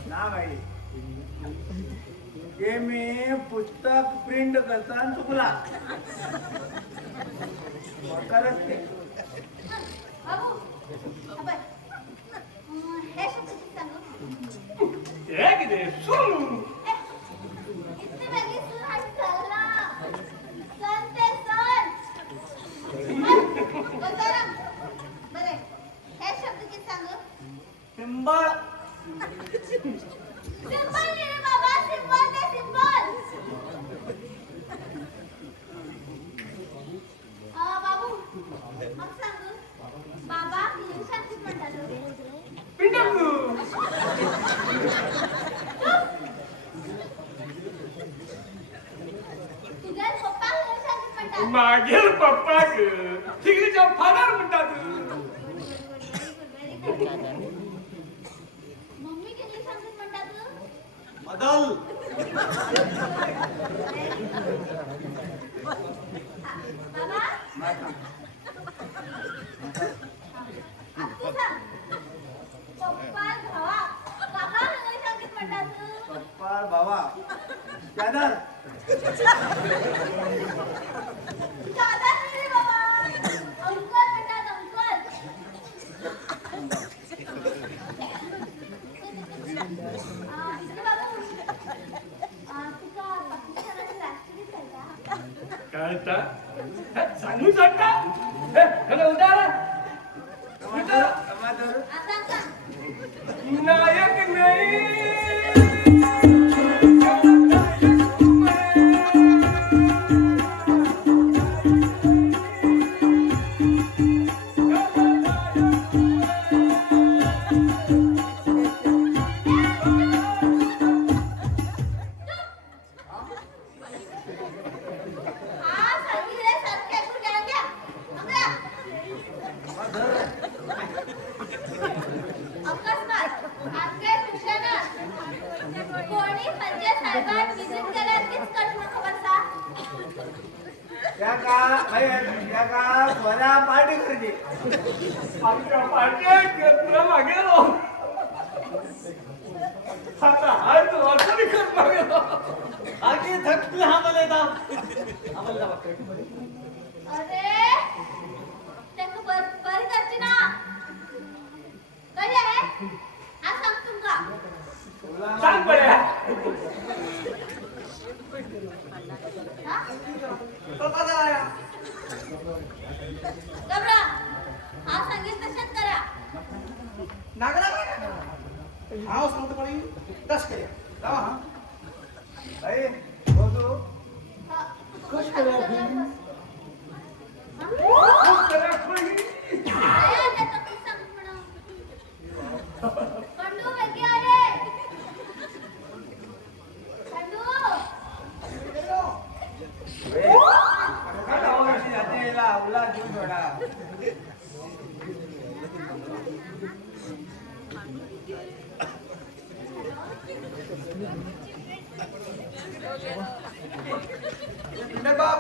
ना भाई ते मी पुस्तक प्रिंट करताना चुकला करत ते बाबू अबे हे शब्द सांगू हे किती सुरू इतने वेगळी सूर आणि चालला सन ते सन गंगाराम बरे हे शब्द किती सांगू पिंबळ सिंपल रे बाबा सिंपल ते सिंपल बाबू मग सांगू बाबा इंग्लिशात किती म्हणतात पिंडू तुझ्या पप्पा इंग्लिशात किती म्हणतात मागील पप्पाक तिकडच्या फादर म्हणतात मम्मी किती सांगत म्हणतात बदल बाबा तू सांग पप्पा भावा काका इंग्लिशात किती म्हणतात पप्पा भावा चादर दादा रे बाबा अंकल म्हणतात अंकल इथे बाबू तुका पाकिस्तानाची राष्ट्रगीत कळता कळता सांगू शकता हॅलो उदाहरण आता सांग नायक नाही हा सांगितले सारखे ऐकून घ्या घ्या बऱ्या पार्टी करते तुला मागे रो आता हाय तू अडचणी कर मागे आगे थकली हा मला येता अरे त्याचं बर करते ना कधी आहे आज सांग तुमका सांग बड्या हा तो कसा आया गबरा आज सांगितलं तशाच करा नागरा हाव सांगतो पडी तस करे जावा हा ए बोलतो खुश करा पंडू वेगी आले पंडू उला जीव थोडा बाप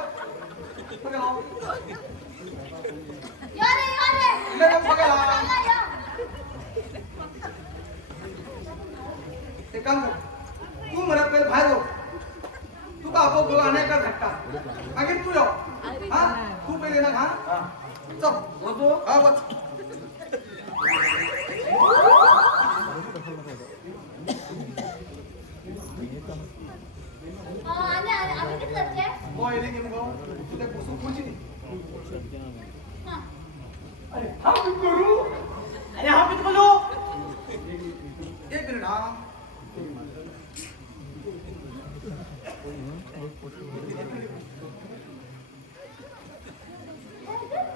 या रे ले मग बघा या ते काम कर तू मला पहिले बाहेर हो तू का आपण दोघं अनेक घट्टा मागे तू येऊ हा तू पहिले ना हा चल बोलतो हा बस आले आले आम्ही किती करते पहिले घेऊन गो तुझ्या बसून खुशी हां अरे हा मी करू अरे हा मी बोलू एक मिनिट हा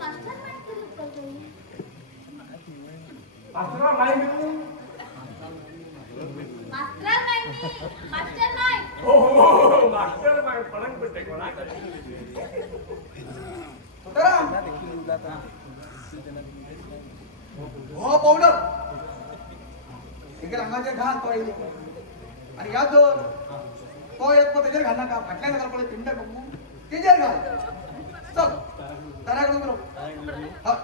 मास्टर माइंड करू करतो असला नाही मी मास्टर माइंड हो मास्टर माइंड पडंग पडते कोणा तुकाराम हो पावडर एक रंगाचे घाल तो येईल आणि याद दोन तो एक पण त्याच्यावर घाल नका फाटल्या नका पडे पिंड बघू त्याच्यावर घाल चल ताराकडून बरो हा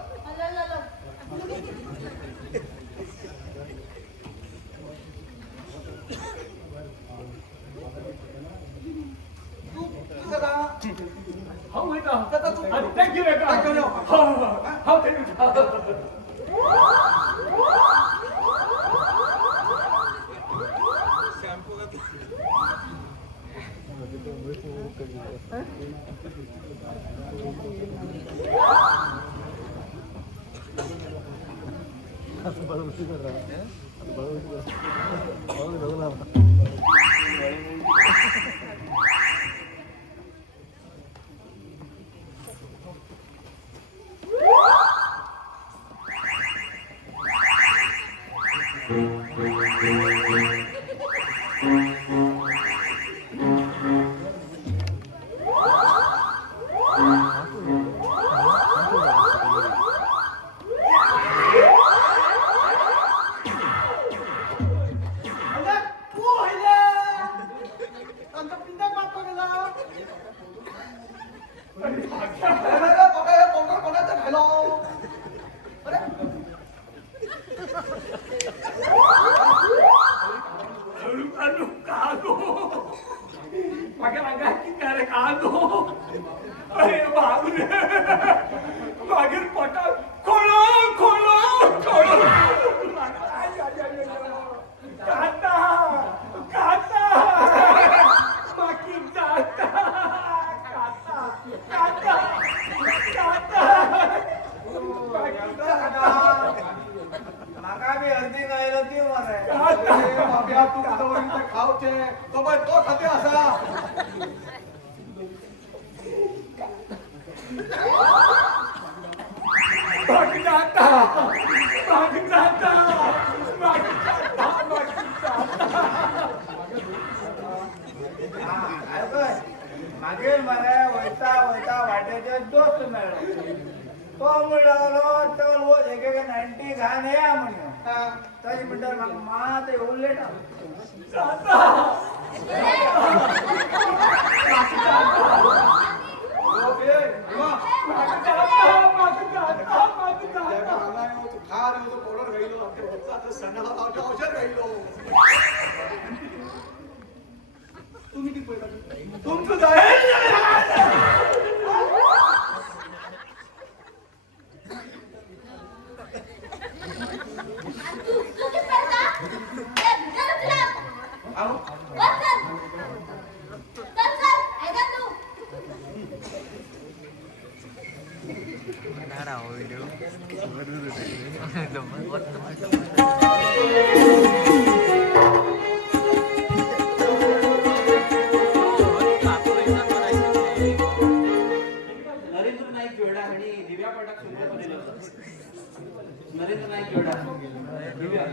तू कसा हा माहिती आहे कसा तू थँक्यू रे Thank you, no. हा थँक्यू मागीर पोटात खोळो खोळो खोळो काटा काटा मागीर जाता काटा काटा काटा म्हाका बी अर्दी गायलो ती मरे बाबा तू कदवरीन ते खावचे तो बाय तो खाते असा भाग जाता भाग जाता भाग जाता भाग जाता मागीर मरे वयता वयता वाटेचे दोस्त मेळ्ळो तो म्हणलो चल वो एक 90 घान या म्हणून तरी म्हणल्यार म्हाका मात येवून लेट जाता ओके आता सणाला औषध राहिलो तुम्ही किती पैसा तुमचं आणि तू किती पैसा ए चल तुला अहो बस चल चल ऐका तू नरेंद्र नाईक जोडा आणि दिव्या पाठाक सुरुवात दिलं होतं नरेंद्र नाईक जोडा दिव्या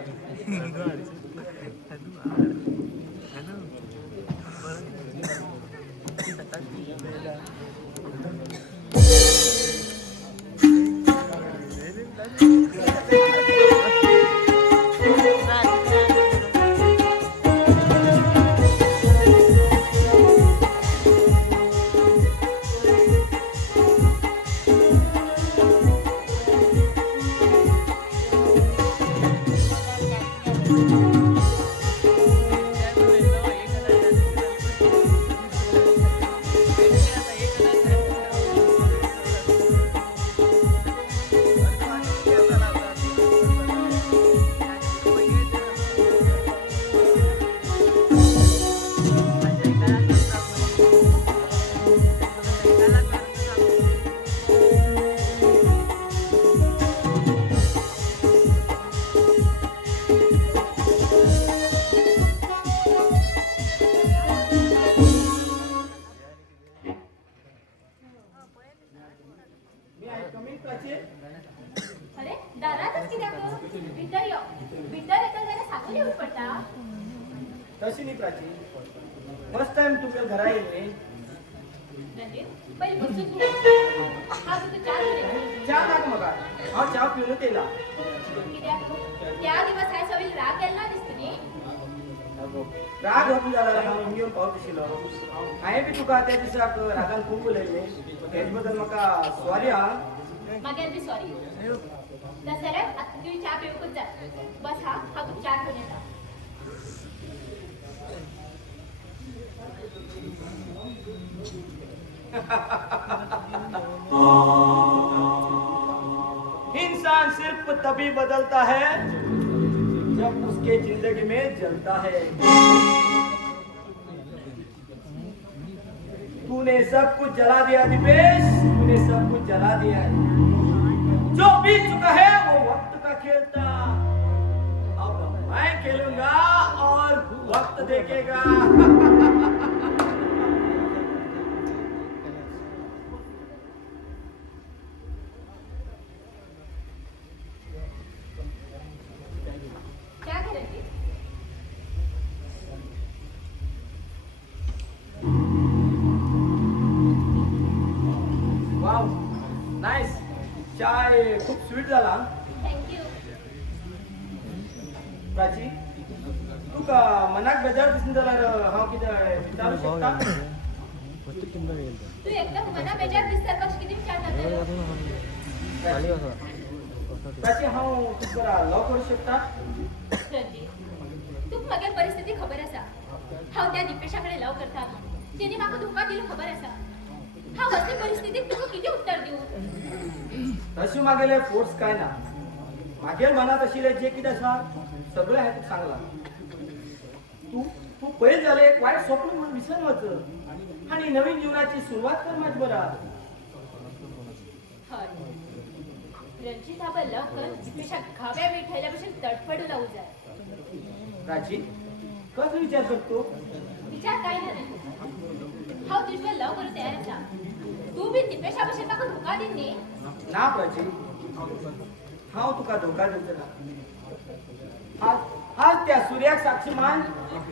अरे दारातच कित्याक भितर यो भितर येता जाल्यार साखर येवच पडटा तशी नाही प्राची फर्स्ट टाइम तुमच्या घरा येईल रणजीत पहिले बसून घे हा तुका चहा दे चहा नाक म्हाका हांव चहा पिवनूच येयला कित्याक त्या दिवस हांवें सगळी राग केल्ला दिसता न्ही राग होतो जाल्यार हांव घेवन पावत आशिल्लो हांवें बी तुका त्या दिसाक रागान खूब उलयलें हेजे बद्दल म्हाका सॉरी हा मागीर बी सॉरी दसऱ्याक आतां तुवें च्या पिवकूच जाय बस हा हांव तुका च्या घेवन येता इंसान सिर्फ तभी बदलता है जब उसके जिंदगी में जलता है तूने सब कुछ जला दिया दीपेश तूने सब कुछ जला दिया है जो बीत चुका है वो वक्त का खेल था अब मैं खेलूंगा और वक्त देखेगा च्या घे रणजीत वाव नाईस चाय खूप स्वीट झाला थँक्यू प्राची तुका मनाक बेजार दिसून जाल्यार हांव कितें विचारूं शकता तू एकदम मना बेजार दिसता कशें कितें विचारता तर प्राची हांव तुका बरा लव करूं शकता रणजीत तुका मागीर परिस्थिती खबर आसा हांव त्या दिपेशा कडेन लव करता तेणी म्हाका धोका दिलो खबर आसा हांव असले परिस्थितीक तुका कितें उत्तर दिवं तशी मागेले फोर्स काय ना मागेर मनात आशिल्ले जे कितें आसा सगळें हांवें तुका सांगलां तू तू पयस जालें एक वायट स्वप्न म्हणून विसरून वच आनी नवीन जिवनाची सुरवात कर म्हाज्या बरा हय रणजीत आपण लवकर दिपेशा घाव्या मिठायला भशेन तडफडू लावू जाय प्राची कसलो विचार करतो विचार काय ना रे हांव तुजे लव करूं तयार आसा तू बी दिपेशा भशेन म्हाका धोका दी न्ही ना प्राची हांव तुका धोका दिवचो ना आज त्या सूर्याक साक्षी मान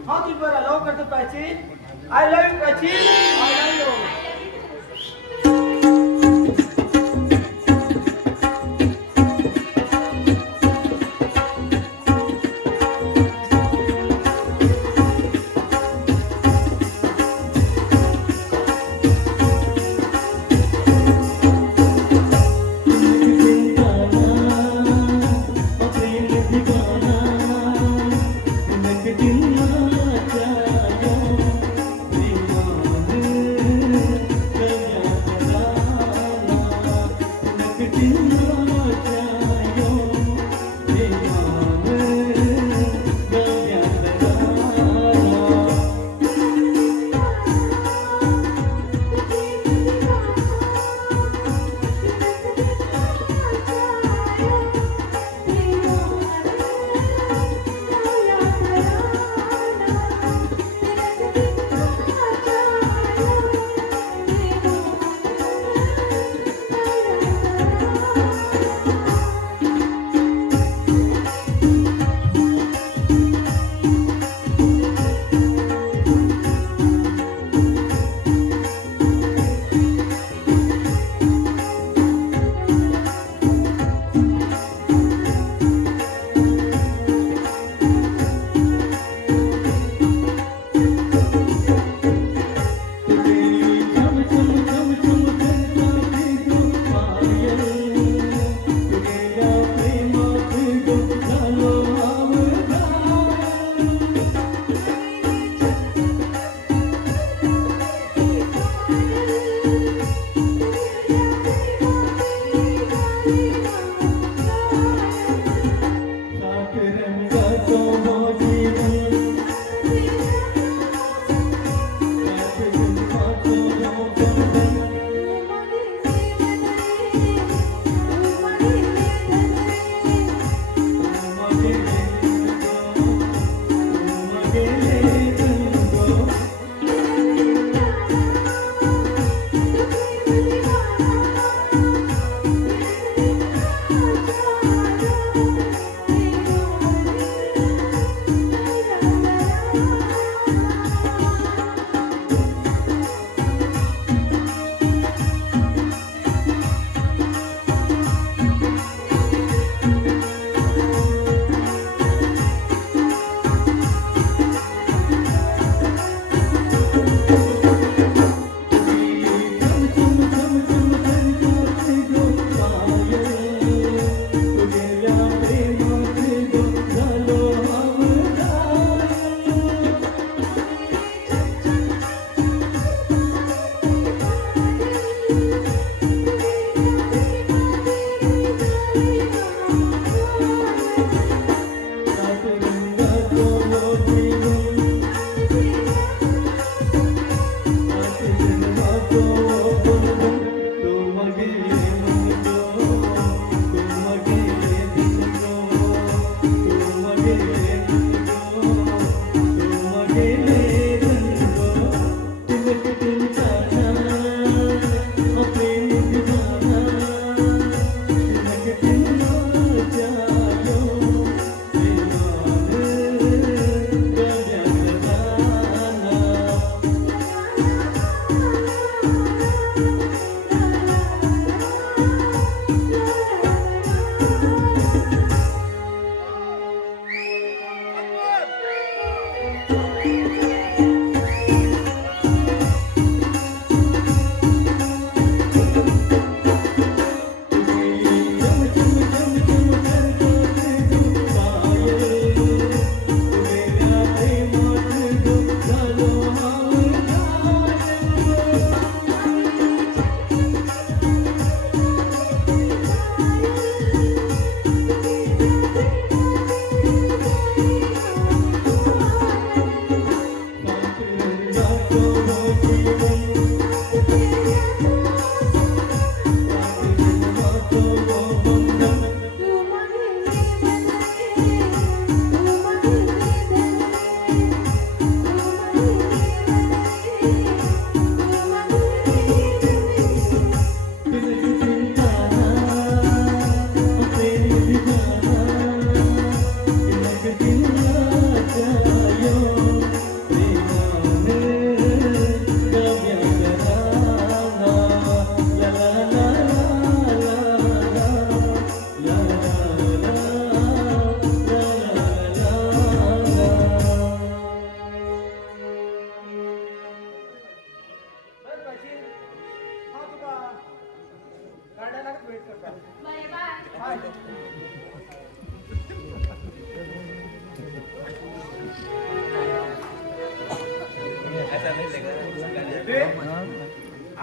हांव तुजे बरा लव करता Prachi I love you Prachi I love you Dikana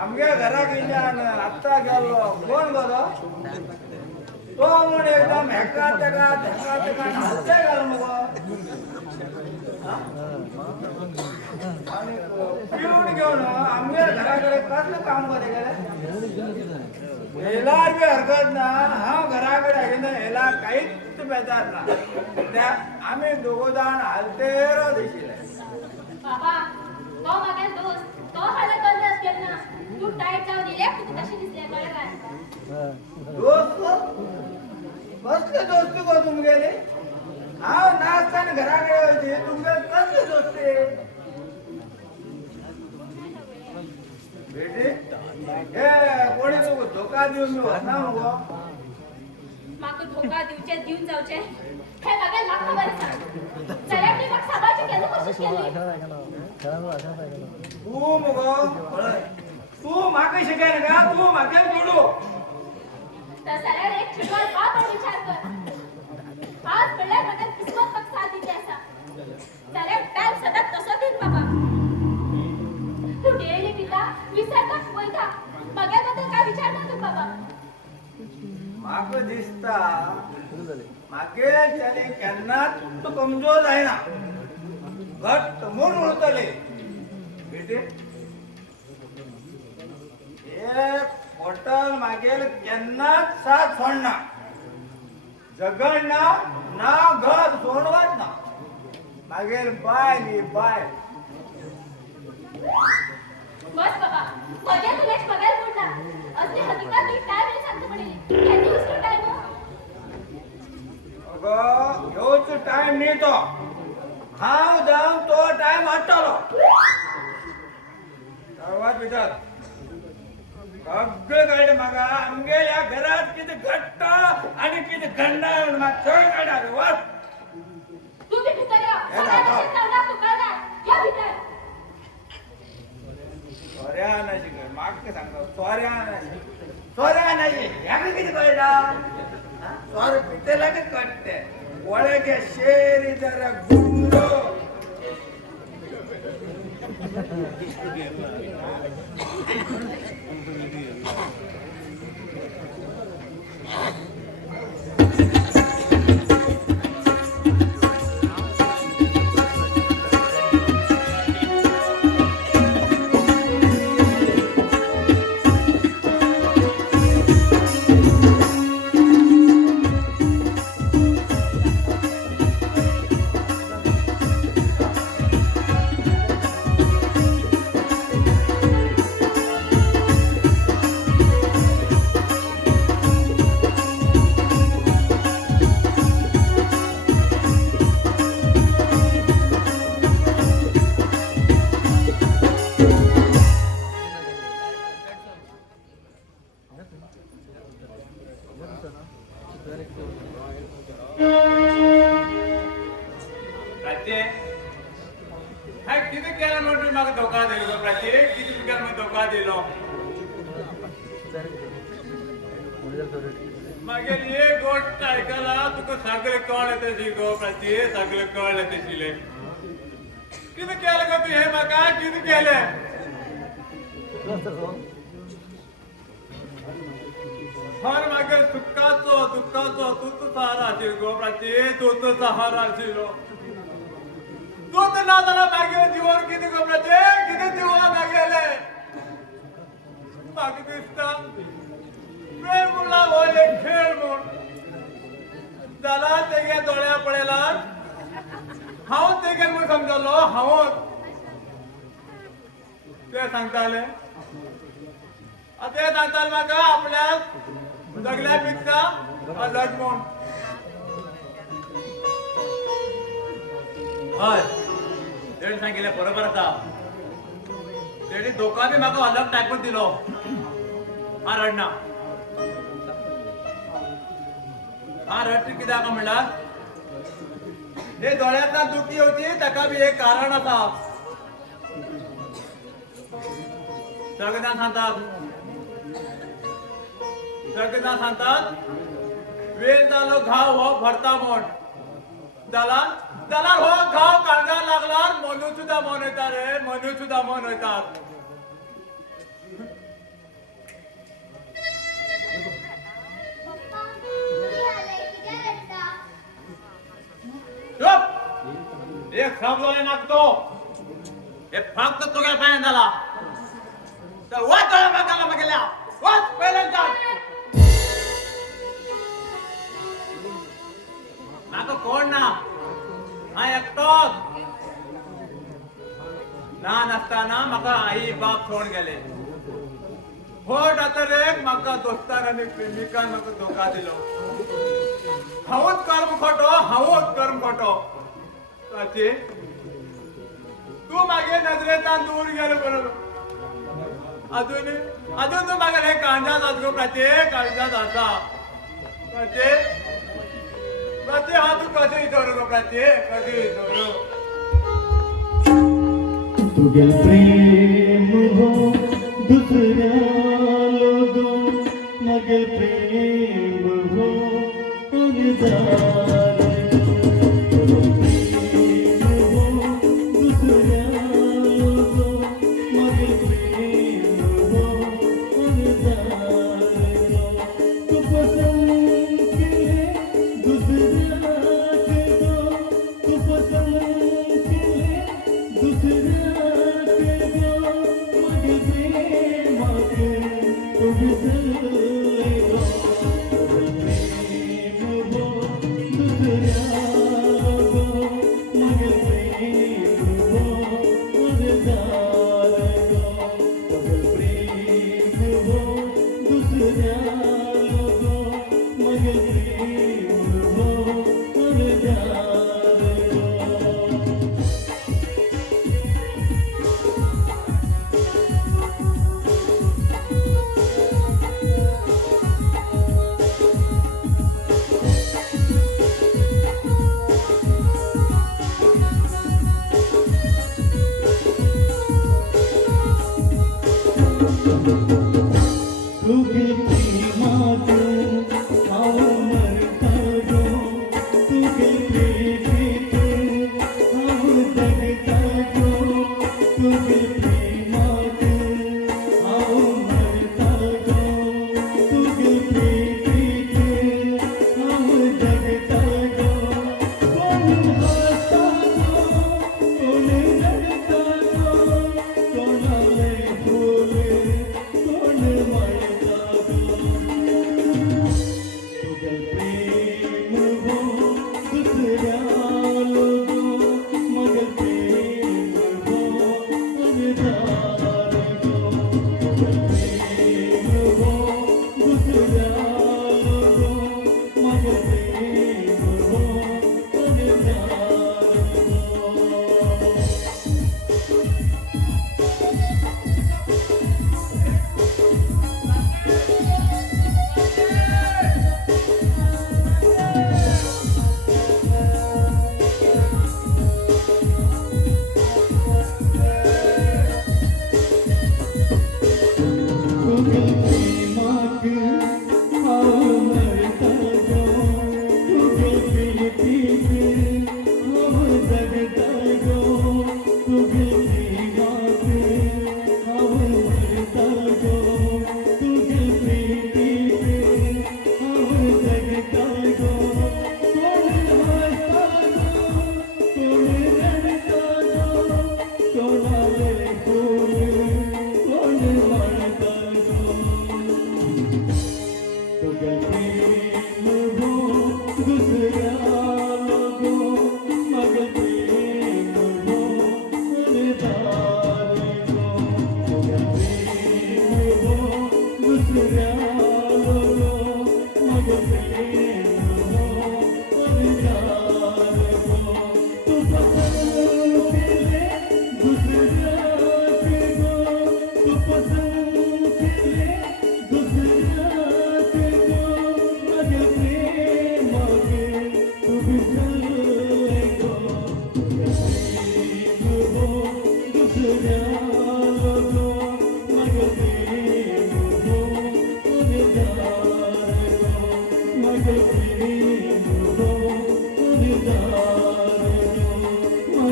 आमच्या घरा गेल्यान आत्ता गेलो कोण बरो तो म्हण एकदम हेका तेका हसते घाल मगो आणि पिऊन घेऊन आमच्या घराकडे कसलं काम करे गेले हेला बी हरकत ना हांव घराकडे आहे ना हेला काहीच बेजार ना त्या आम्ही दोघं जाण हालतेरो दिशिले बाबा तो माझा दोस्त तो हाला कळलं असेल ना तू टाईट जाऊन दिले तू कशी दिसले कळलं काय दोस्त कसले दोस्ती गो तुमगेले हांव नाचताना घराकडे होते तुमगे कसले दोस्ती बेटी हे कोणी तुका धोका दिवन मी वचना मगो माका धोका दिवून जावचे हे बघा माका बरं सांग चला मी मग साबाची केलं कोशिश केली तू मगो तू म्हाका शिकाय का तू म्हाका जोडू तर सरळ एक चिडवळ बाप आणि विचार कर आज म्हणल्यार म्हाका किस्मत मग साथ दिली असा सरळ टाइम सतत तसो दिन बाबा तू डेली पिता विसरता वयता बघ्याबद्दल काय विचार करतो बाबा म्हाका दिसता म्हागे चली केन्नाच तू कमजोर जायना घट्ट म्हूण उरतली बेटी एक बॉटल मागेल केन्नाच साथ सोडना झगडना ना घर सोडवत ना मागेल बाय नी बाय बस बाबा मजा तुलेच बघायला पुढला असली हकीकत मी टाइम सांगतो म्हणे can you stove time ago ह्योच time न्ही तो हांव जावन तो टाइम हाडटलो सर्वात भितर सगळं कळटा म्हाका आमगेल्या घरात कितें घडटा आनी कितें घडना म्हाका सगळं कळटा वच तू बी भितर या सगळ्यांना शिकवणार तू कळणार या भितर सोऱ्या नाशी काय म्हाका सांगता सोऱ्या नाशी ह्याका कितें कळटा सोर पितेलाक कळटे ಒಳಗೆ ಸೇರಿದರ ಗುಂಡು किती केला म्हणून म्हाका धोका दिलो प्राची किती तुका धोका दिलो मागीर एक गोष्ट आयकला तुका सगळे कळ्ळे तशी गो प्राची सगळे कळ्ळे तशिले किती केलं गो तू हे म्हाका किती केलें हर मागीर सुखाचो दुःखाचो तूच सहारा आशिल्लो गो प्राची तूच सहारा आशिल्लो तूच ना जाल्यार मागीर जीवन कितें गो प्राची कितें जीवन मागेले म्हाका दिसता प्रेम म्हणला हो एक खेळ म्हूण जाला तेगे दोळ्या पडयला हांव तेगे म्हूण समजलो हांवूच ते सांगताले ते सांगताले म्हाका आपल्या जगल्या पेक्षा अलग म्हूण हय तेणी सांगिल्लें बरोबर आसा तेणी धोका बी म्हाका अलग टायपूच दिलो हांव रडना हांव रडटा कित्याक म्हणल्यार हे दोळ्यांतल्यान दुखी होती ताका बी एक कारण आसा सगळे जाण सांगतात वेळ जालो घाव हो भरता म्हण दलाल दलाल हो घाव कांदा लागला मनू सुद्धा मन येता रे मनू सुद्धा मन येतात पप्पा किती आले किती रडता चुप एक समजवले नागतो एक फक्त तुझ्या पायान झाला तर वाच बघायला बघल्या वाच पहिल्यांदा नाको कोण ना हा एकटोच लहान असताना म्हाका आई बाप सोडून गेले खोट आता रे म्हाका दोस्तार आणि प्रेमिकान म्हाका धोका दिलो हांवूच कर्म खोटो प्राची तू मागे नजरेतल्यान दूर गेलो बरोबर अजून तू मागे हे काळजात आसा गो प्राची काळजात आसा प्राची प्राची हा तू कशें विचारू गो प्राची कशें विचारू तुगे प्रेम हो दुसऱ्या लोगो मगे प्रेम हो अनजान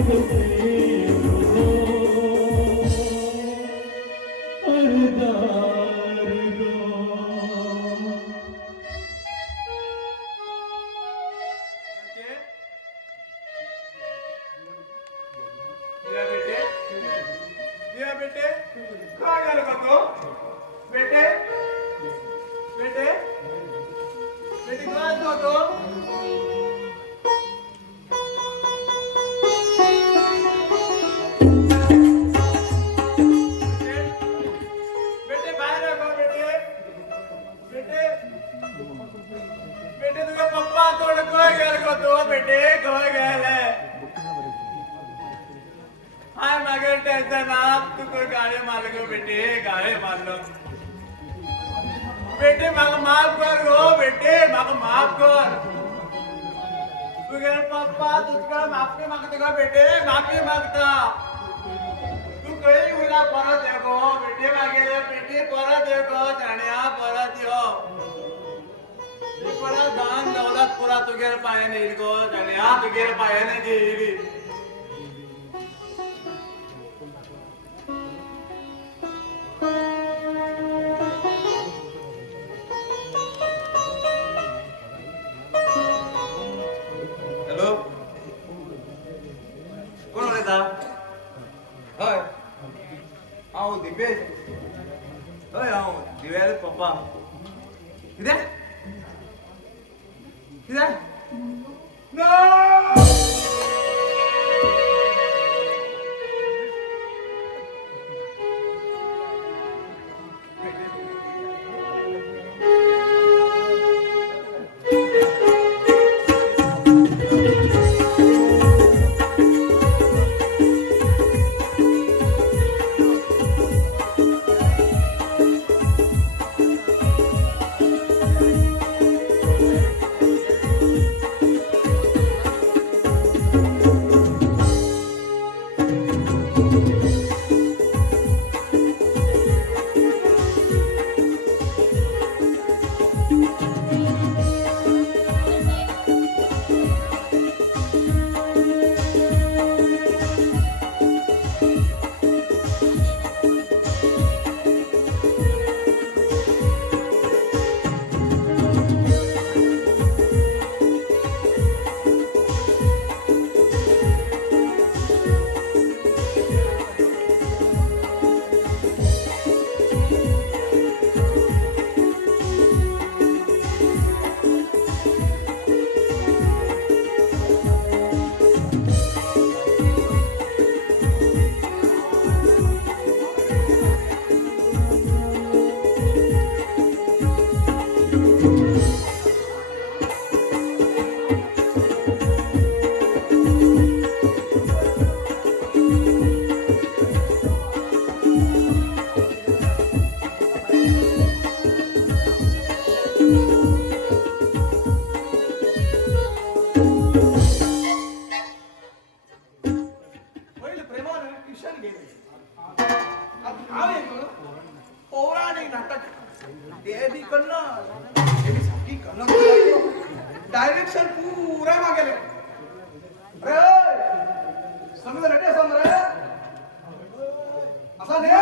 मगर प्रेम हो अर्धार दो दिया बेटे काय झालं का तो बेटे बेटे बेटे काय होतो बेटे बाहेर आ गो बेटे बेटे बेटे तुझा पप्पा तोड काय गेल का तो बेटे काय गेले हाय मागे टेन्शन आप तू कोई गाड़ी मार गो बेटे गाड़ी मार लो बेटे माग माफ कर गो बेटे माग माफ कर तुझे पप्पा तुझका माफी मागते का बेटे माफी मागता तू कहीं उला परत येगो बेटे मागेले बेटे परत येगो जाण्या परत यो पुरा दान दौलत पुरा तुगेर पायाने येईल गो जाण्या तुगेर पायाने येईल हॅलो कोण उलयता हय हांव दिपेश हय हांव दिव्याले पप्पा कितें कितें नो डायरेक्शन पूरा मागेले अरे समजा रेडी असा मरे असा ने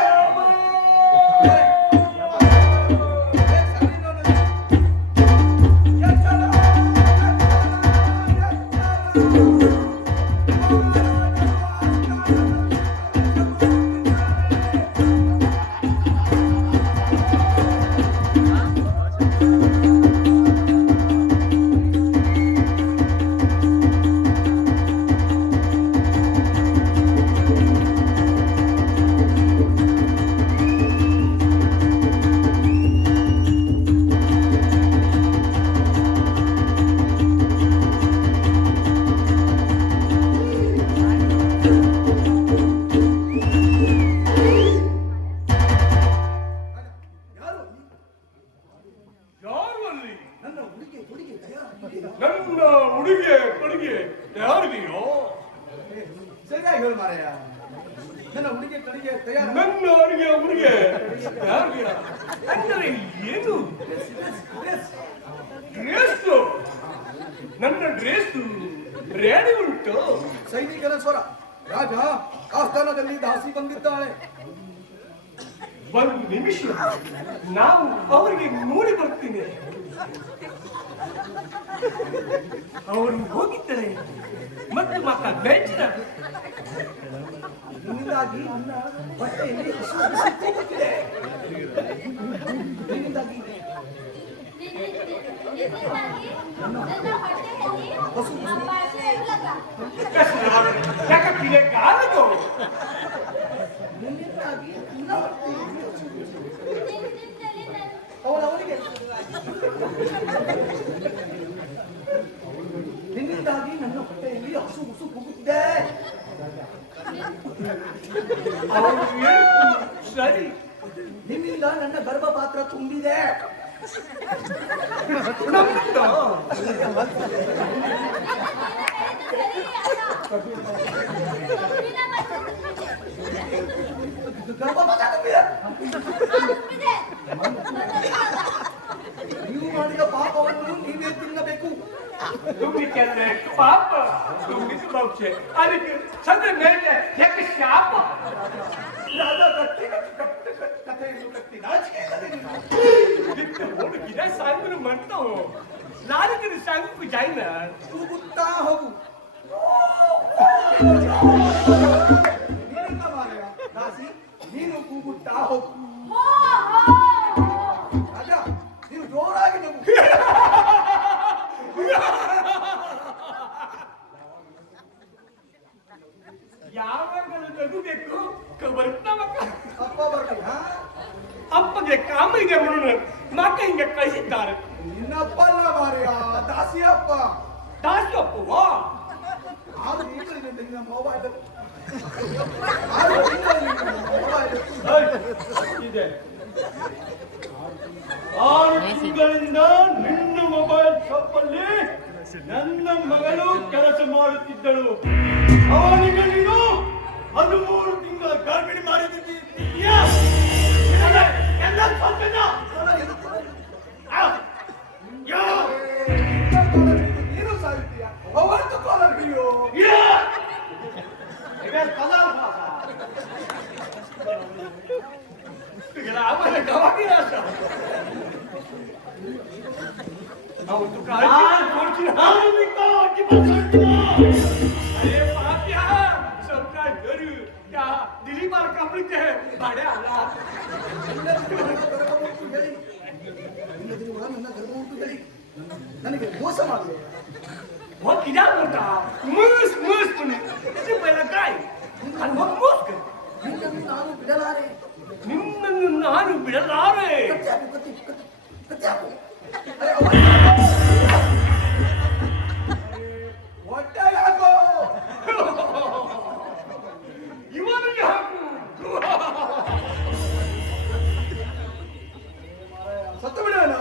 ಅಂದರೆ ಏನು ಡ್ರೆಸ್ ರೆಡಿ ಉಂಟು ಸೈನಿಕನ ಸ್ವರ ರಾಜ ಆಸ್ಥಾನದಲ್ಲಿ ದಾಸಿ ಬಂದಿದ್ದಾಳೆ. ಒಂದು ನಿಮಿಷ, ನಾವು ಅವರಿಗೆ ನೋಡಿ ಬರ್ತೀನಿ. ಅವರು ಹೋಗಿದ್ದಾರೆ ಮತ್ತು ಮಕ್ಕ ಬೆಂಚಿನ ನಿನ್ನಿಂದಾಗಿ ನನ್ನ ಹೊಟ್ಟೆಯಲ್ಲಿ ಹಸು ಬಿಸಿ ಕೂಗುತ್ತಿದೆ. ನಿನ್ನಿಂದಾಗಿ ನಿನ್ನಿಂದಾಗಿ ನನ್ನ ಹೊಟ್ಟೆಯಲ್ಲಿ ಭಾಷೆ ಇಲ್ಲದ ಯಾಕೆ ಕಾಲದು ನಿನ್ನಿಂದಾಗಿ ನನ್ನ ಹೊಟ್ಟೆಯಲ್ಲಿ ಹಸು ಬಿಸಿ ನಿನ್ನಿಂದಲೇ ನನ್ನ ಅವನವನಿಗೆ ನಿನ್ನಿಂದಾಗಿ ನನ್ನ ಹೊಟ್ಟೆಯಲ್ಲಿ ಹಸು ಹುಸು ಕೂಗುತ್ತಿದೆ. ಅವರು ಸರಿ, ನಿನ್ನಿಂದ ನನ್ನ ಗರ್ಭಪಾತ್ರ ತುಂಬಿದೆ. ನಮ್ಮಿಂದ ಗರ್ಭಪಾತ್ರ ತುಂಬಿದೆ. ನೀವು ಮಾಡಿದ ಪಾಪವನ್ನು ನೀವೇ ತಿನ್ನಬೇಕು. ತುಂಬಿಕೆ ಪಾಪ, ತುಂಬಿಕೆ ಭವಿಷ್ಯ, ಅದಕ್ಕೆ ಚಂದ್ರ ಮೇಲೆ ಯಾಕೆ ಶಾಪ? ರಾಜ ಕಥೆಯನ್ನು ಕಟ್ಟಿ ನಾಚಿಕೆ ಇಲ್ಲದೆ ನೀನು. ಹುಡುಗಿನ ಸಾಂಗ್ರು ಮಾಡ್ತಾವ, ಲಾರಿಕರು ಸಾಂಗು ಜಾಯ್ನ ಕೂಗುತ್ತಾ ಹೋಗು. ನೀನಿಲ್ಲ ಮಾರಾಯ ದಾಸಿ, ನೀನು ಕೂಗುತ್ತಾ ಹೋಗು. ರಾಜ ನೀನು ಜೋರಾಗಿ ನಗು. ಯಾವಾಗ ನಗಬೇಕು ಬರ್ತಾವಕ್ಕ. ಅಪ್ಪ ಬರ್ಲಿ. ಅಪ್ಪಗೆ ಕಾಮ ಇದೆ ಮಾಡೋಣ, ಮಕ್ಕ ಹಿಂಗೆ ಕಳಿಸಿದ್ದಾರೆ. ನಿನ್ನಪ್ಪ ಅಲ್ಲ ಮಾರಾಯ, ದಾಸಿ ಅಪ್ಪ. ದಾಸಿ ಅಪ್ಪವಾ? ಆರು ತಿಂಗಳಿಂದ ನಿನ್ನ ಮೊಬೈಲ್ ಆರು ತಿಂಗಳಿಂದ ನಿನ್ನ ಮೊಬೈಲ್ ಇದೆ. 6 ತಿಂಗಳಿಂದ ನಿನ್ನ ಮೊಬೈಲ್ ಶಾಪ್ ಅಲ್ಲಿ ನನ್ನ ಮಗಳು ಕೆಲಸ ಮಾಡುತ್ತಿದ್ದಳು. ಅವನಿಗೆ ನೀನು 13 ತಿಂಗಳ ಗರ್ಭಿಣಿ ಮಾಡಿದ್ದೀಯಾ? ಎಲ್ಲ ಸತ್ಯದ? ನೀನು ಸಾಯ್ತೀಯ, ಅವತ್ತು ಕಾಲರ್ ಹಿಡಿಯೋ. दिली मार कापडीचे भाड्या आला. ನನ್ನ ಗರ್ಭ ಉಂಟು ಹೇಳಿ ನನಗೆ ಮೋಸ ಮಾಡಿದೆ. मग किती करता मूस मूस म्हणे ते पहिला काय आणि मग मूस कर. ನಿನ್ನನ್ನು ನಾನು ಬಿಡಲಾರೆ. ನಿನ್ನನ್ನು ನಾನು ಬಿಡಲಾರೆ. ಕತ್ತಿ ಹಾಕು, ಕತ್ತಿ ಕತ್ತಿ ಕತ್ತಿ ಹಾಕು. ಹೊಟ್ಟೆಗೆ ಹಾಕು. ಇವನಿಗೆ ಹಾಕು. ಸತ್ತು ಬಿಡುವನು.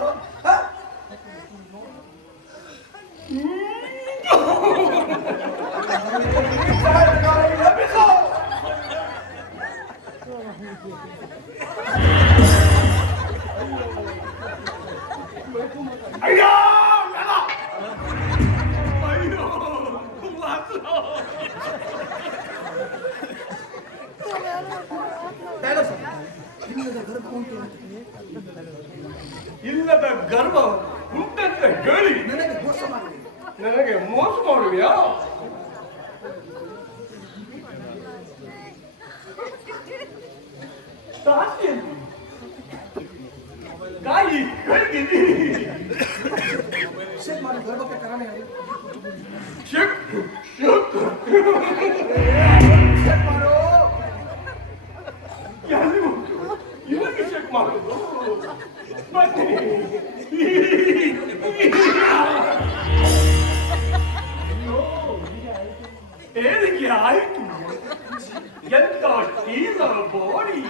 अय्यो याला अय्यो वाचलो. ಇಲ್ಲದ ಗರ್ಭ ಉಂಟಂತ ಹೇಳಿ ನನಗೆ ಮೋಸ ಮಾಡಿದೆ. ನನಗೆ ಮೋಸ ಮಾಡುವ್ಯಾ? ದಾಸಿ ಗಾಯಿ ಕಳ್ಗಿದ್ದಿ. ಶೇಕ್ ಮಾಡಿ ಗರ್ಭಕ್ಕೆ ಕಾರಣ ಯಾರು? ಶಕ್ ಶಕ್ ಶೇಕ್ ಮಾಡು. ಯಾರು ಇವಾಗ ಚೆಕ್ ಮಾಡೋದು? ಬನ್ನಿ. ಏನಿಗೆ ಆಯ್ತು? ಎಂತ ತೀರ ಬಾಡಿ,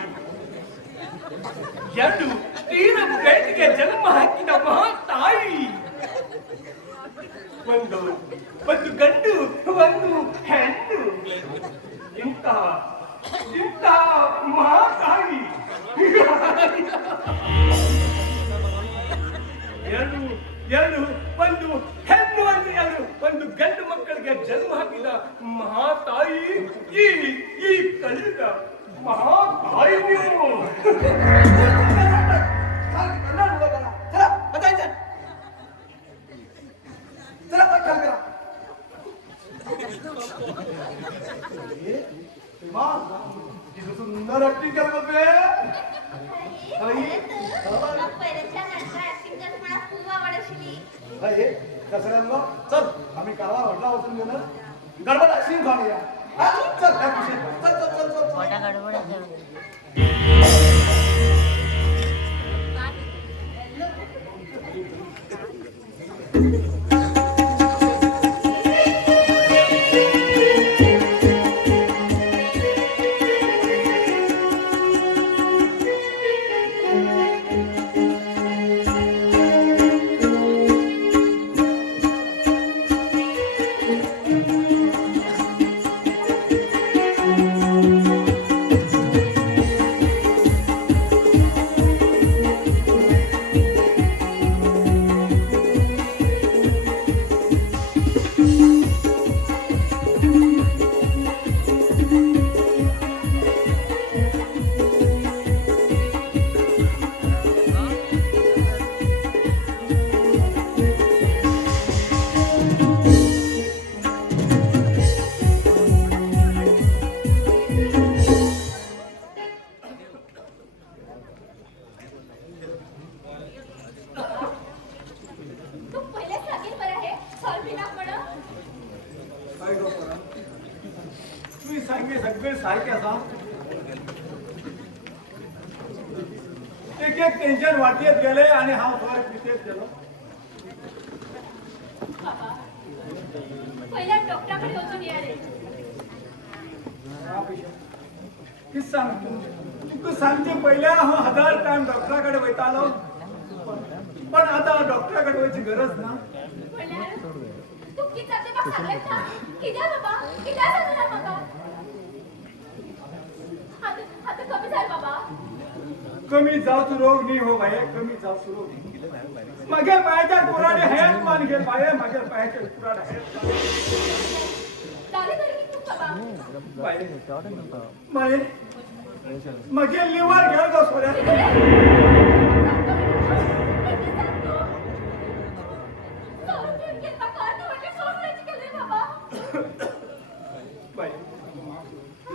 ಎರಡು ತೀರ ಬೇಟಿಗೆ ಜನ್ಮ ಹಾಕಿದ ಮಹಾ ತಾಯಿ. ಒಂದು ಗಂಡು ಒಂದು ಹೆಣ್ಣು. ಇಂಥ ಮಹಾ ತಾಯಿ. ಎರಡು ಒಂದು ಹೆಣ್ಣು ಒಂದು ಎರಡು ಒಂದು ಗಂಡು ಮಕ್ಕಳಿಗೆ ಜನ್ಮ ಹಾಕಿದ ಮಹಾತಾಯಿ ಈ ಈ ಕಲಿತ ಮಹಾತಾಯಿ ನೀವು. चला बघायचं चला पण चाल करा सुंदर ऍक्टिंग करत होते पहिल्याच्या नंतर ऍक्टिंग करत मला खूप आवड असली. कसऱ्यांना चल आम्ही काला म्हटला होतो घेणार गडबड अशी घालूया चल काय विषय? चल चल चल चल तू पहिलेच लागेल बरं आहे सॉल्व ना म्हणा. काय गो पोरा? तुम्ही सांगे सगळे सारखे असा एक एक टेन्शन वाटत गेले आणि हा फार पितेत गेलो. बाबा पहिल्या डॉक्टराकडे वचून या रे. कित सांगतो तुका सांगते पहिल्या हा 1000 टाइम डॉक्टराकडे वयतालो पण आता डॉक्टराकडे वयची गरज ना. म्हणल्यार तू किती जाते बा सांगत ना कित्या बाबा कित्या सांगणार म्हाका. आता कमी झाल बाबा. कमी जावचो रोग न्ही हो बाये कमी जावचो रोग मागे पायाच्या कुराडे हयात मान घे बाये मागे पायाच्या कुराडे हयात झाले तरी तू बाबा. बाये मागे लिव्हर घे गो सोऱ्या.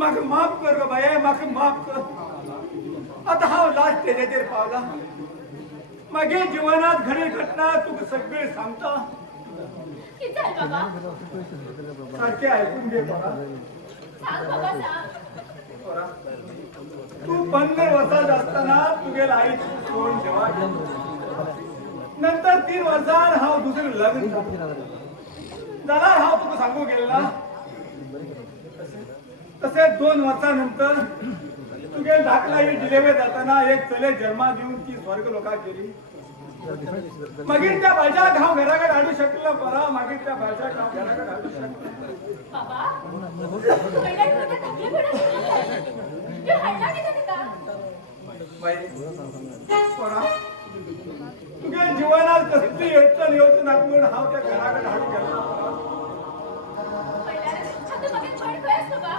म्हाका माफ कर गो बाये म्हाका माफ कर. आता हांव लास्ट स्टेजाचेर पावला. मागे जिवनात घडी घटना तुका सगळे सांगता. किती झाल बाबा. सारखे ऐकून घे पोरा. सांग बाबा सांग. पोरा, तू 15 वर्षात असताना तुगेल आई सोडून जेव्हा नंतर 3 वर्षान हांव दुसरें लग्न जाल्यार हांव तुका सांगू गेला. तसेच 2 वर्षानंतर तुगे धाकला ही डिलिव्हरी जाताना एक चले जन्मा दिवन ती स्वर्ग लोकांक गेली. मागीर त्या भाज्याक हांव घराकडे हाडूं शकलो परा. मागीर त्या भाज्याक हांव घराकडे हाडूं शकलो. बाबा पहिल्या तुला थकले पडत तू हाडला किती तिका. परा तुगे जिवनात कसली अडचण येवची ना म्हणून हांव त्या घराकडे हाडूं गेलो. पहिल्या आता मगे पण खंय बाबा.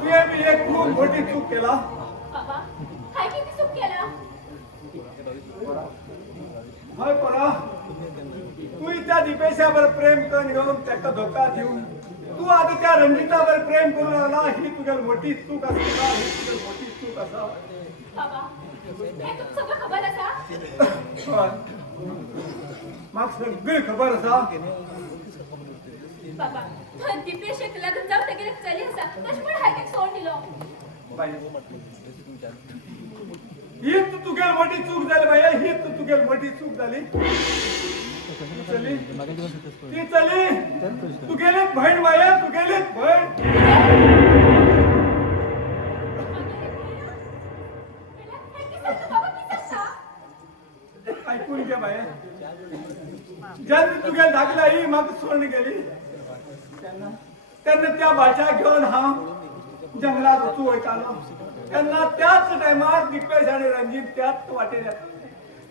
तुवें बी एक खूब मोठी चूक केला. बाबा हाय किती चूक केला. हय परा तू त्या दिपेशावर प्रेम करून घेऊन त्याका धोका देऊन तू आता त्या रंजितावर प्रेम करून आला. ही तुगेल मोठी चूक आसा. ही तुगेल मोठी चूक आसा. बाबा हे तुका सगळं खबर आसा. हय म्हाका सगळी खबर आसा. बाबा थंय दिपेशेक लग्न जावं तेगेले चली आसा तशें पण हाय तेका सोड दिलो. हीच तुगेल मोठी चूक जाली बाये. हीच तुगेल मोठी चूक झाली. ती चली तुगेलीच बहीण बाये तुगेलीच बहीण. ऐकून घे बाये. जेन्ना तुगेल धाकला ही म्हाका सोडून गेली तेन्ना त्या भाशा घेऊन हांव जंगलात वचूं वयतालो. तेन्ना त्याच टायमार दिपेश आनी रंजीत त्याच वाटेर येता.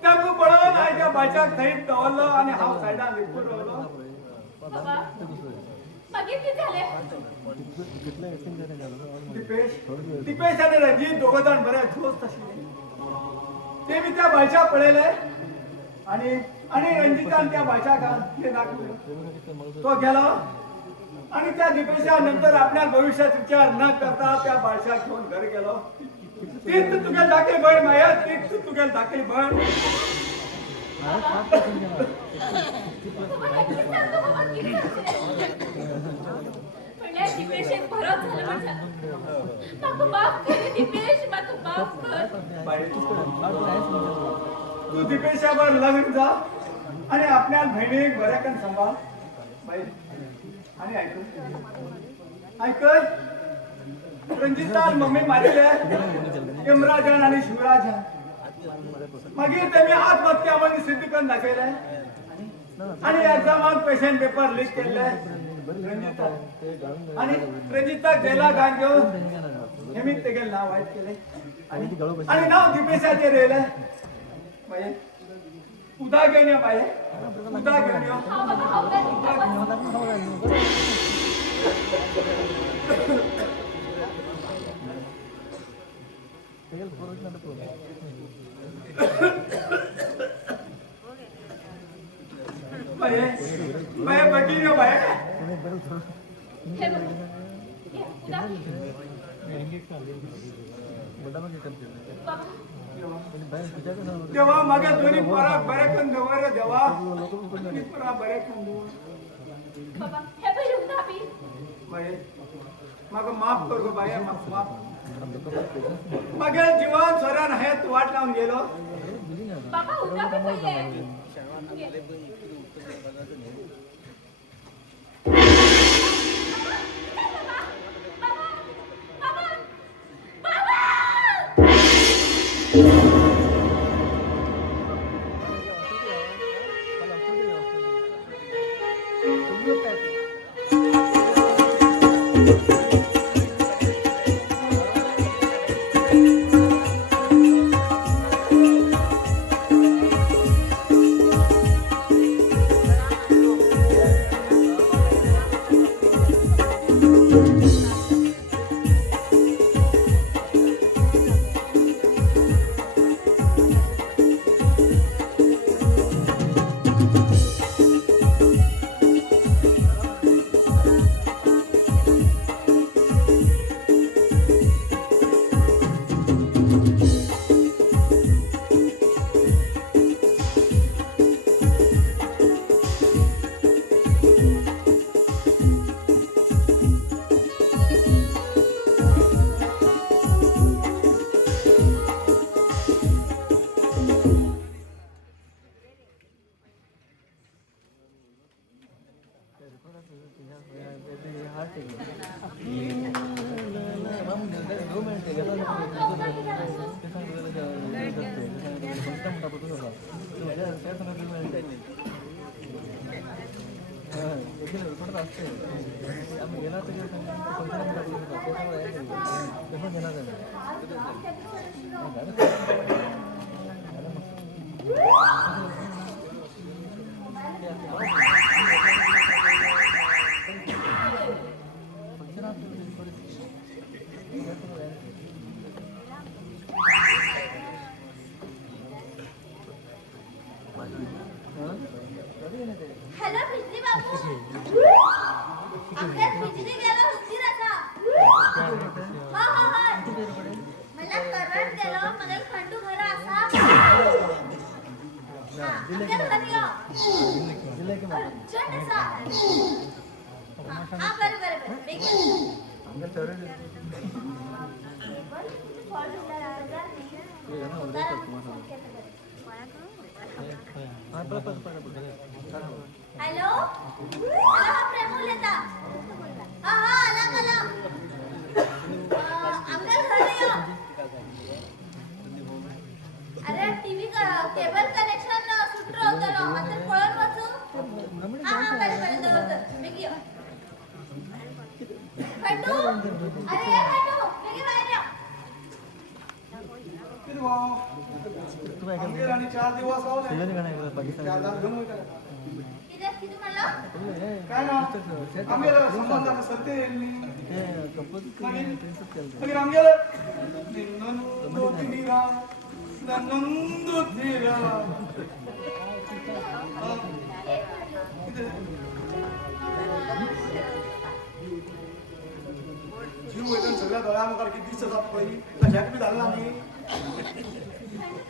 त्याक पळो नाही त्या बायच्याक थंय दवरलो आणि हांव सायडान लिपून रावलो. बाबा मागीर कितें जालें दिपेश आणि रंजीत दोघं जण बरे दोस्त आशिल्ले. ते बी त्या बायच्या पळयले आणि आणि रंजितान त्या बायच्याक ते दाखवले. तो गेलो आणि त्या दिपेशा नंतर आपल्या भविष्यात विचार न करता त्या बायच्या घेऊन घर गेलो. तीच तुगे दाखली बण माया, तीच तुगे दाखली बण. म्हणल्यार दिपेशेक बरोच झालो माझ्या. म्हाका माफ कर दिपेश, म्हाका माफ कर. बाई, तू दिपेशावर लग्न जा आणि आपल्या बहिणीक बऱ्याकन सांभाळ. बाई आणि ऐकत रंजितान मम्मी मारिले इम्राजान आणि शिवराजान. मागीर तेमी आत्महत्या म्हणून सिद्ध करून दाखयले आणि एक्झामाक क्वेश्चन पेपर लीक केले. रंजिता आणि रंजिताक जेला घाण घेऊन हेमीत तेगेल नाव वायट केले आणि नाव दिपेशाचेर येयले. बाये उदा घेऊन या बाये, उदा घेऊन या. हांव बाबा हांव काय बाये बाये बटी रे बाये. हे बघ. हे, उदा. बाबा देवा मागे दोन्ही परा बरे करून दवर रे देवा. दोन्ही परा बरे करून दवर. बाबा हे पहिले उदा पी. बाये म्हाका माफ कर गो बाये, म्हाका माफ. मागे जिवान सोरान हेत वाट लावून गेलो. बाबा उदा पी पहिले. घे. हॅलो बिजली बाबू. आपल्या बिजली गेला होती आता. हा हा हा. मला करंट गेलो, मला खंडू घरा असा. हा, आपल्या घरी या. अर्जंट असा. हा बरं बरं बरं. बेगीन. हॅलो मला हा प्रेमूल येता. हा हा आला आमच्या घरी या. अरे टीव्ही केबल कनेक्शन सुटलं होतं ना, आता पळत वाचू. हा हा बरं बरं दवरतो. बेगी या. खंडू अरे खंडू बेगी बाहेर या. आमगेर आणि 4 दिवस रावले 4 दात घेऊन वयता किती किती म्हणलं काय ना आमगेर संबंधाने सत्य येईल मागीर आमगेर नंदो धीरा नंदो धीरा जीव वयता सगळ्या दोळ्या मुखार किती दिस जाता पळय तशाक बी जालें आमी आणि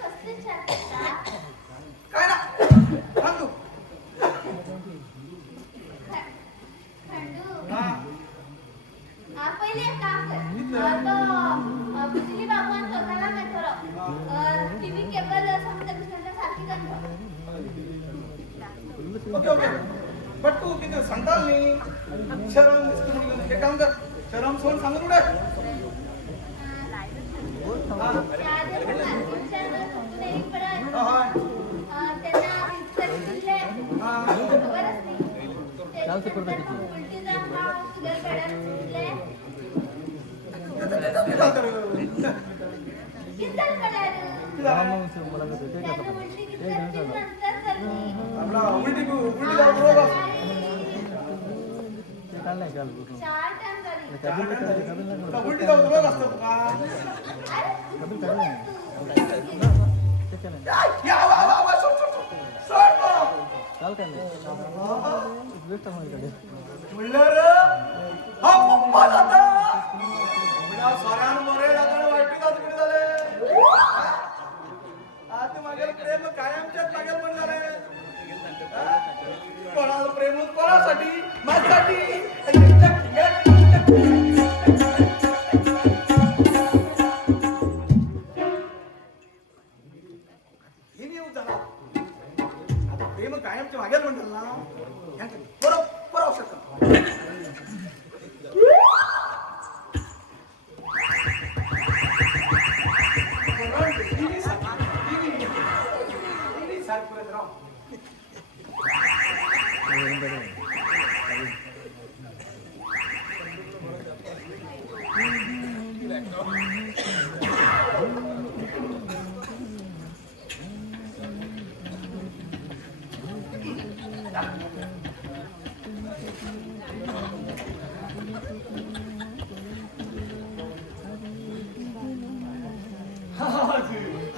कसले चार करता काय ना सांग तू खंडू हा पहिले एक काम कर तो बिजली बाबून तोरणाला काय थोडं टीव्ही केबल समजा बिस्टरला सारखी कर ओके ओके बट तू किती सांगताल नी शरम हे काम कर शरम सोड सांगू कुठे त्याआधी पण मार्केटच्या समजून एक पडत त्यांना उत्तर दिले खबरच नाही त्याच्यानंतर उलटी जाऊन शुगर पडत सुटले किती पडार त्यानं उलटी किती नंतर झाली आपला उलटी जाऊ रोग असतो 4 टाइम झाली उलटी जाऊ रोग असतो का या वा वा वा सोड म्हणलं हा पप्पा जाता म्हणा सरान मरे जाता वाईट जात कुठे झाले आता मागेल प्रेम कायमच्याच लागेल म्हणणार कोणाला प्रेम कोणासाठी माझ्यासाठी आता प्रेम कायमच्या मागेल म्हणतात ना बरोबर औषध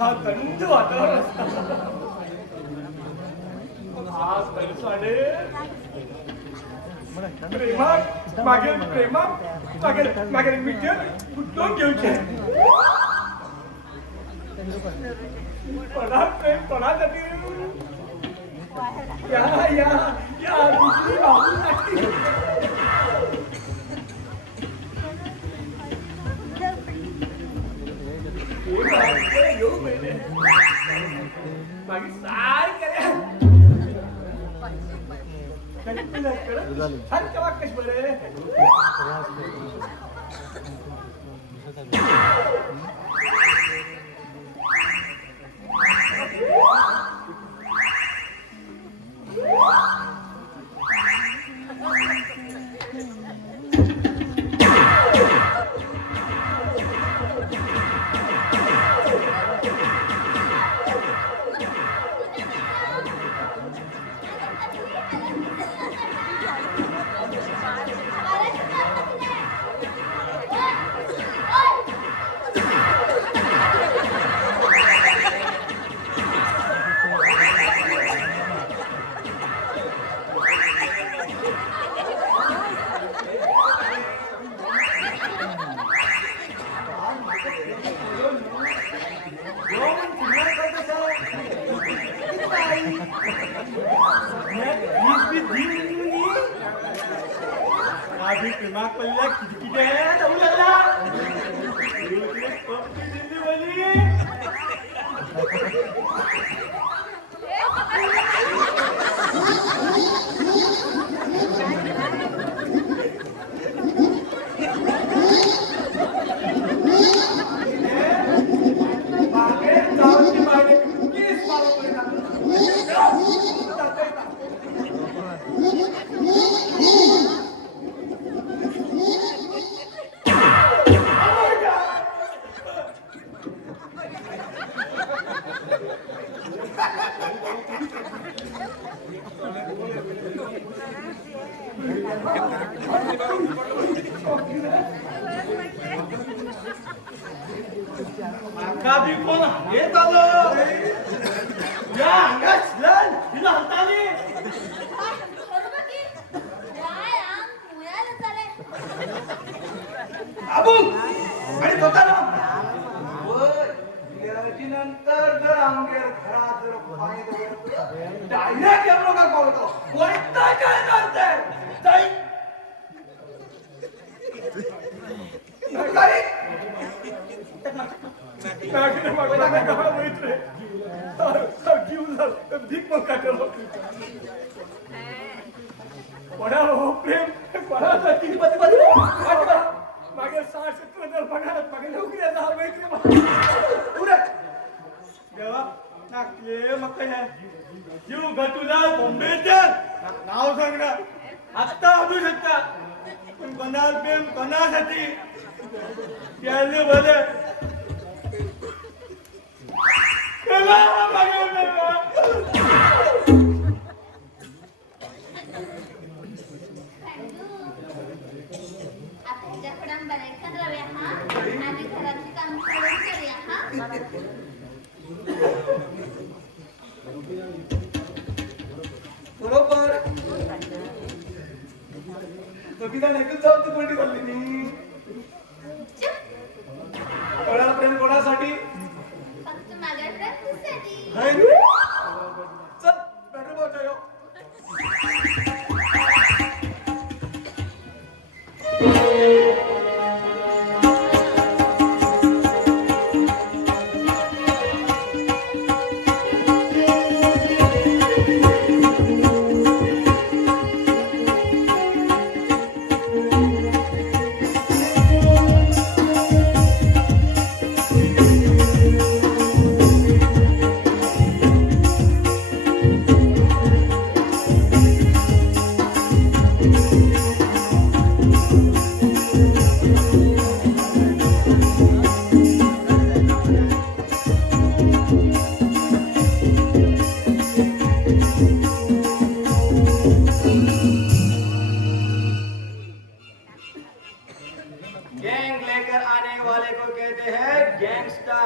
हा थंड वातावरण आज तळसाडे प्रेमात मागेल मिठ्या फुटून घेऊचे पडा प्रेम पडासाठी या दुसरी बाजूसाठी मागे सार करा छान का वाक्यच बरे आधी प्रेमात पडल्या किती जाऊ लागला दिल्ली बोली माका बी कोण हेच आलं या अंगात शिरल तिला हाताने बरोबर की काय आम पुण्याला चाले बाबू आणि होता ना नंतर जर आमगेर घरात जर पाणी डायरेक्ट या लोकांना पावतो कोणता काय करते जाई काही भीक मग काढलो पडा हो प्रेम पडासाठी मागे 60-70 हजार पगार मागे नोकरी आता हा मैत्री पुढे देवा नाकले मग काय जीव घटुला बॉम्बेच्या नाव सांगणार आत्ता असू शकता पण कोणावर प्रेम कोणासाठी त्याले भले त्याला मागे आता ह्याच्याकडे बनायचं रव्या हा आणि घरातली काम करून करूया हा बरोबर दोघीजण एकच जाऊन तू कोणती करली मी कोणाला प्रेम कोणासाठी फक्त माझ्या प्रॅक्टिससाठी हाय रे? चल पेट्रोल पोहोचा यो गैंग लेकर आने वाले को कहते हैं गैंगस्टर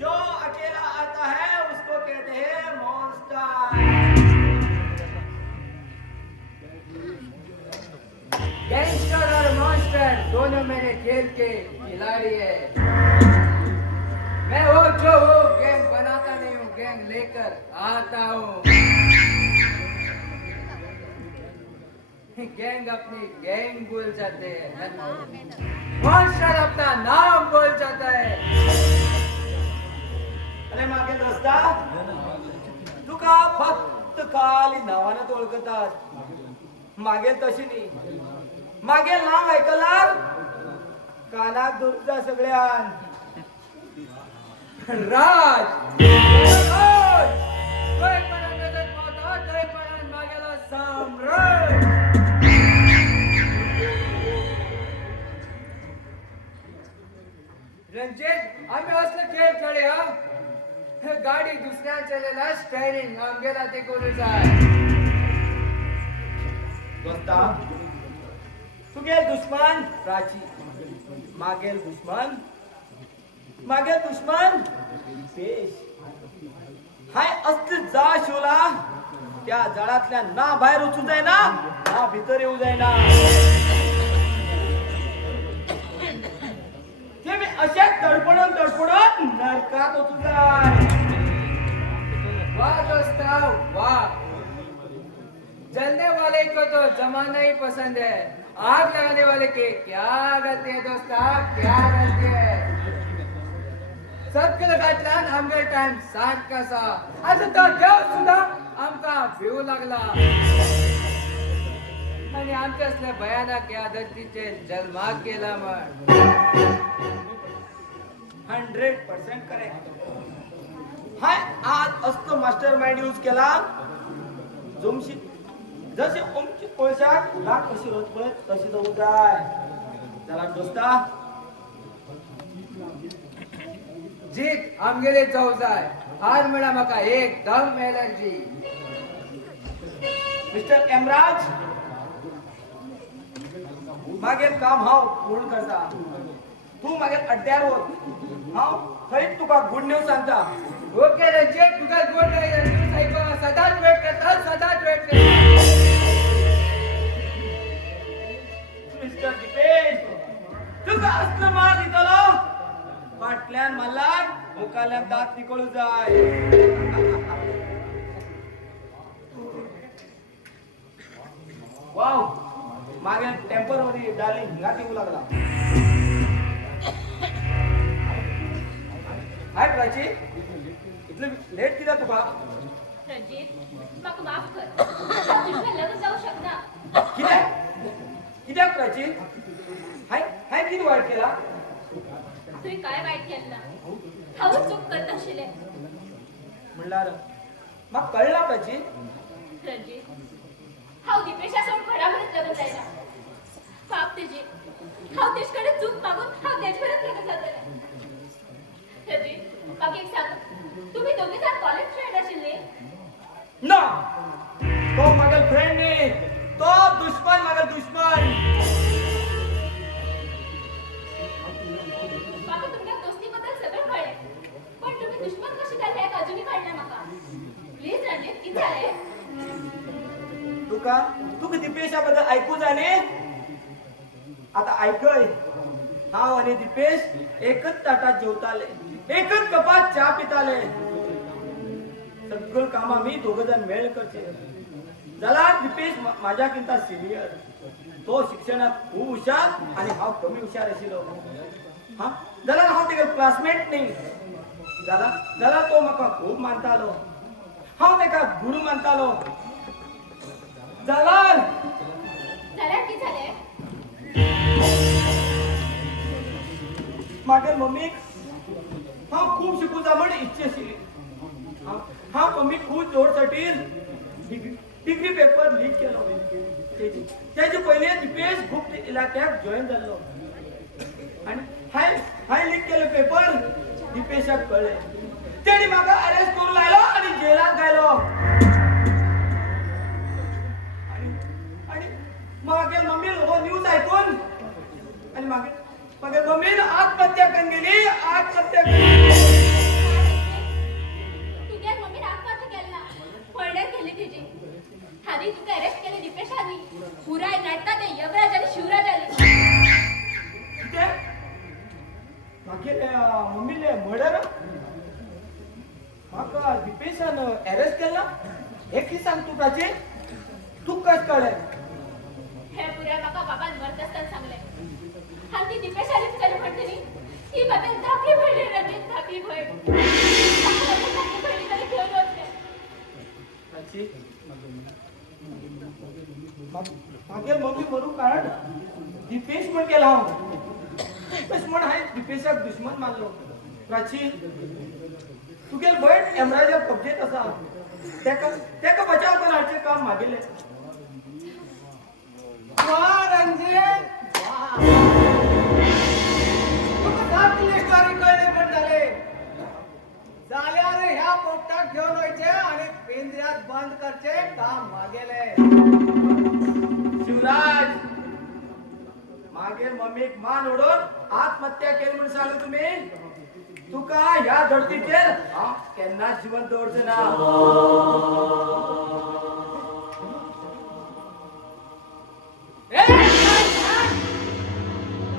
जो अकेला आता है उसको कहते हैं मॉन्स्टर गैंगस्टर और मॉन्स्टर दोनों मेरे खेल के खिलाड़ी है। मैं वो जो हूँ गैंग बनाता नहीं हूँ, गैंग लेकर आता हूँ। गैंग अपनी गैंग भूल जाते हैं, मॉन्स्टर अपना नाम भूल जाता है। अरे मागे दोस्ता तुका फक्त खाली नावानं ओळखतात मागेल तशी नाही मागेल नाव ऐकलार कानात दुर्जा सगळ्यान राज राज कोई पण नजर पाहता तरी पण मागेला सम्राट। रणजित आम्ही असले खेळ खेळे हा हे गाडी दुसऱ्या चलेला स्टेरिंग आमगेला ते करू जाय। दोस्ता तुगेल दुश्मन प्राची मागेल दुश्मन पेश हाय असली जा शिवला त्या जळातल्या ना बाहेर उचू जाय ना ना भीतर येऊ जाय ना ते मी अशा तडपडून नरकात होतो जाय वाह दोस्ता वाह, जलने वाले को तो जमाना ही पसंद है, आग लगाने वाले की क्या गलती है दोस्ता, क्या गलती है। सबके लगातल्यान आमगे टाइम साठ कसा आज तो देव सुद्धा आमका भिव लागला आणि आमच्या असल्या भयानक या धरतीचे जन्माक गेला म्हण 100% करेक्ट हाय आज असतो मास्टर माइंड यूज केला जोमशी जसे ओमची कोळशाक लाट कशी रोज पळत तशी जाऊ जाय त्याला दोस्ता जीत आमगेले जाऊ जाय आज म्हणा म्हाका एकदम एलर्जी. मिस्टर एमराज, मागेल काम हांव पूर्ण करता. तू मागेल अड्ड्यार वच. हांव थंयच तुका गुड न्यूज सांगता. ओके रणजित, तुका गोड न्यूज ऐकून सदांच वेट करता, सदांच वेट करता. मिस्टर दिपेश, तुका असलं मार दितलो फाटल्यान मारल्यार मुखाल्यान दात निकळू जाय. वाव, मागे टेम्पररी डार्लिंग हिंगात येऊ लागला. हाय प्राची, इतलं लेट कित्याक तुका? रणजित म्हाका माफ कर. तुझ्या लग्न जाऊ शकना. कित्याक प्राची? हाय हाय किती वाईट केला? तुवें काय वायट केलें ना. हांवूच चूक करता आशिल्लें. म्हणल्यार म्हाका कळना प्राची. रणजित, हांव दिपेशा सोड घरा कडेन लग्न जायना. पाप तेजी. हांव तेजे कडेन चूक मागून हांव तेजे कडेन लग्न जातलें. रणजित, म्हाका एक सांग, तुमी दोगी जाण कॉलेज फ्रेंड आशिल्ली? ना, तो मागेल फ्रेंड न्ही, तो दुश्मन मागेल दुश्मन. म्हाका तुमच्या दोस्ती बद्दल सगळें कळ्ळें. पण तुमी दुश्मन कशे जाले हें अजुनूय कळना म्हाका. प्लीज रणजित, कितें जालें? तुका दिपेशा बद्दल आयकू जाय न्ही? आता आयकय. हांव आनी दिपेश एकच ताटात जेवताले, एकच कपात च्या पिताले. सगळं काम आमी दोघ जाण मेळ करचे. जाल्यार दिपेश म्हाज्याकिंता सिनियर. तो शिक्षणात खूब हुशार आनी हांव कमी हुशार आशिल्लो. हा, जाल्यार हांव तेगे क्लासमेट न्ही. जाल्यार तो म्हाका खूब मानतालो. हांव तेका गुरू मानतालो. जाल्यार कितें जालें? मागीर मम्मीक हांव खूब शिकूं जा म्हण इच्छा आशिल्ली. हांव मम्मीक खूब जोरसाठी डिग्री पेपर लीक केलो. तेजे पयलीं दिपेश गुप्त इलाक्याक जॉईन जाल्लो. आनी हांवें लीक केलो पेपर दिपेशाक कळ्ळें. तेणी म्हाका अरेस्ट करून लायलो आनी जेलांत घायलो. आनी मागीर मम्मीन हो न्यूज आयकून आनी मागीर मम्मीन आत्महत्या करून गेली. आत्महत्या तुगे मम्मीन आत्महत्या केली ना. पळण्यात गेली तिची. हाली तुका अरेस्ट केले दिपेशांनी. पुराय नाटकात ते यमराज आनी शिवराज आले. मागीर मम्मीले मर्डर म्हाका दिपेशान अरेस्ट केला. हे कितें सांग तू प्राची? तू कशें कळ्ळें? हे पुराय म्हाका बाबान मरता सांगलें. आनी ती दिपेशानीच केली म्हणटली. ती बाबेन धाकली भयणी रणजीत, धाकली भयण. धाकली भयणी कडेन घेवन वचलें. प्राची, मागीर मम्मी मरू कारण दिपेश म्हण केला हांव. दिपेश म्हण हांवें दिपेशाक दुश्मन मानलो. प्राची, तुगेल भयण एमराजा कब्जेत आसा. तेका बचाव करून हाडचें काम मागिल्लें. वाह रणजित, वाह. तुका धाकली स्टोरी कळ्ळी पण जाल्यार ह्या पोपटाक घेवन वयचे आनी पिंजऱ्यात बंद करचे काम मागेले. शिवराज, मागीर मम्मीक मान ओडून आत्महत्या केली म्हणून सांगले तुमी. तुका ह्या धरतीचेर हांव केन्नाच जिवंत दवरचें ना.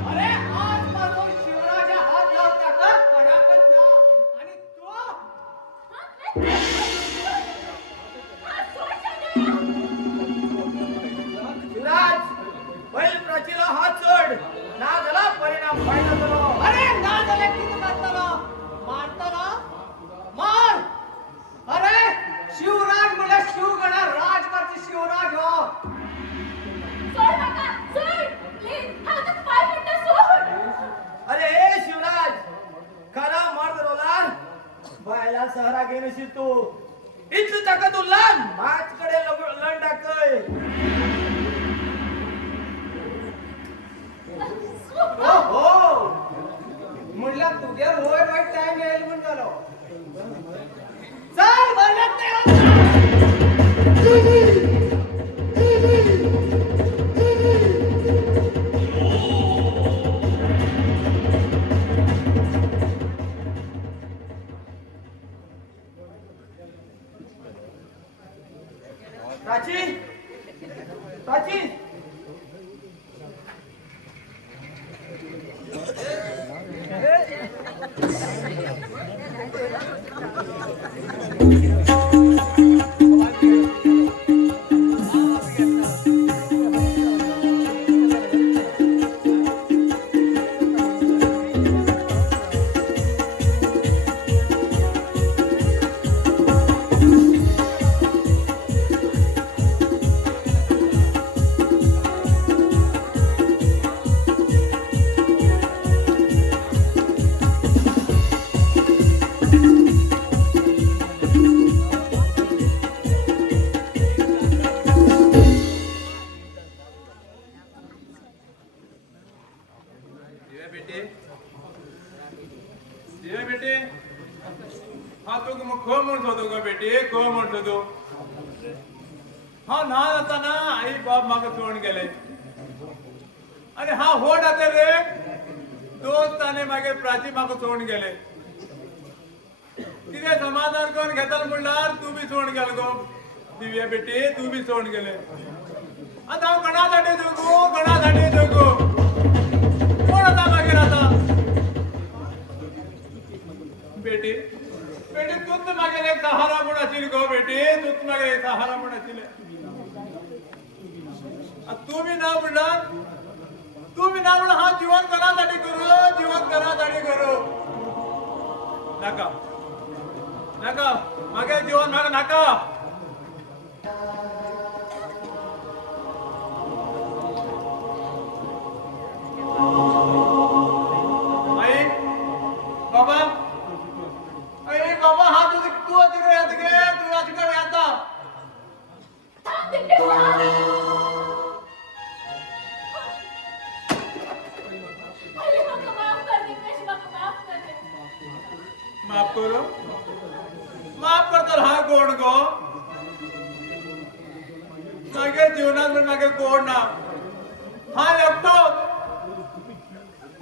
अरे आजपासून शिवराजा हात लावता का कडाकत ना. आणि तू शिवराज, बैल प्राचीला हात सोड. ना झाला परिणाम फायदा झालो. अरे ना झाले किती मारताना मार. अरे शिवराज प्राची प्राची दिव्या बेटे दिव्या बेटे हा तू मग खो म्हणत होतो का बेटे खो म्हणत होतो हा लहान असताना आई बाप माग सोडून गेले आणि हा होड आता रे दोस्त आणि मागे प्राची माग सोडून गेले तिथे समाधान करून घेताल म्हणल्यार तू बी सोडून गेल गो दिव्या बेटे तू बी सोडून गेले आता हांव कोणासाठी जगू कोण आता मागीर आता बेटी बेटी तूच मागीर एक सहारा म्हूण आशिल्ली गो बेटी तूच मागीर एक सहारा म्हूण आशिल्लें तू बी ना म्हणल्यार हा जीवन कोणासाठी करू नाका नाका मागे जीवन म्हाका नाका आई बाबा हा तू तिकडे येत गे तू तिकडे येता माफ करतो हा कोण गो मागे जीवनात मागे कोण ना हा एकटो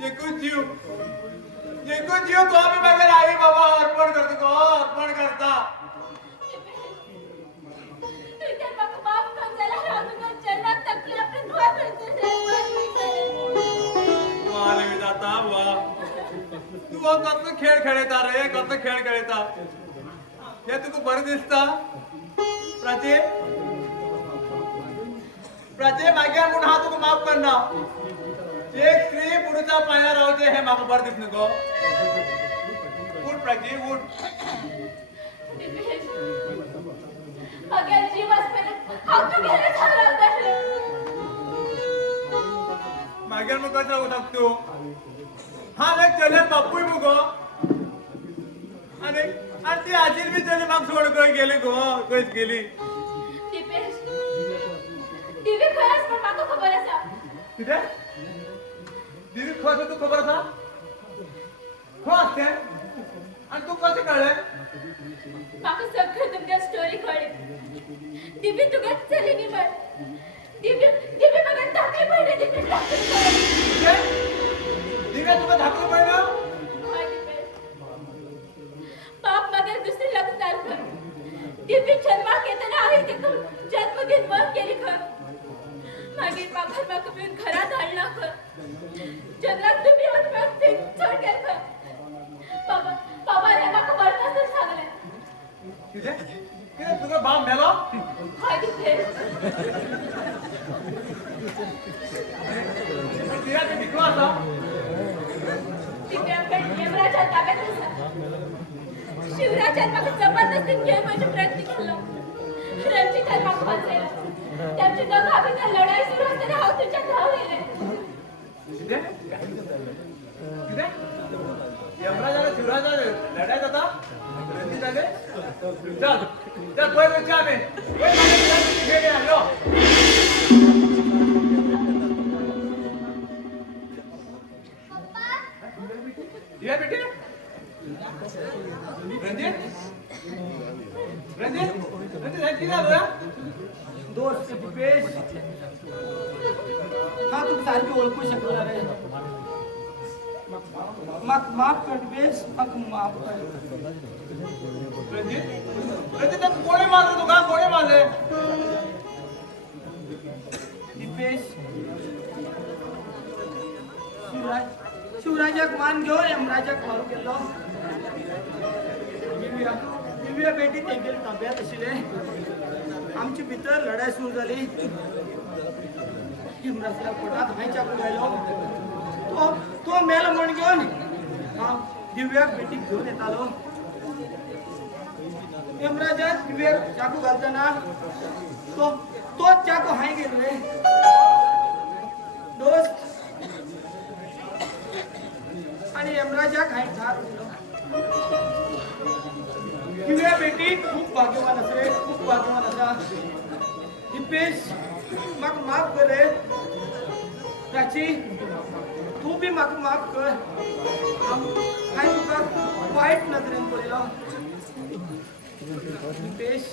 एकूच जीव तो आम्ही मागे आई बाबा अर्पण करता तू कसं खेळ खेळता रे कसं खेळ खेळता हे तुका बरं दिसता प्राची मागे म्हणून हा तुका माफ करना एक स्त्री पुरुषा पायार रावचे हे म्हाका बरं दिसना गो उठ प्राची उठ मागेर मग कसं राहू शकतो हा एक चलन बापूय मुगो आणि ती आजील बी चली म्हाका सोड खंय गेली गो खंयच गेली कितें दिवी खंय तू खबर आसा खंय आसते आणि तू कशें कळ्ळें म्हाका सगळं तुमच्या स्टोरी कळ्ळी दिव्य तुगे चलिनी म्हण दिव्य म्हाका धाकली पडली दिव्या तुका धाकलो पडलो बाप मागेर दुसरी लग्न जाल दिव्य जन्माक येताना आई तिका जन्म घेवन वर गेली खंय मागीर बापान म्हाका पिवन घरात हाडला खंय जंगलात तुम्ही येवन म्हाका थंय चड गेल खंय बाबाने म्हाका मरनासतना सांगलें कितें तुका बाप मेलो हय दिव्य दिव्या तू विकलो आसा दिव्यांकड यमराजा ताब्यात आसा शिवराजान म्हाका जबरदस्तीन घेवपाचो प्रयत्न केलो रंजितान म्हाका वाचयलो तांची दोगां भितर लढाई सुरू आसतना हांव तुज्या धांवलेलें यमराजाला शिवराजाला लढाई जाता रंजिताले चल पळय वयच्या आमी पळय मागीर घेणे आलो दिव्या बेटी रंजित किती झालं दोस्त भूपेश हा तू सारखी ओळखू शकलो ना रे माफ कर भूपेश माफ कर रंजित कोणी मारलं तुका कोणी मारले यमराजाक मान घेऊन यमराजाक मारू गेलो दिव्या बेटी तेंगेल ताब्यात आशिल्ले आमची भितर लढाई सुरू झाली यमराजाच्या पोटात हांय चाकू घायलो तो मेलो म्हण घेऊन हांव दिव्याक बेटीक घेऊन येतालो यमराजा दिव्याक चाकू घालताना तो चाकू हांय गेलो रे दोस्त आणि यमराजाक हांय घात दिलो दिव्या बेटी खूप भाग्यवान आसा रे खूप भाग्यवान आसा दिपेश म्हाका माफ कर रे प्राची तू बी म्हाका माफ कर हांवें तुका वायट नदरेन पळयलो दिपेश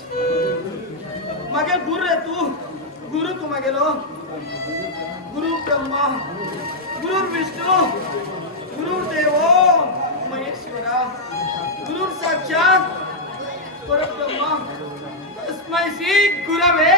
मागे गुरू रे तू मागेलो गुरु ब्रह्मा गुरु विष्णू गुरु देवो महेश्वरा गुरु साक्षात परब्रह्मा तस्मै श्री गुरवे